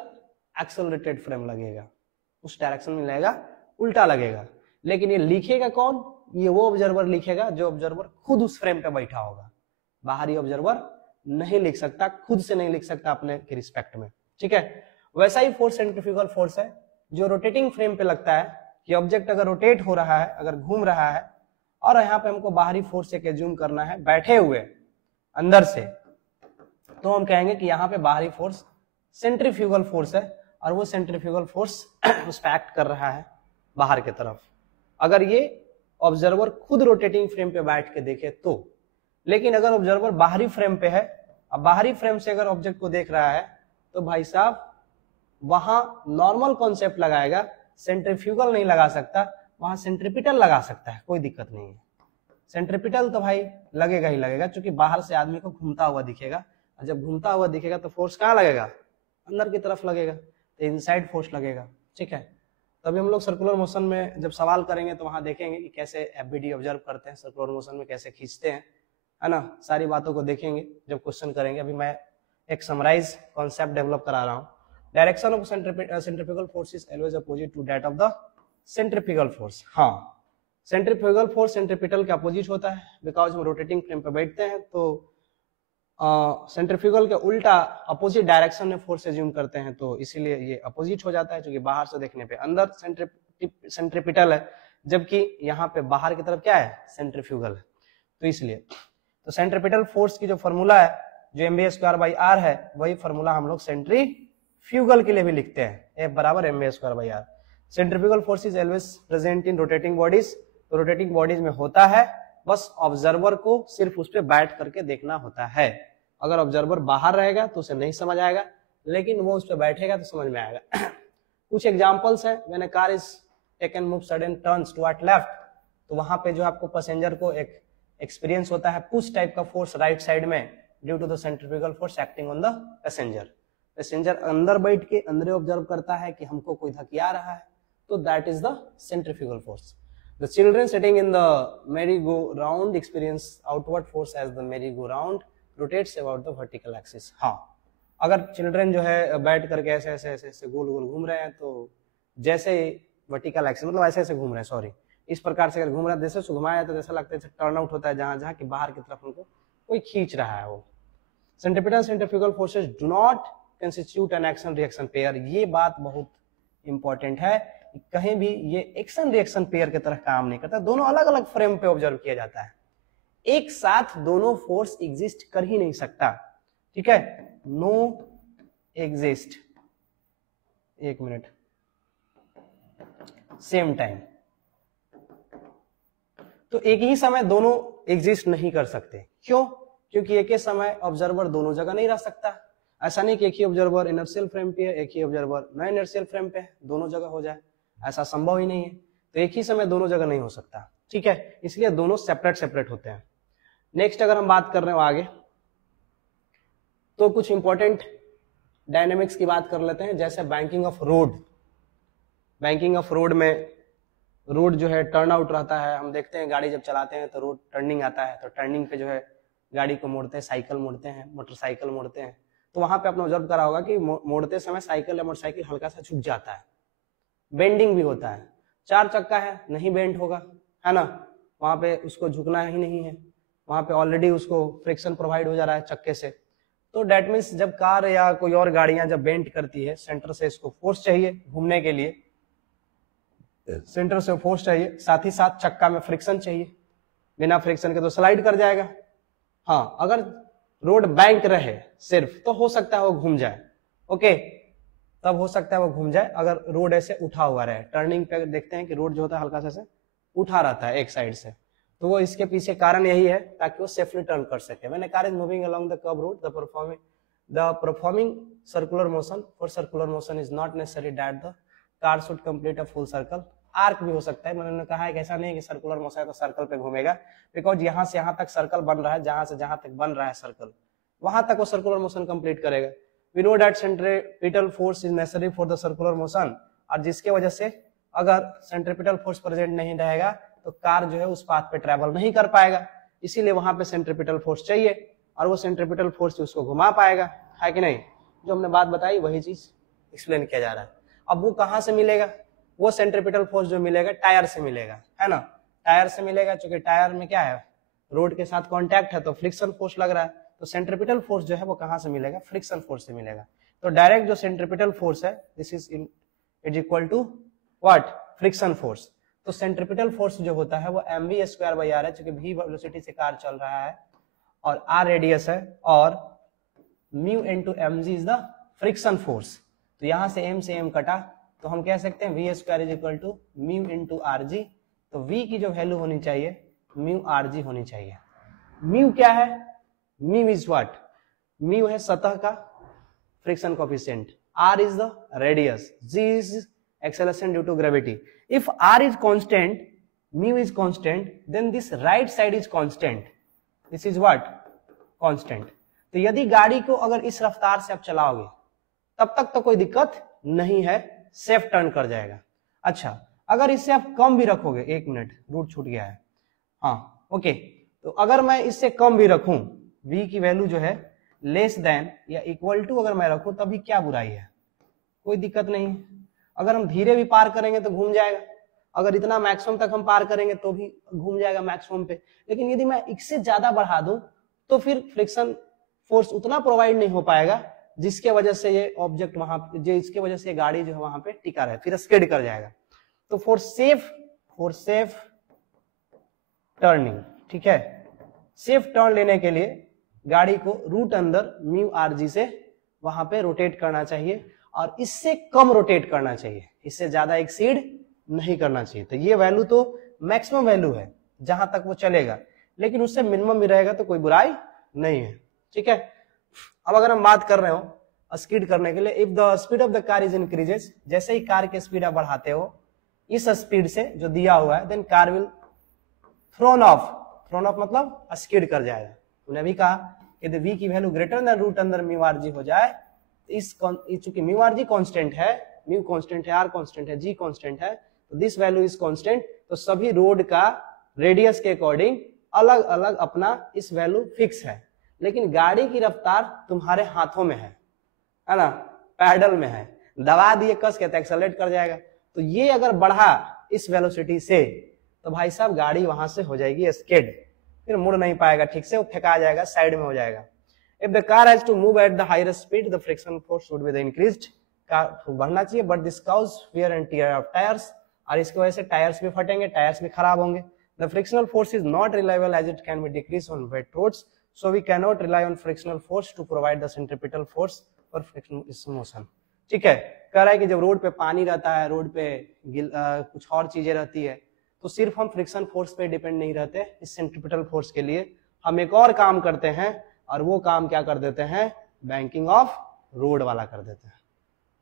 accelerated frame लगेगा, उस डायरेक्शन में लगेगा, उल्टा लगेगा। लेकिन ये लिखेगा कौन, ये वो ऑब्जर्वर लिखेगा जो ऑब्जर्वर खुद उस फ्रेम पे बैठा होगा। बाहरी ऑब्जर्वर नहीं लिख सकता, खुद से नहीं लिख सकता अपने के रिस्पेक्ट में। ठीक है, वैसा ही फोर्स सेंट्रीफ्यूगल फोर्स है जो रोटेटिंग फ्रेम पे लगता है कि ऑब्जेक्ट अगर रोटेट हो रहा है, अगर घूम रहा है, और यहाँ पे हमको बाहरी फोर्स से एज्यूम करना है बैठे हुए अंदर से, तो हम कहेंगे कि यहाँ पे बाहरी फोर्स सेंट्रीफ्यूगल फोर्स है और वो सेंट्रीफ्यूगल फोर्स उस पर एक्ट कर रहा है बाहर की तरफ। अगर ये ऑब्जर्वर खुद रोटेटिंग फ्रेम पे बैठ के देखे तो। लेकिन अगर ऑब्जर्वर बाहरी फ्रेम पे है, अब बाहरी फ्रेम से अगर ऑब्जेक्ट को देख रहा है तो भाई साहब वहां नॉर्मल कॉन्सेप्ट लगाएगा, सेंट्रीफ्यूगल नहीं लगा सकता, वहां सेंट्रीपिटल लगा सकता है, कोई दिक्कत नहीं है। सेंट्रीपिटल तो भाई लगेगा ही लगेगा, क्योंकि बाहर से आदमी को घूमता हुआ दिखेगा, और जब घूमता हुआ दिखेगा तो फोर्स कहाँ लगेगा, अंदर की तरफ लगेगा, तो इनसाइड फोर्स लगेगा। ठीक है, तो अभी हम लोग सर्कुलर मोशन में जब सवाल करेंगे तो वहां देखेंगे कि कैसे एफबीडी ऑब्जर्व करते हैं, सर्कुलर मोशन में कैसे खींचते हैं, है ना, सारी बातों को देखेंगे जब क्वेश्चन करेंगे। अभी मैं एक समराइज कॉन्सेप्ट डेवलप करा रहा हूँ। Direction of centrifugal force is always opposite to that of the centrifugal force. हाँ, सेंट्रीफ्यूगल फोर्स सेंट्रीपिटल के अपोजिट होता है, बिकॉज हम रोटेटिंग फ्रेम पे बैठते हैं तो सेंट्रीफ्यूगल के उल्टा अपोजिट डायरेक्शन में फोर्स एज्यूम करते हैं, तो इसीलिए ये अपोजिट हो जाता है, क्योंकि बाहर से देखने पे अंदर सेंट्रीपिटल है, जबकि यहाँ पे बाहर की तरफ क्या है, सेंट्रीफ्यूगल है, तो इसलिए तो सेंट्रीपिटल फोर्स की जो फॉर्मूला है, जो mv²/r है, वही फॉर्मूला हम लोग सेंट्रीफ्यूगल के लिए भी लिखते हैं, F बराबर mv²/r। Centrifugal force is always present in rotating bodies, तो रोटेटिंग बॉडीज में होता है, बस ऑब्जर्वर को सिर्फ उस पर बैठ करके देखना होता है। अगर ऑब्जर्वर बाहर रहेगा तो उसे नहीं समझ आएगा, लेकिन वो उस पर बैठेगा तो समझ में आएगा। कुछ एग्जांपल्स है, when a car is taken move sudden turns toward left, तो वहां पे जो आपको पैसेंजर को एक एक्सपीरियंस होता है पुश टाइप का फोर्स राइट साइड में, due to the centrifugal force acting on the passenger. Passenger अंदर बैठ के अंदर ऑब्जर्व करता है कि हमको कोई धकिया रहा है, तो that is the centrifugal force. The children sitting in the merry-go-round experience outward force as the merry-go-round rotates about the vertical axis। हाँ, अगर चिल्ड्रन जो है बैठ करके ऐसे ऐसे ऐसे ऐसे गोल गोल घूम रहे हैं, तो जैसे वर्टिकल एक्सिस मतलब ऐसे ऐसे घूम रहे हैं, सॉरी, इस प्रकार से अगर घूम रहा है, जैसे घुमाया तो जैसा लगता है टर्न आउट होता है, जहां जहां कि बाहर की तरफ उनको कोई खींच रहा है वो। Centripetal centrifugal forces do not constitute an action reaction pair. ये बात बहुत इंपॉर्टेंट है, कहीं भी ये एक्शन रिएक्शन पेयर की तरह काम नहीं करता, दोनों अलग अलग फ्रेम पे ऑब्जर्व किया जाता है, एक साथ दोनों फोर्स एग्जिस्ट कर ही नहीं सकता। ठीक है, नो एग्जिस्ट, एक मिनट, सेम टाइम, तो एक ही समय दोनों एग्जिस्ट नहीं कर सकते। क्यों? क्योंकि एक ही समय ऑब्जर्वर दोनों जगह नहीं रह सकता। ऐसा नहीं कि एक ही ऑब्जर्वर इनर्शियल फ्रेम पे है, एक ही ऑब्जर्वर नॉन इनर्शियल फ्रेम पे है, दोनों जगह हो जाए, ऐसा संभव ही नहीं है। तो एक ही समय दोनों जगह नहीं हो सकता। ठीक है, इसलिए दोनों सेपरेट सेपरेट होते हैं। नेक्स्ट अगर हम बात कर रहे हो आगे, तो कुछ इंपॉर्टेंट डायनेमिक्स की बात कर लेते हैं, जैसे banking of road. Banking of road में रोड जो है टर्न आउट रहता है, हम देखते हैं गाड़ी जब चलाते हैं तो रोड टर्निंग आता है, तो टर्निंग पे जो है गाड़ी को मोड़ते हैं, साइकिल मोड़ते हैं, मोटरसाइकिल मोड़ते हैं, तो वहां पे आपने ऑब्जर्व करा होगा कि मोड़ते समय साइकिल या मोटरसाइकिल हल्का सा झुक जाता है, बेंडिंग भी होता है। चार चक्का है, नहीं बेंड होगा, है ना, वहां पे उसको झुकना ही नहीं है, वहां पे ऑलरेडी उसको फ्रिक्शन प्रोवाइड हो जा रहा है चक्के से। तो डेट मीन्स जब कार या कोई और गाड़ियां जब बेंड करती है, सेंटर से इसको फोर्स चाहिए घूमने के लिए, सेंटर से फोर्स चाहिए, साथ ही साथ चक्का में फ्रिक्शन चाहिए, बिना फ्रिक्शन के तो स्लाइड कर जाएगा। हाँ, अगर रोड बैंक रहे सिर्फ तो हो सकता है वो घूम जाए, ओके, तब हो सकता है वो घूम जाए। अगर रोड ऐसे उठा हुआ रहे, टर्निंग पे देखते हैं कि रोड जो होता है हल्का सा उठा रहता है एक साइड से, तो वो इसके पीछे कारण यही है ताकि वो सेफली टर्न कर सके। When a car is moving along the curve road, the performing circular motion, for circular motion is not necessary that the car should complete a full circle. Arc भी हो सकता है, मैंने कहा है कि ऐसा नहीं है कि सर्कुलर मोशन है तो सर्कल पे घूमेगा, बिकॉज यहाँ से यहाँ तक सर्कल बन रहा है, जहां से जहां तक बन रहा है सर्कल, वहां तक वो सर्कुलर मोशन कंप्लीट करेगा। We know that centripetal force is necessary for the circular motion, और जिसके वजह से अगर सेंट्रीपिटल फोर्स प्रेजेंट नहीं रहेगा तो कार जो है उस पाथ पे ट्रेवल नहीं कर पाएगा, इसीलिए वहां पे सेंट्रीपिटल फोर्स चाहिए, और वो सेंट्रीपिटल फोर्स उसको घुमा पाएगा, है कि नहीं। जो हमने बात बताई वही चीज एक्सप्लेन किया जा रहा है। अब वो कहां से मिलेगा? वो सेंट्रीपिटल फोर्स जो मिलेगा टायर से मिलेगा, है ना, टायर से मिलेगा, क्योंकि टायर में क्या है, रोड के साथ कॉन्टैक्ट है तो फ्रिक्शन फोर्स लग रहा है, तो सेंट्रीपिटल फोर्स जो है वो कहां से मिलेगा? फ्रिक्शन फोर्स से मिलेगा। तो डायरेक्ट जो सेंट्रीपिटल फोर्स है, this is equal to what? Friction force. तो सेंट्रीपिटल फोर्स जो होता है वो mv²/r है, क्योंकि v वेलोसिटी से कार चल रहा है और r रेडियस है, और mu into mg is the friction force. तो यहां से m कटा, तो हम कह सकते हैं v² is equal to mu into rg। तो v की जो वैल्यू होनी चाहिए म्यू rg होनी चाहिए। म्यू क्या है? Mu is what? म्यू है सतह का friction coefficient, r is the radius, g is acceleration due to gravity. If r is constant, mu is constant, then this right side is constant. This is what? Constant. तो यदि गाड़ी को अगर इस रफ्तार से आप चलाओगे तब तक तो कोई दिक्कत नहीं है, सेफ टर्न कर जाएगा। अच्छा, अगर इससे आप कम भी रखोगे, एक मिनट रूट छूट गया है, हाँ ओके, तो अगर मैं इससे कम भी रखूं, v की वैल्यू जो है लेस देन या इक्वल टू अगर मैं रखूं तभी क्या बुराई है, कोई दिक्कत नहीं है। अगर हम धीरे भी पार करेंगे तो घूम जाएगा, अगर इतना मैक्सिमम तक हम पार करेंगे तो भी घूम जाएगा मैक्सिमम पे। लेकिन यदि मैं इससे ज्यादा बढ़ा दूं तो फिर फ्रिक्शन फोर्स उतना प्रोवाइड नहीं हो पाएगा जिसके वजह से ये ऑब्जेक्ट वहां, जिसके वजह से ये गाड़ी जो है वहां पे टिका रहे, फिर स्किड कर जाएगा। तो फॉर सेफ टर्निंग, ठीक है, सेफ टर्न लेने के लिए गाड़ी को रूट अंदर म्यू आर जी से वहां पे रोटेट करना चाहिए और इससे कम रोटेट करना चाहिए, इससे ज्यादा एक्सीड नहीं करना चाहिए। तो ये वैल्यू तो मैक्सिमम वैल्यू है जहां तक वो चलेगा, लेकिन उससे मिनिमम भी रहेगा तो कोई बुराई नहीं है, ठीक है। अब अगर हम बात कर रहे हो स्पीड करने के लिए, if the speed of the car is increases, जैसे ही कार की स्पीड आप बढ़ाते हो इस स्पीड से जो दिया हुआ है, then car will thrown off मतलब स्किड कर जाएगा। मैंने अभी कहा कि यदि v की वैल्यू ग्रेटर देन रूट अंदर म्यू आर जी हो जाए, इस चूंकि म्यू आर जी कांस्टेंट है, म्यू कांस्टेंट है, आर कांस्टेंट है, जी कांस्टेंट है, तो दिस वैल्यू इज कांस्टेंट, तो सभी रोड का रेडियस के अकॉर्डिंग अलग अलग अपना इस वैल्यू फिक्स है। लेकिन गाड़ी की रफ्तार तुम्हारे हाथों में है ना, पैडल में है, दबा दिए कस के तो एक्सेलरेट कर जाएगा। तो ये अगर बढ़ा इस वेलोसिटी से तो भाई साहब गाड़ी वहां से हो जाएगी स्किड, फिर मुड़ नहीं पाएगा ठीक से, वो फेंका जाएगा, साइड में हो जाएगा। If the car has to move at the higher speed the friction force would be the increased, car बढ़ना चाहिए, but this cause wear and tear of tyres, और इसकी वजह से टायर्स भी फटेंगे, टायर्स भी खराब होंगे। The frictional force is not reliable as it can be decrease on wet roads, so we can not rely on frictional force to provide the centripetal force for friction इस motion. ठीक है, कह रहा है कि जब रोड पे पानी रहता है, रोड पे कुछ और चीजें रहती है, तो सिर्फ हम फ्रिक्शन फोर्स पे डिपेंड नहीं रहते, इस सेंट्रीपिटल फोर्स के लिए हम एक और काम करते हैं, और वो काम क्या कर देते हैं, बैंकिंग ऑफ रोड वाला कर देते हैं।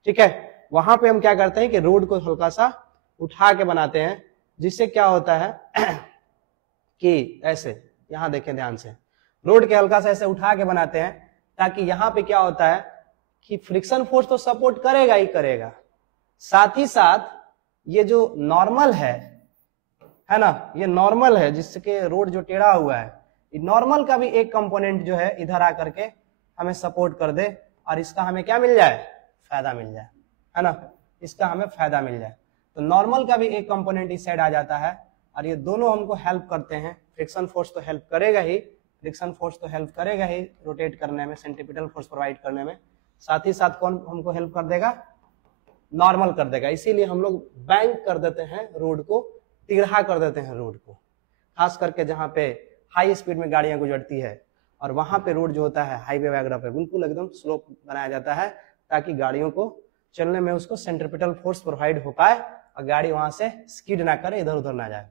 ठीक है, वहां पे हम क्या करते हैं कि रोड को हल्का सा उठा के बनाते हैं, जिससे क्या होता है कि ऐसे, यहां देखें ध्यान से, रोड के हल्का सा ऐसे उठा के बनाते हैं, ताकि यहां पे क्या होता है कि फ्रिक्शन फोर्स तो सपोर्ट करेगा ही करेगा, साथ ही साथ ये जो नॉर्मल है ना, ये नॉर्मल है जिसके रोड जो टेढ़ा हुआ है, नॉर्मल का भी एक कंपोनेंट जो है इधर आकर के हमें सपोर्ट कर दे, और इसका हमें क्या मिल जाए, फायदा मिल जाए, है ना, इसका हमें फायदा मिल जाए। तो नॉर्मल का भी एक कंपोनेंट इस साइड आ जाता है, और ये दोनों हमको हेल्प करते हैं। फ्रिक्शन फोर्स तो हेल्प करेगा ही, फ्रिक्शन फोर्स तो हेल्प करेगा ही रोटेट करने में, सेंट्रीपिटल फोर्स प्रोवाइड करने में, साथ ही साथ कौन हमको हेल्प कर देगा, नॉर्मल कर देगा। इसीलिए हम लोग बैंक कर देते हैं रोड को, तिरछा कर देते हैं रोड को, खास करके जहां पे हाई स्पीड में गाड़ियां गुजरती है, और वहां पे रोड जो होता है हाईवे वगैरह पे बिल्कुल एकदम स्लोप बनाया जाता है, ताकि गाड़ियों को चलने में उसको सेंट्रीपिटल फोर्स प्रोवाइड हो पाए और गाड़ी वहां से स्किड ना करे, इधर उधर ना जाए।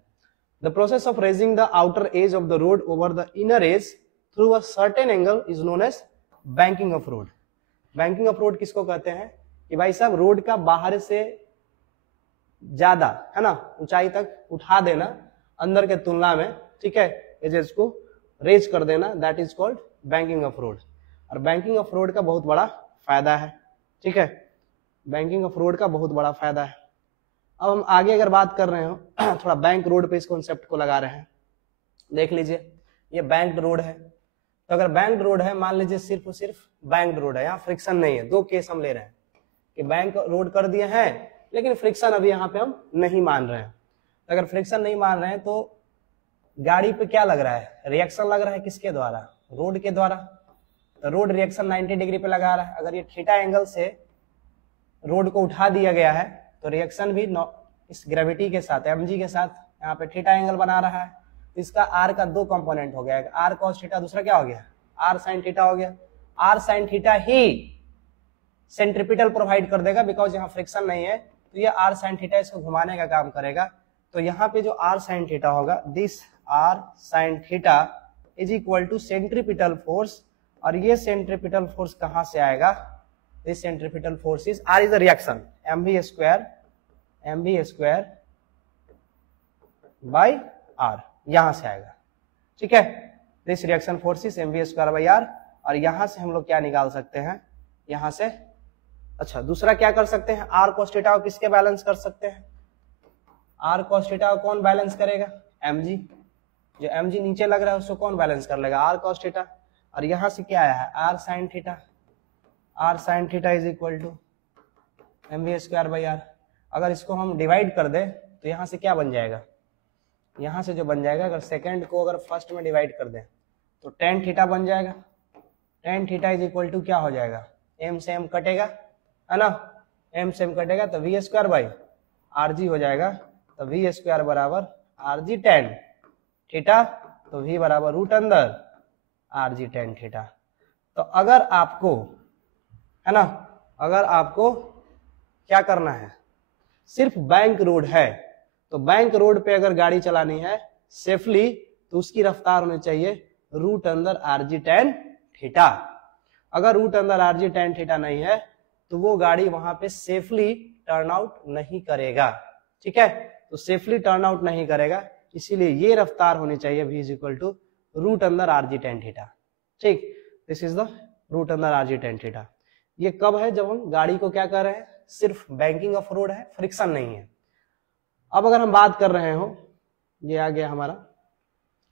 The process of raising the outer edge of the road over the inner edge through a certain angle is known as banking of road. Banking of road किसको कहते हैं कि भाई साहब रोड का बाहर से ज्यादा, है ना, ऊंचाई तक उठा देना अंदर के तुलना में, ठीक है, एजेस को रेज कर देना, that is called banking of road. और बैंकिंग ऑफ रोड का बहुत बड़ा फायदा है, ठीक है, बैंकिंग ऑफ रोड का बहुत बड़ा फायदा है। अब हम आगे अगर बात कर रहे हो, थोड़ा बैंक रोड पे इस कॉन्सेप्ट को लगा रहे हैं, देख लीजिए ये बैंक्ड रोड है। तो अगर बैंक्ड रोड है, मान लीजिए सिर्फ और सिर्फ बैंक्ड रोड है, यहाँ फ्रिक्शन नहीं है, दो केस हम ले रहे हैं कि बैंक रोड कर दिए हैं लेकिन फ्रिक्शन अभी यहाँ पे हम नहीं मान रहे हैं। तो अगर फ्रिक्शन नहीं मान रहे हैं तो गाड़ी पे क्या लग रहा है, रिएक्शन लग रहा है, किसके द्वारा, रोड के द्वारा। तो रोड रिएक्शन 90 डिग्री पे लगा रहा है। अगर ये थीटा एंगल से रोड को उठा दिया गया है तो रिएक्शन भी इस ग्रेविटी के साथ, mg के साथ यहाँ पे थीटा एंगल बना रहा है। इसका r का दो कंपोनेंट हो गया, एक r cos थीटा, दूसरा क्या हो गया, r sin थीटा हो गया। r sin थीटा ही सेंट्रीपिटल प्रोवाइड कर देगा, बिकॉज यहाँ फ्रिक्शन नहीं है, तो ये r sin थीटा इसको घुमाने का काम करेगा। तो यहाँ पे जो r sin थीटा होगा, this r sin theta is equal to centripetal force, और ये सेंट्रीपिटल फोर्स कहाँ से आएगा, this centrifugal force is, R is the reaction, mv square by R, यहां से आएगा, ठीक है। This reaction force is mv square by R, और यहां से हम लोग क्या निकाल सकते हैं, यहां से, अच्छा दूसरा क्या कर सकते हैं, आर कॉस थीटा को किसके बैलेंस कर सकते हैं, आर कॉस थीटा को कौन बैलेंस करेगा, mg, जो mg नीचे लग रहा है उसको कौन बैलेंस कर लेगा, आर कॉस थीटा, और यहां से क्या आया है, R sine theta, R sine theta is equal to mv square by R. अगर इसको हम डिवाइड कर दे तो यहां से क्या बन जाएगा, यहां से जो बन जाएगा, अगर सेकंड को अगर फर्स्ट में डिवाइड कर दे तो टेन थीटा बन जाएगा, tan theta is equal to क्या हो जाएगा, m से m कटेगा, है ना, m से m कटेगा तो v square by r G हो जाएगा, तो v स्क्वायर बराबर आर जी टेन थीटा, तो v बराबर रूट अंदर आर जी टेन थीटा। तो अगर आपको, है ना, अगर आपको क्या करना है, सिर्फ बैंक रोड है, तो बैंक रोड पे अगर गाड़ी चलानी है सेफली तो उसकी रफ्तार होनी चाहिए रूट अंदर आर जी टेन थीटा। अगर रूट अंदर आर जी टेन थीटा नहीं है तो वो गाड़ी वहां पे सेफली टर्न आउट नहीं करेगा, ठीक है, तो सेफली टर्न आउट नहीं करेगा, इसीलिए ये रफ्तार होनी चाहिए v is equal to root अंदर आर जी टेन थीटा, ठीक, दिस इज द रूट अंदर आर जी टेन थीटा। ये कब है, जब हम गाड़ी को क्या कर रहे हैं, सिर्फ बैंकिंग ऑफ रोड है, फ्रिक्शन नहीं है। अब अगर हम बात कर रहे हो, ये आ गया हमारा,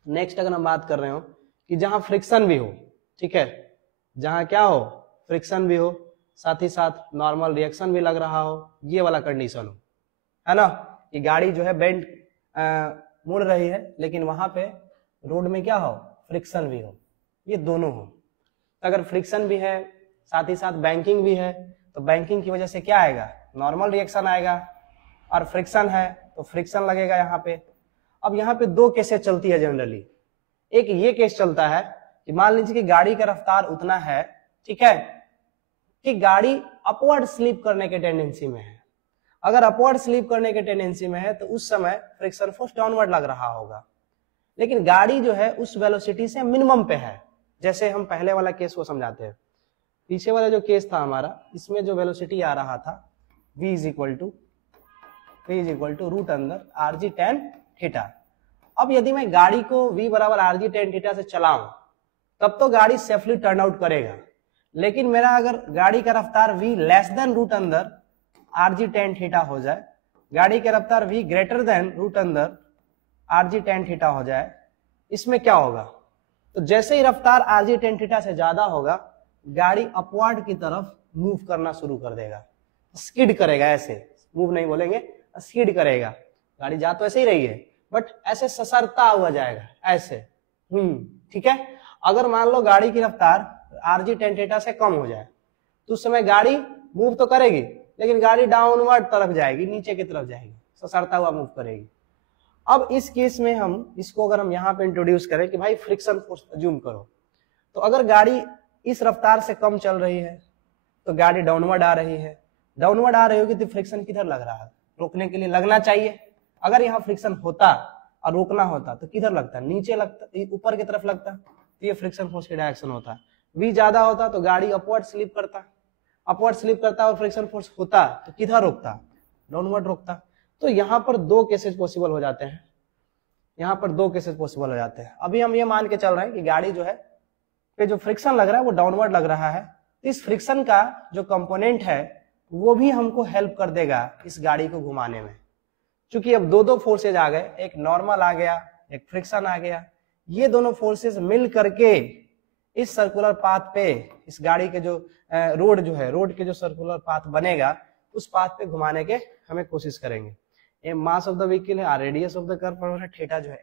नेक्स्ट अगर हम बात कर रहे हो कि जहां फ्रिक्शन भी हो, ठीक है, जहां क्या हो, फ्रिक्शन भी हो, साथ ही साथ नॉर्मल रिएक्शन भी लग रहा हो, ये वाला कंडीशन हो, है ना, ये गाड़ी जो है बेंड मुड़ रही है लेकिन वहां पे रोड में क्या हो, फ्रिक्शन भी हो, ये दोनों हो। अगर फ्रिक्शन भी है साथ ही साथ बैंकिंग भी है तो बैंकिंग की वजह से क्या आएगा, नॉर्मल रिएक्शन आएगा, और फ्रिक्शन है तो फ्रिक्शन लगेगा यहाँ पे। अब यहाँ पे दो केसेस चलती है जनरली, एक ये केस चलता है कि मान लीजिए कि गाड़ी का रफ्तार उतना है, ठीक है, कि गाड़ी अपवर्ड स्लिप करने के टेंडेंसी में है। अगर अपवर्ड स्लिप करने के टेंडेंसी में है तो उस समय फ्रिक्शन फोर्स डाउनवर्ड लग रहा होगा, लेकिन गाड़ी जो है उस वेलोसिटी से मिनिमम पे है। जैसे हम पहले वाला केस को समझाते हैं, पीछे वाला जो केस था हमारा, इसमें जो वेलोसिटी आ रहा था v is equal to root अंदर आर जी टेन थीटा। अब यदि मैं गाड़ी को v बराबर आर जी टेन थीटा से चलाऊं तब तो गाड़ी सेफली टर्न आउट करेगा, लेकिन मेरा अगर गाड़ी का रफ्तार v लेस देन रूट अंदर आर जी टेन थीटा हो जाए, गाड़ी का रफ्तार v ग्रेटर देन रूट अंदर आर जी टेन थीटा हो जाए, इसमें क्या होगा, तो जैसे ही रफ्तार आर जी टेन थीटा से ज्यादा होगा गाड़ी अपवर्ड की तरफ मूव करना शुरू कर देगा, स्किड करेगा, ऐसे मूव नहीं बोलेंगे, स्किड करेगा, गाड़ी जा तो ऐसे ही रही है बट ऐसे ससरता हुआ जाएगा ऐसे, ठीक है। अगर मान लो गाड़ी की रफ्तार आर जी टेन थीटा से कम हो जाए तो उस समय गाड़ी मूव तो करेगी लेकिन गाड़ी डाउनवर्ड तरफ जाएगी, नीचे की तरफ जाएगी, ससरता हुआ मूव करेगी। अब इस केस में हम इसको अगर हम यहाँ पे इंट्रोड्यूस करें कि भाई फ्रिक्शन फोर्स अज्यूम करो, तो अगर गाड़ी इस रफ्तार से कम चल रही है तो गाड़ी डाउनवर्ड आ रही है, डाउनवर्ड आ रही होगी तो फ्रिक्शन किधर लग रहा है, रोकने के लिए लगना चाहिए। अगर यहाँ फ्रिक्शन होता और रोकना होता तो किधर लगता, नीचे लगता, ऊपर की तरफ लगता, तो ये फ्रिक्शन फोर्स की डायरेक्शन होता। v ज्यादा होता तो गाड़ी अपवर्ड स्लिप करता, अपवर्ड स्लिप करता और फ्रिक्शन फोर्स होता तो किधर रोकता, डाउनवर्ड रोकता। तो यहाँ पर दो केसेस पॉसिबल हो जाते हैं, यहाँ पर दो केसेस पॉसिबल हो जाते हैं। अभी हम ये मान के चल रहे हैं कि गाड़ी जो है पे जो फ्रिक्शन लग रहा है वो डाउनवर्ड लग रहा है, इस फ्रिक्शन का जो कंपोनेंट है वो भी हमको हेल्प कर देगा इस गाड़ी को घुमाने में। क्योंकि अब दो फोर्सेज आ गए, एक नॉर्मल आ गया, एक फ्रिक्शन आ गया, ये दोनों फोर्सेज मिल करके इस सर्कुलर पाथ पे इस गाड़ी के जो रोड जो है, रोड के जो सर्कुलर पाथ बनेगा उस पाथ पे घुमाने के हमें कोशिश करेंगे। ये मास ऑफ द व्हीकल है, रेडियस ऑफ द कर्व है, थीटा जो है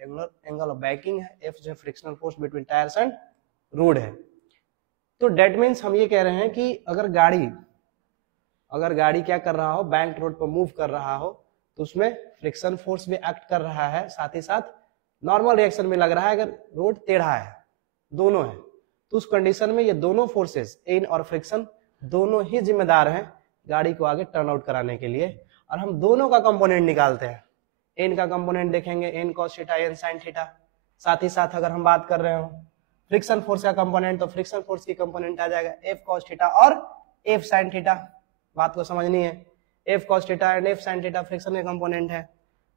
एंगल ऑफ बैकिंग है, एफ जो है frictional force between tyres and road है। तो डेट मीन्स हम ये कह रहे हैं कि अगर गाड़ी क्या कर रहा हो, बैंक रोड पर मूव कर रहा हो तो उसमें फ्रिक्शन फोर्स भी एक्ट कर रहा है, साथ ही साथ नॉर्मल रिएक्शन भी लग रहा है अगर रोड टेढ़ा है, दोनों है, तो उस कंडीशन में ये दोनों फोर्सेस एन और फ्रिक्शन दोनों ही जिम्मेदार हैं गाड़ी को आगे टर्न आउट कराने के लिए। और हम दोनों का कंपोनेंट निकालते हैं, एन का कंपोनेंट देखेंगे N cos theta N sine theta, साथ ही साथ अगर हम बात कर रहे हो फ्रिक्शन फोर्स का कंपोनेंट तो फ्रिक्शन फोर्स की कंपोनेंट आ जाएगा एफ कॉस थीटा और एफ साइन थीटा, बात को समझनी है, F cos theta and F sine theta friction के कंपोनेंट है।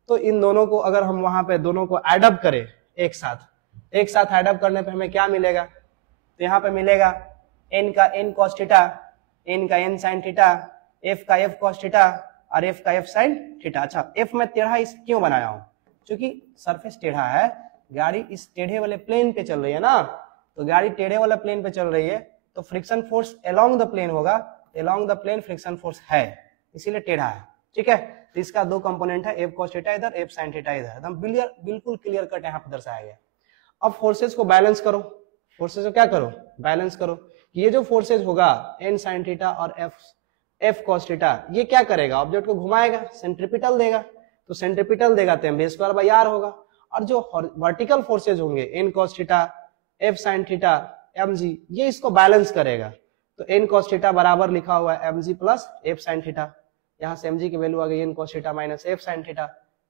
तो इन दोनों को अगर हम वहां पे दोनों को एडअप करें एक साथ एडअप करने पे हमें क्या मिलेगा, तो यहाँ पे मिलेगा एन का एन कॉस थीटा, एन का एन साइन थीटा, एफ का एफ कॉस थीटा और एफ का एफ साइन थीटा। अच्छा, एफ में टेढ़ा इस क्यों बनाया हूं, क्योंकि सरफेस टेढ़ा है, गाड़ी इस टेढ़े वाले प्लेन पे चल रही है ना, तो गाड़ी टेढ़े वाला प्लेन पे चल रही है तो friction force along the plane होगा, along the plane friction force है, इसीलिए टेढ़ा है। ठीक है, तो इसका दो कंपोनेंट है, एफ कॉस थीटा इधर, एफ साइन थीटा इधर, एकदम बिल्कुल क्लियर कट यहाँ पे दर्शाया गया। अब फोर्सेस को बैलेंस करो, फोर्सेस को क्या करो, बैलेंस करो। ये जो फोर्सेस होगा एन साइन थीटा और एफ कॉस थीटा, ये क्या करेगा, ऑब्जेक्ट को घुमाएगा, सेंट्रीपिटल देगा, तो सेंट्रीपिटल देगा तो एम स्क्वायर बाई आर होगा। और जो वर्टिकल फोर्सेज होंगे N cos theta, F sine theta, M G, ये इसको बैलेंस करेगा। तो एन कॉस थीटा बराबर लिखा हुआ है M G plus F sine theta, यहाँ से एम जी की वैल्यू आ गई N cos theta minus F sine theta.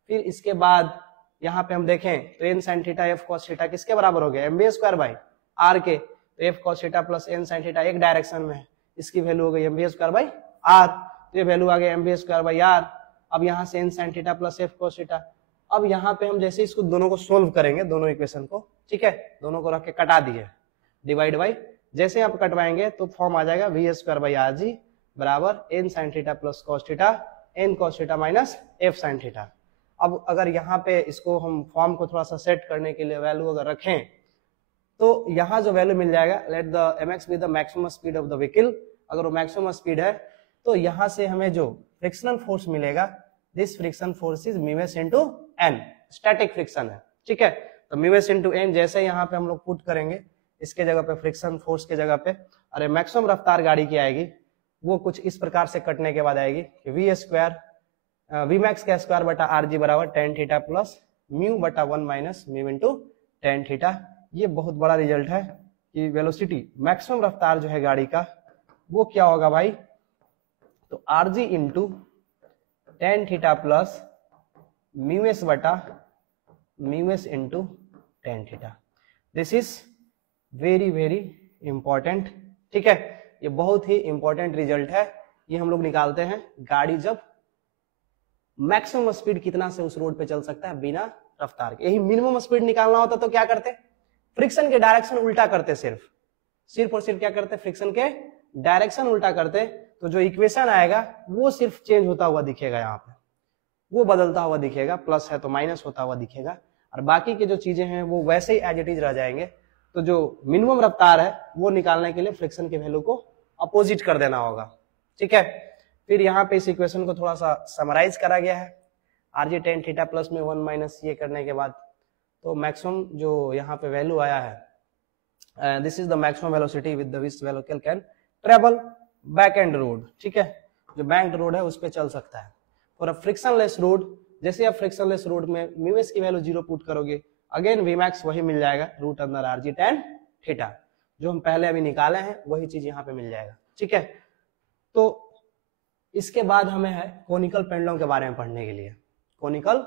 फिर इसके बाद यहाँ पे हम देखें तो N sine theta F cos theta किसके बराबर हो गया, M B square by R के, तो F cos theta plus N sine theta एक डायरेक्शन में है, इसकी वैल्यू हो गई M B square by are, तो ये वैल्यू आ गई M B square by R. अब यहाँ से N sine theta plus F cos theta, अब यहाँ पे हम जैसे इसको दोनों को सोल्व करेंगे, दोनों इक्वेशन को, ठीक है, दोनों को रख के कटा दिए, डिवाइड बाई, जैसे आप कटवाएंगे तो फॉर्म आ जाएगा v square by r g बराबर n sine theta plus cos theta n cos theta minus F sine theta. अब अगर यहाँ पे इसको हम फॉर्म को थोड़ा सा सेट करने के लिए वैल्यू अगर रखें तो यहाँ जो वैल्यू मिल जाएगा, let the mx be the maximum speed of the vehicle, अगर वो मैक्सिमम स्पीड है तो यहाँ से हमें जो फ्रिक्शनल फोर्स मिलेगा, this friction force is mu into N, static friction है। ठीक है, तो म्यू इनटू एन जैसे यहाँ पे हम लोग पुट करेंगे, इसके जगह पे फ्रिक्शन फोर्स के जगह पे, अरे मैक्सिमम रफ्तार गाड़ी की आएगी वो कुछ इस प्रकार से कटने के बाद आएगी कि वी स्क्वायर वी मैक्स का स्क्वायर बटा आर जी बराबर टेन थीटा प्लस म्यू बटा 1 minus mu into tan theta. ये बहुत बड़ा रिजल्ट है कि वेलोसिटी मैक्सिमम रफ्तार जो है गाड़ी का वो क्या होगा भाई, तो r g into tan theta plus mu s बटा mu s into tan theta. This is very important. ठीक है, ये बहुत ही इंपॉर्टेंट रिजल्ट है, ये हम लोग निकालते हैं गाड़ी जब मैक्सिमम स्पीड कितना से उस रोड पे चल सकता है बिना रफ्तार के। यही मिनिमम स्पीड निकालना होता तो क्या करते, फ्रिक्शन के डायरेक्शन उल्टा करते, सिर्फ और सिर्फ क्या करते, फ्रिक्शन के डायरेक्शन उल्टा करते, तो जो इक्वेशन आएगा वो सिर्फ चेंज होता हुआ दिखेगा, यहाँ पे वो बदलता हुआ दिखेगा, प्लस है तो माइनस होता हुआ दिखेगा, और बाकी के जो चीजें हैं वो वैसे ही एज इट इज रह जाएंगे। तो जो मिनिमम रफ्तार है वो निकालने के लिए फ्रिक्शन के वैल्यू को अपोजिट कर देना होगा। ठीक है, फिर यहाँ पे इस इक्वेशन को थोड़ा सा समराइज करा गया है, are G tan theta plus में 1 माइनस ये करने के बाद तो मैक्सिमम जो यहाँ पे वैल्यू आया है, this is the maximum velocity with the which vehicle can travel back and road. ठीक है, जो बैंक रोड है उस पर चल सकता है। फॉर अ फ्रिक्शनलेस रोड, जैसे आप फ्रिक्शनलेस रोड में म्यू एस की वैल्यू 0 पुट करोगे, अगेन वी मैक्स वही मिल जाएगा रूट अंदर आर जी टेन थीटा, जो हम पहले अभी निकाले हैं वही चीज यहाँ पे मिल जाएगा। ठीक है, तो इसके बाद हमें है कोनिकल पेंडुलम के बारे में पढ़ने के लिए। कोनिकल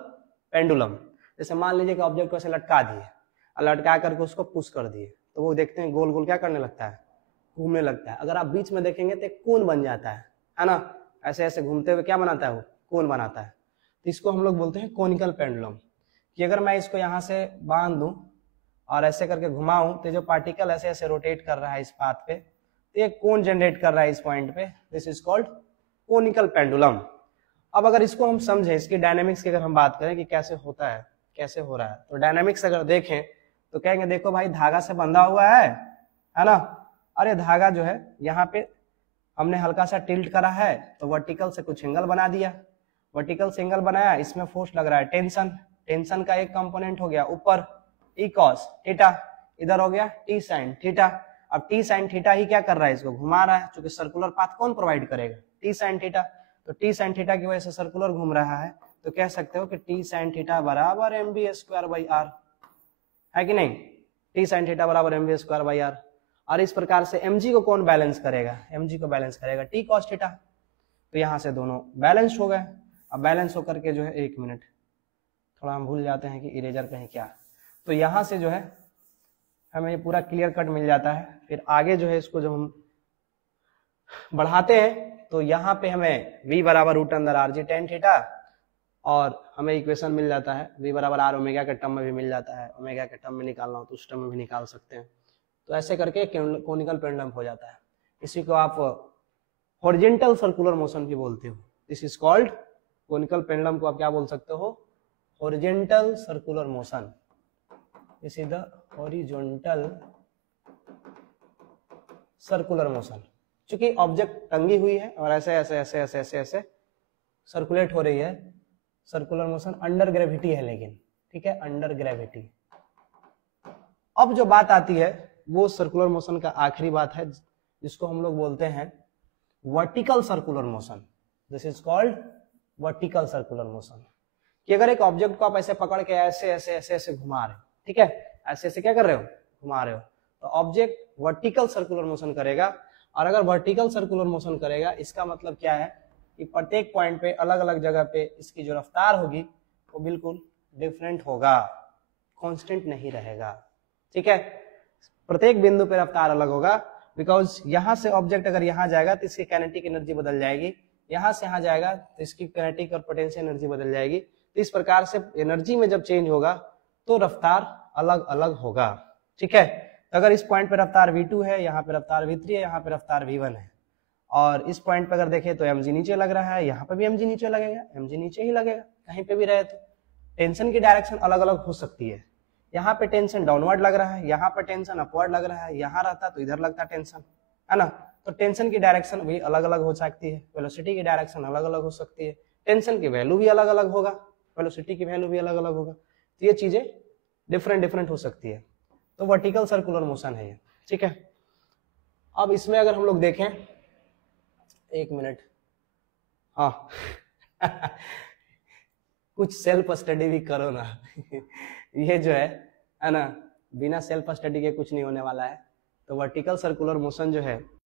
पेंडुलम, जैसे मान लीजिए कि ऑब्जेक्ट को ऐसे लटका दिए और लटका करके उसको पुश कर दिए, तो वो देखते हैं गोल गोल क्या करने लगता है, घूमने लगता है। अगर आप बीच में देखेंगे तो एक कोन बन जाता है ना, ऐसे ऐसे घूमते हुए क्या बनाता है, वो कोन बनाता है। तो इसको हम लोग बोलते हैं कोनिकल पेंडुलम, कि अगर मैं इसको यहाँ से बांध दूं और ऐसे करके घुमाऊं तो जो पार्टिकल ऐसे ऐसे रोटेट कर रहा है इस पाथ पे, तो एक कोन जनरेट कर रहा है इस पॉइंट पे, this is called conical pendulum. अब अगर इसको हम समझें, इसकी डायनेमिक्स की अगर हम बात करें कि कैसे होता है, कैसे हो रहा है, तो डायनेमिक्स अगर देखें तो कहेंगे देखो भाई धागा से बंधा हुआ है ना, अरे धागा जो है यहाँ पे हमने हल्का सा टिल्ट करा है तो वर्टिकल से कुछ एंगल बना दिया, वर्टिकल से एंगल बनाया, इसमें फोर्स लग रहा है टेंशन, टेंशन का एक कंपोनेंट हो गया ऊपर ई कॉस थीटा, इधर हो गया टी साइन थीटा। अब टी साइन थीटा ही क्या कर रहा है, इसको घुमा रहा है, क्योंकि सर्कुलर पाथ कौन प्रोवाइड करेगा, टी साइन थीटा। तो टी साइन थीटा की वजह से सर्कुलर घूम रहा है, तो कह सकते हो कि टी साइन थीटा बराबर M B square by R, है कि नहीं, टी साइन थीटा बराबर M B square by R. और इस प्रकार से एम जी को कौन बैलेंस करेगा, एम जी को बैलेंस करेगा टी कॉस थीटा। तो यहाँ से दोनों बैलेंस हो गए। अब बैलेंस होकर के जो है, एक मिनट, थोड़ा हम भूल जाते हैं कि इरेजर कहीं क्या, तो यहाँ से जो है हमें ये पूरा क्लियर कट मिल जाता है। फिर आगे जो है इसको जब हम बढ़ाते हैं तो यहाँ पे हमें v बराबर रूट अंदर आर जी टेन थीटा, और हमें इक्वेशन मिल जाता है v बराबर आर ओमेगा के टर्म में भी मिल जाता है, ओमेगा के टर्म में निकालना हो तो उस टर्म में भी निकाल सकते हैं। तो ऐसे करके कोनिकल पेंडुलम हो जाता है। इसी को आप हॉरिजॉन्टल सर्कुलर मोशन भी बोलते हो। This is called, conical pendulum को आप क्या बोल सकते हो, horizontal circular motion. This is the horizontal circular motion. चूंकि ऑब्जेक्ट टंगी हुई है और ऐसे ऐसे ऐसे ऐसे ऐसे ऐसे सर्कुलेट हो रही है, सर्कुलर मोशन अंडर ग्रेविटी है लेकिन, ठीक है, अंडर ग्रेविटी। अब जो बात आती है वो सर्कुलर मोशन का आखिरी बात है, जिसको हम लोग बोलते हैं vertical circular motion. This is called vertical circular motion. कि अगर एक ऑब्जेक्ट को आप ऐसे पकड़ के ऐसे ऐसे ऐसे ऐसे घुमा रहे हो, ठीक है, ऐसे ऐसे क्या कर रहे हो, घुमा रहे हो, तो ऑब्जेक्ट वर्टिकल सर्कुलर मोशन करेगा। और अगर वर्टिकल सर्कुलर मोशन करेगा, इसका मतलब क्या है कि प्रत्येक पॉइंट पे अलग अलग जगह पे इसकी जो रफ्तार होगी वो बिल्कुल डिफरेंट होगा, कांस्टेंट नहीं रहेगा, ठीक है। प्रत्येक बिंदु पे रफ्तार अलग होगा, बिकॉज यहां से ऑब्जेक्ट अगर यहां जाएगा तो इसकी काइनेटिक एनर्जी बदल जाएगी, यहां से यहां जाएगा तो इसकी काइनेटिक और पोटेंशियल एनर्जी बदल जाएगी। तो इस प्रकार से एनर्जी में जब चेंज होगा तो रफ्तार अलग अलग होगा, ठीक है। तो अगर इस पॉइंट पे रफ्तार v2 है, यहाँ पे रफ्तार v3 है, यहाँ पे रफ्तार v1 है, और इस पॉइंट पे अगर देखें तो mg नीचे लग रहा है, यहाँ पे भी mg नीचे लगेगा, mg नीचे ही लगेगा कहीं पे भी रहे तो। टेंशन की डायरेक्शन अलग अलग हो सकती है, यहाँ पे टेंशन डाउनवर्ड लग रहा है, यहाँ पे टेंशन अपवर्ड लग रहा है, यहाँ रहता तो इधर लगता टेंशन, है ना। तो टेंशन की डायरेक्शन भी अलग अलग हो सकती है, वेलोसिटी की डायरेक्शन अलग अलग हो सकती है, टेंशन की वैल्यू भी अलग अलग होगा, वेलोसिटी की वैल्यू भी अलग अलग होगा। तो ये चीजें डिफरेंट डिफरेंट हो सकती है। तो वर्टिकल सर्कुलर मोशन है ये, ठीक है। अब इसमें अगर हम लोग देखें, एक मिनट, हाँ कुछ सेल्फ स्टडी भी करो ना ये जो है ना, बिना सेल्फ स्टडी के कुछ नहीं होने वाला है। तो वर्टिकल सर्कुलर मोशन जो है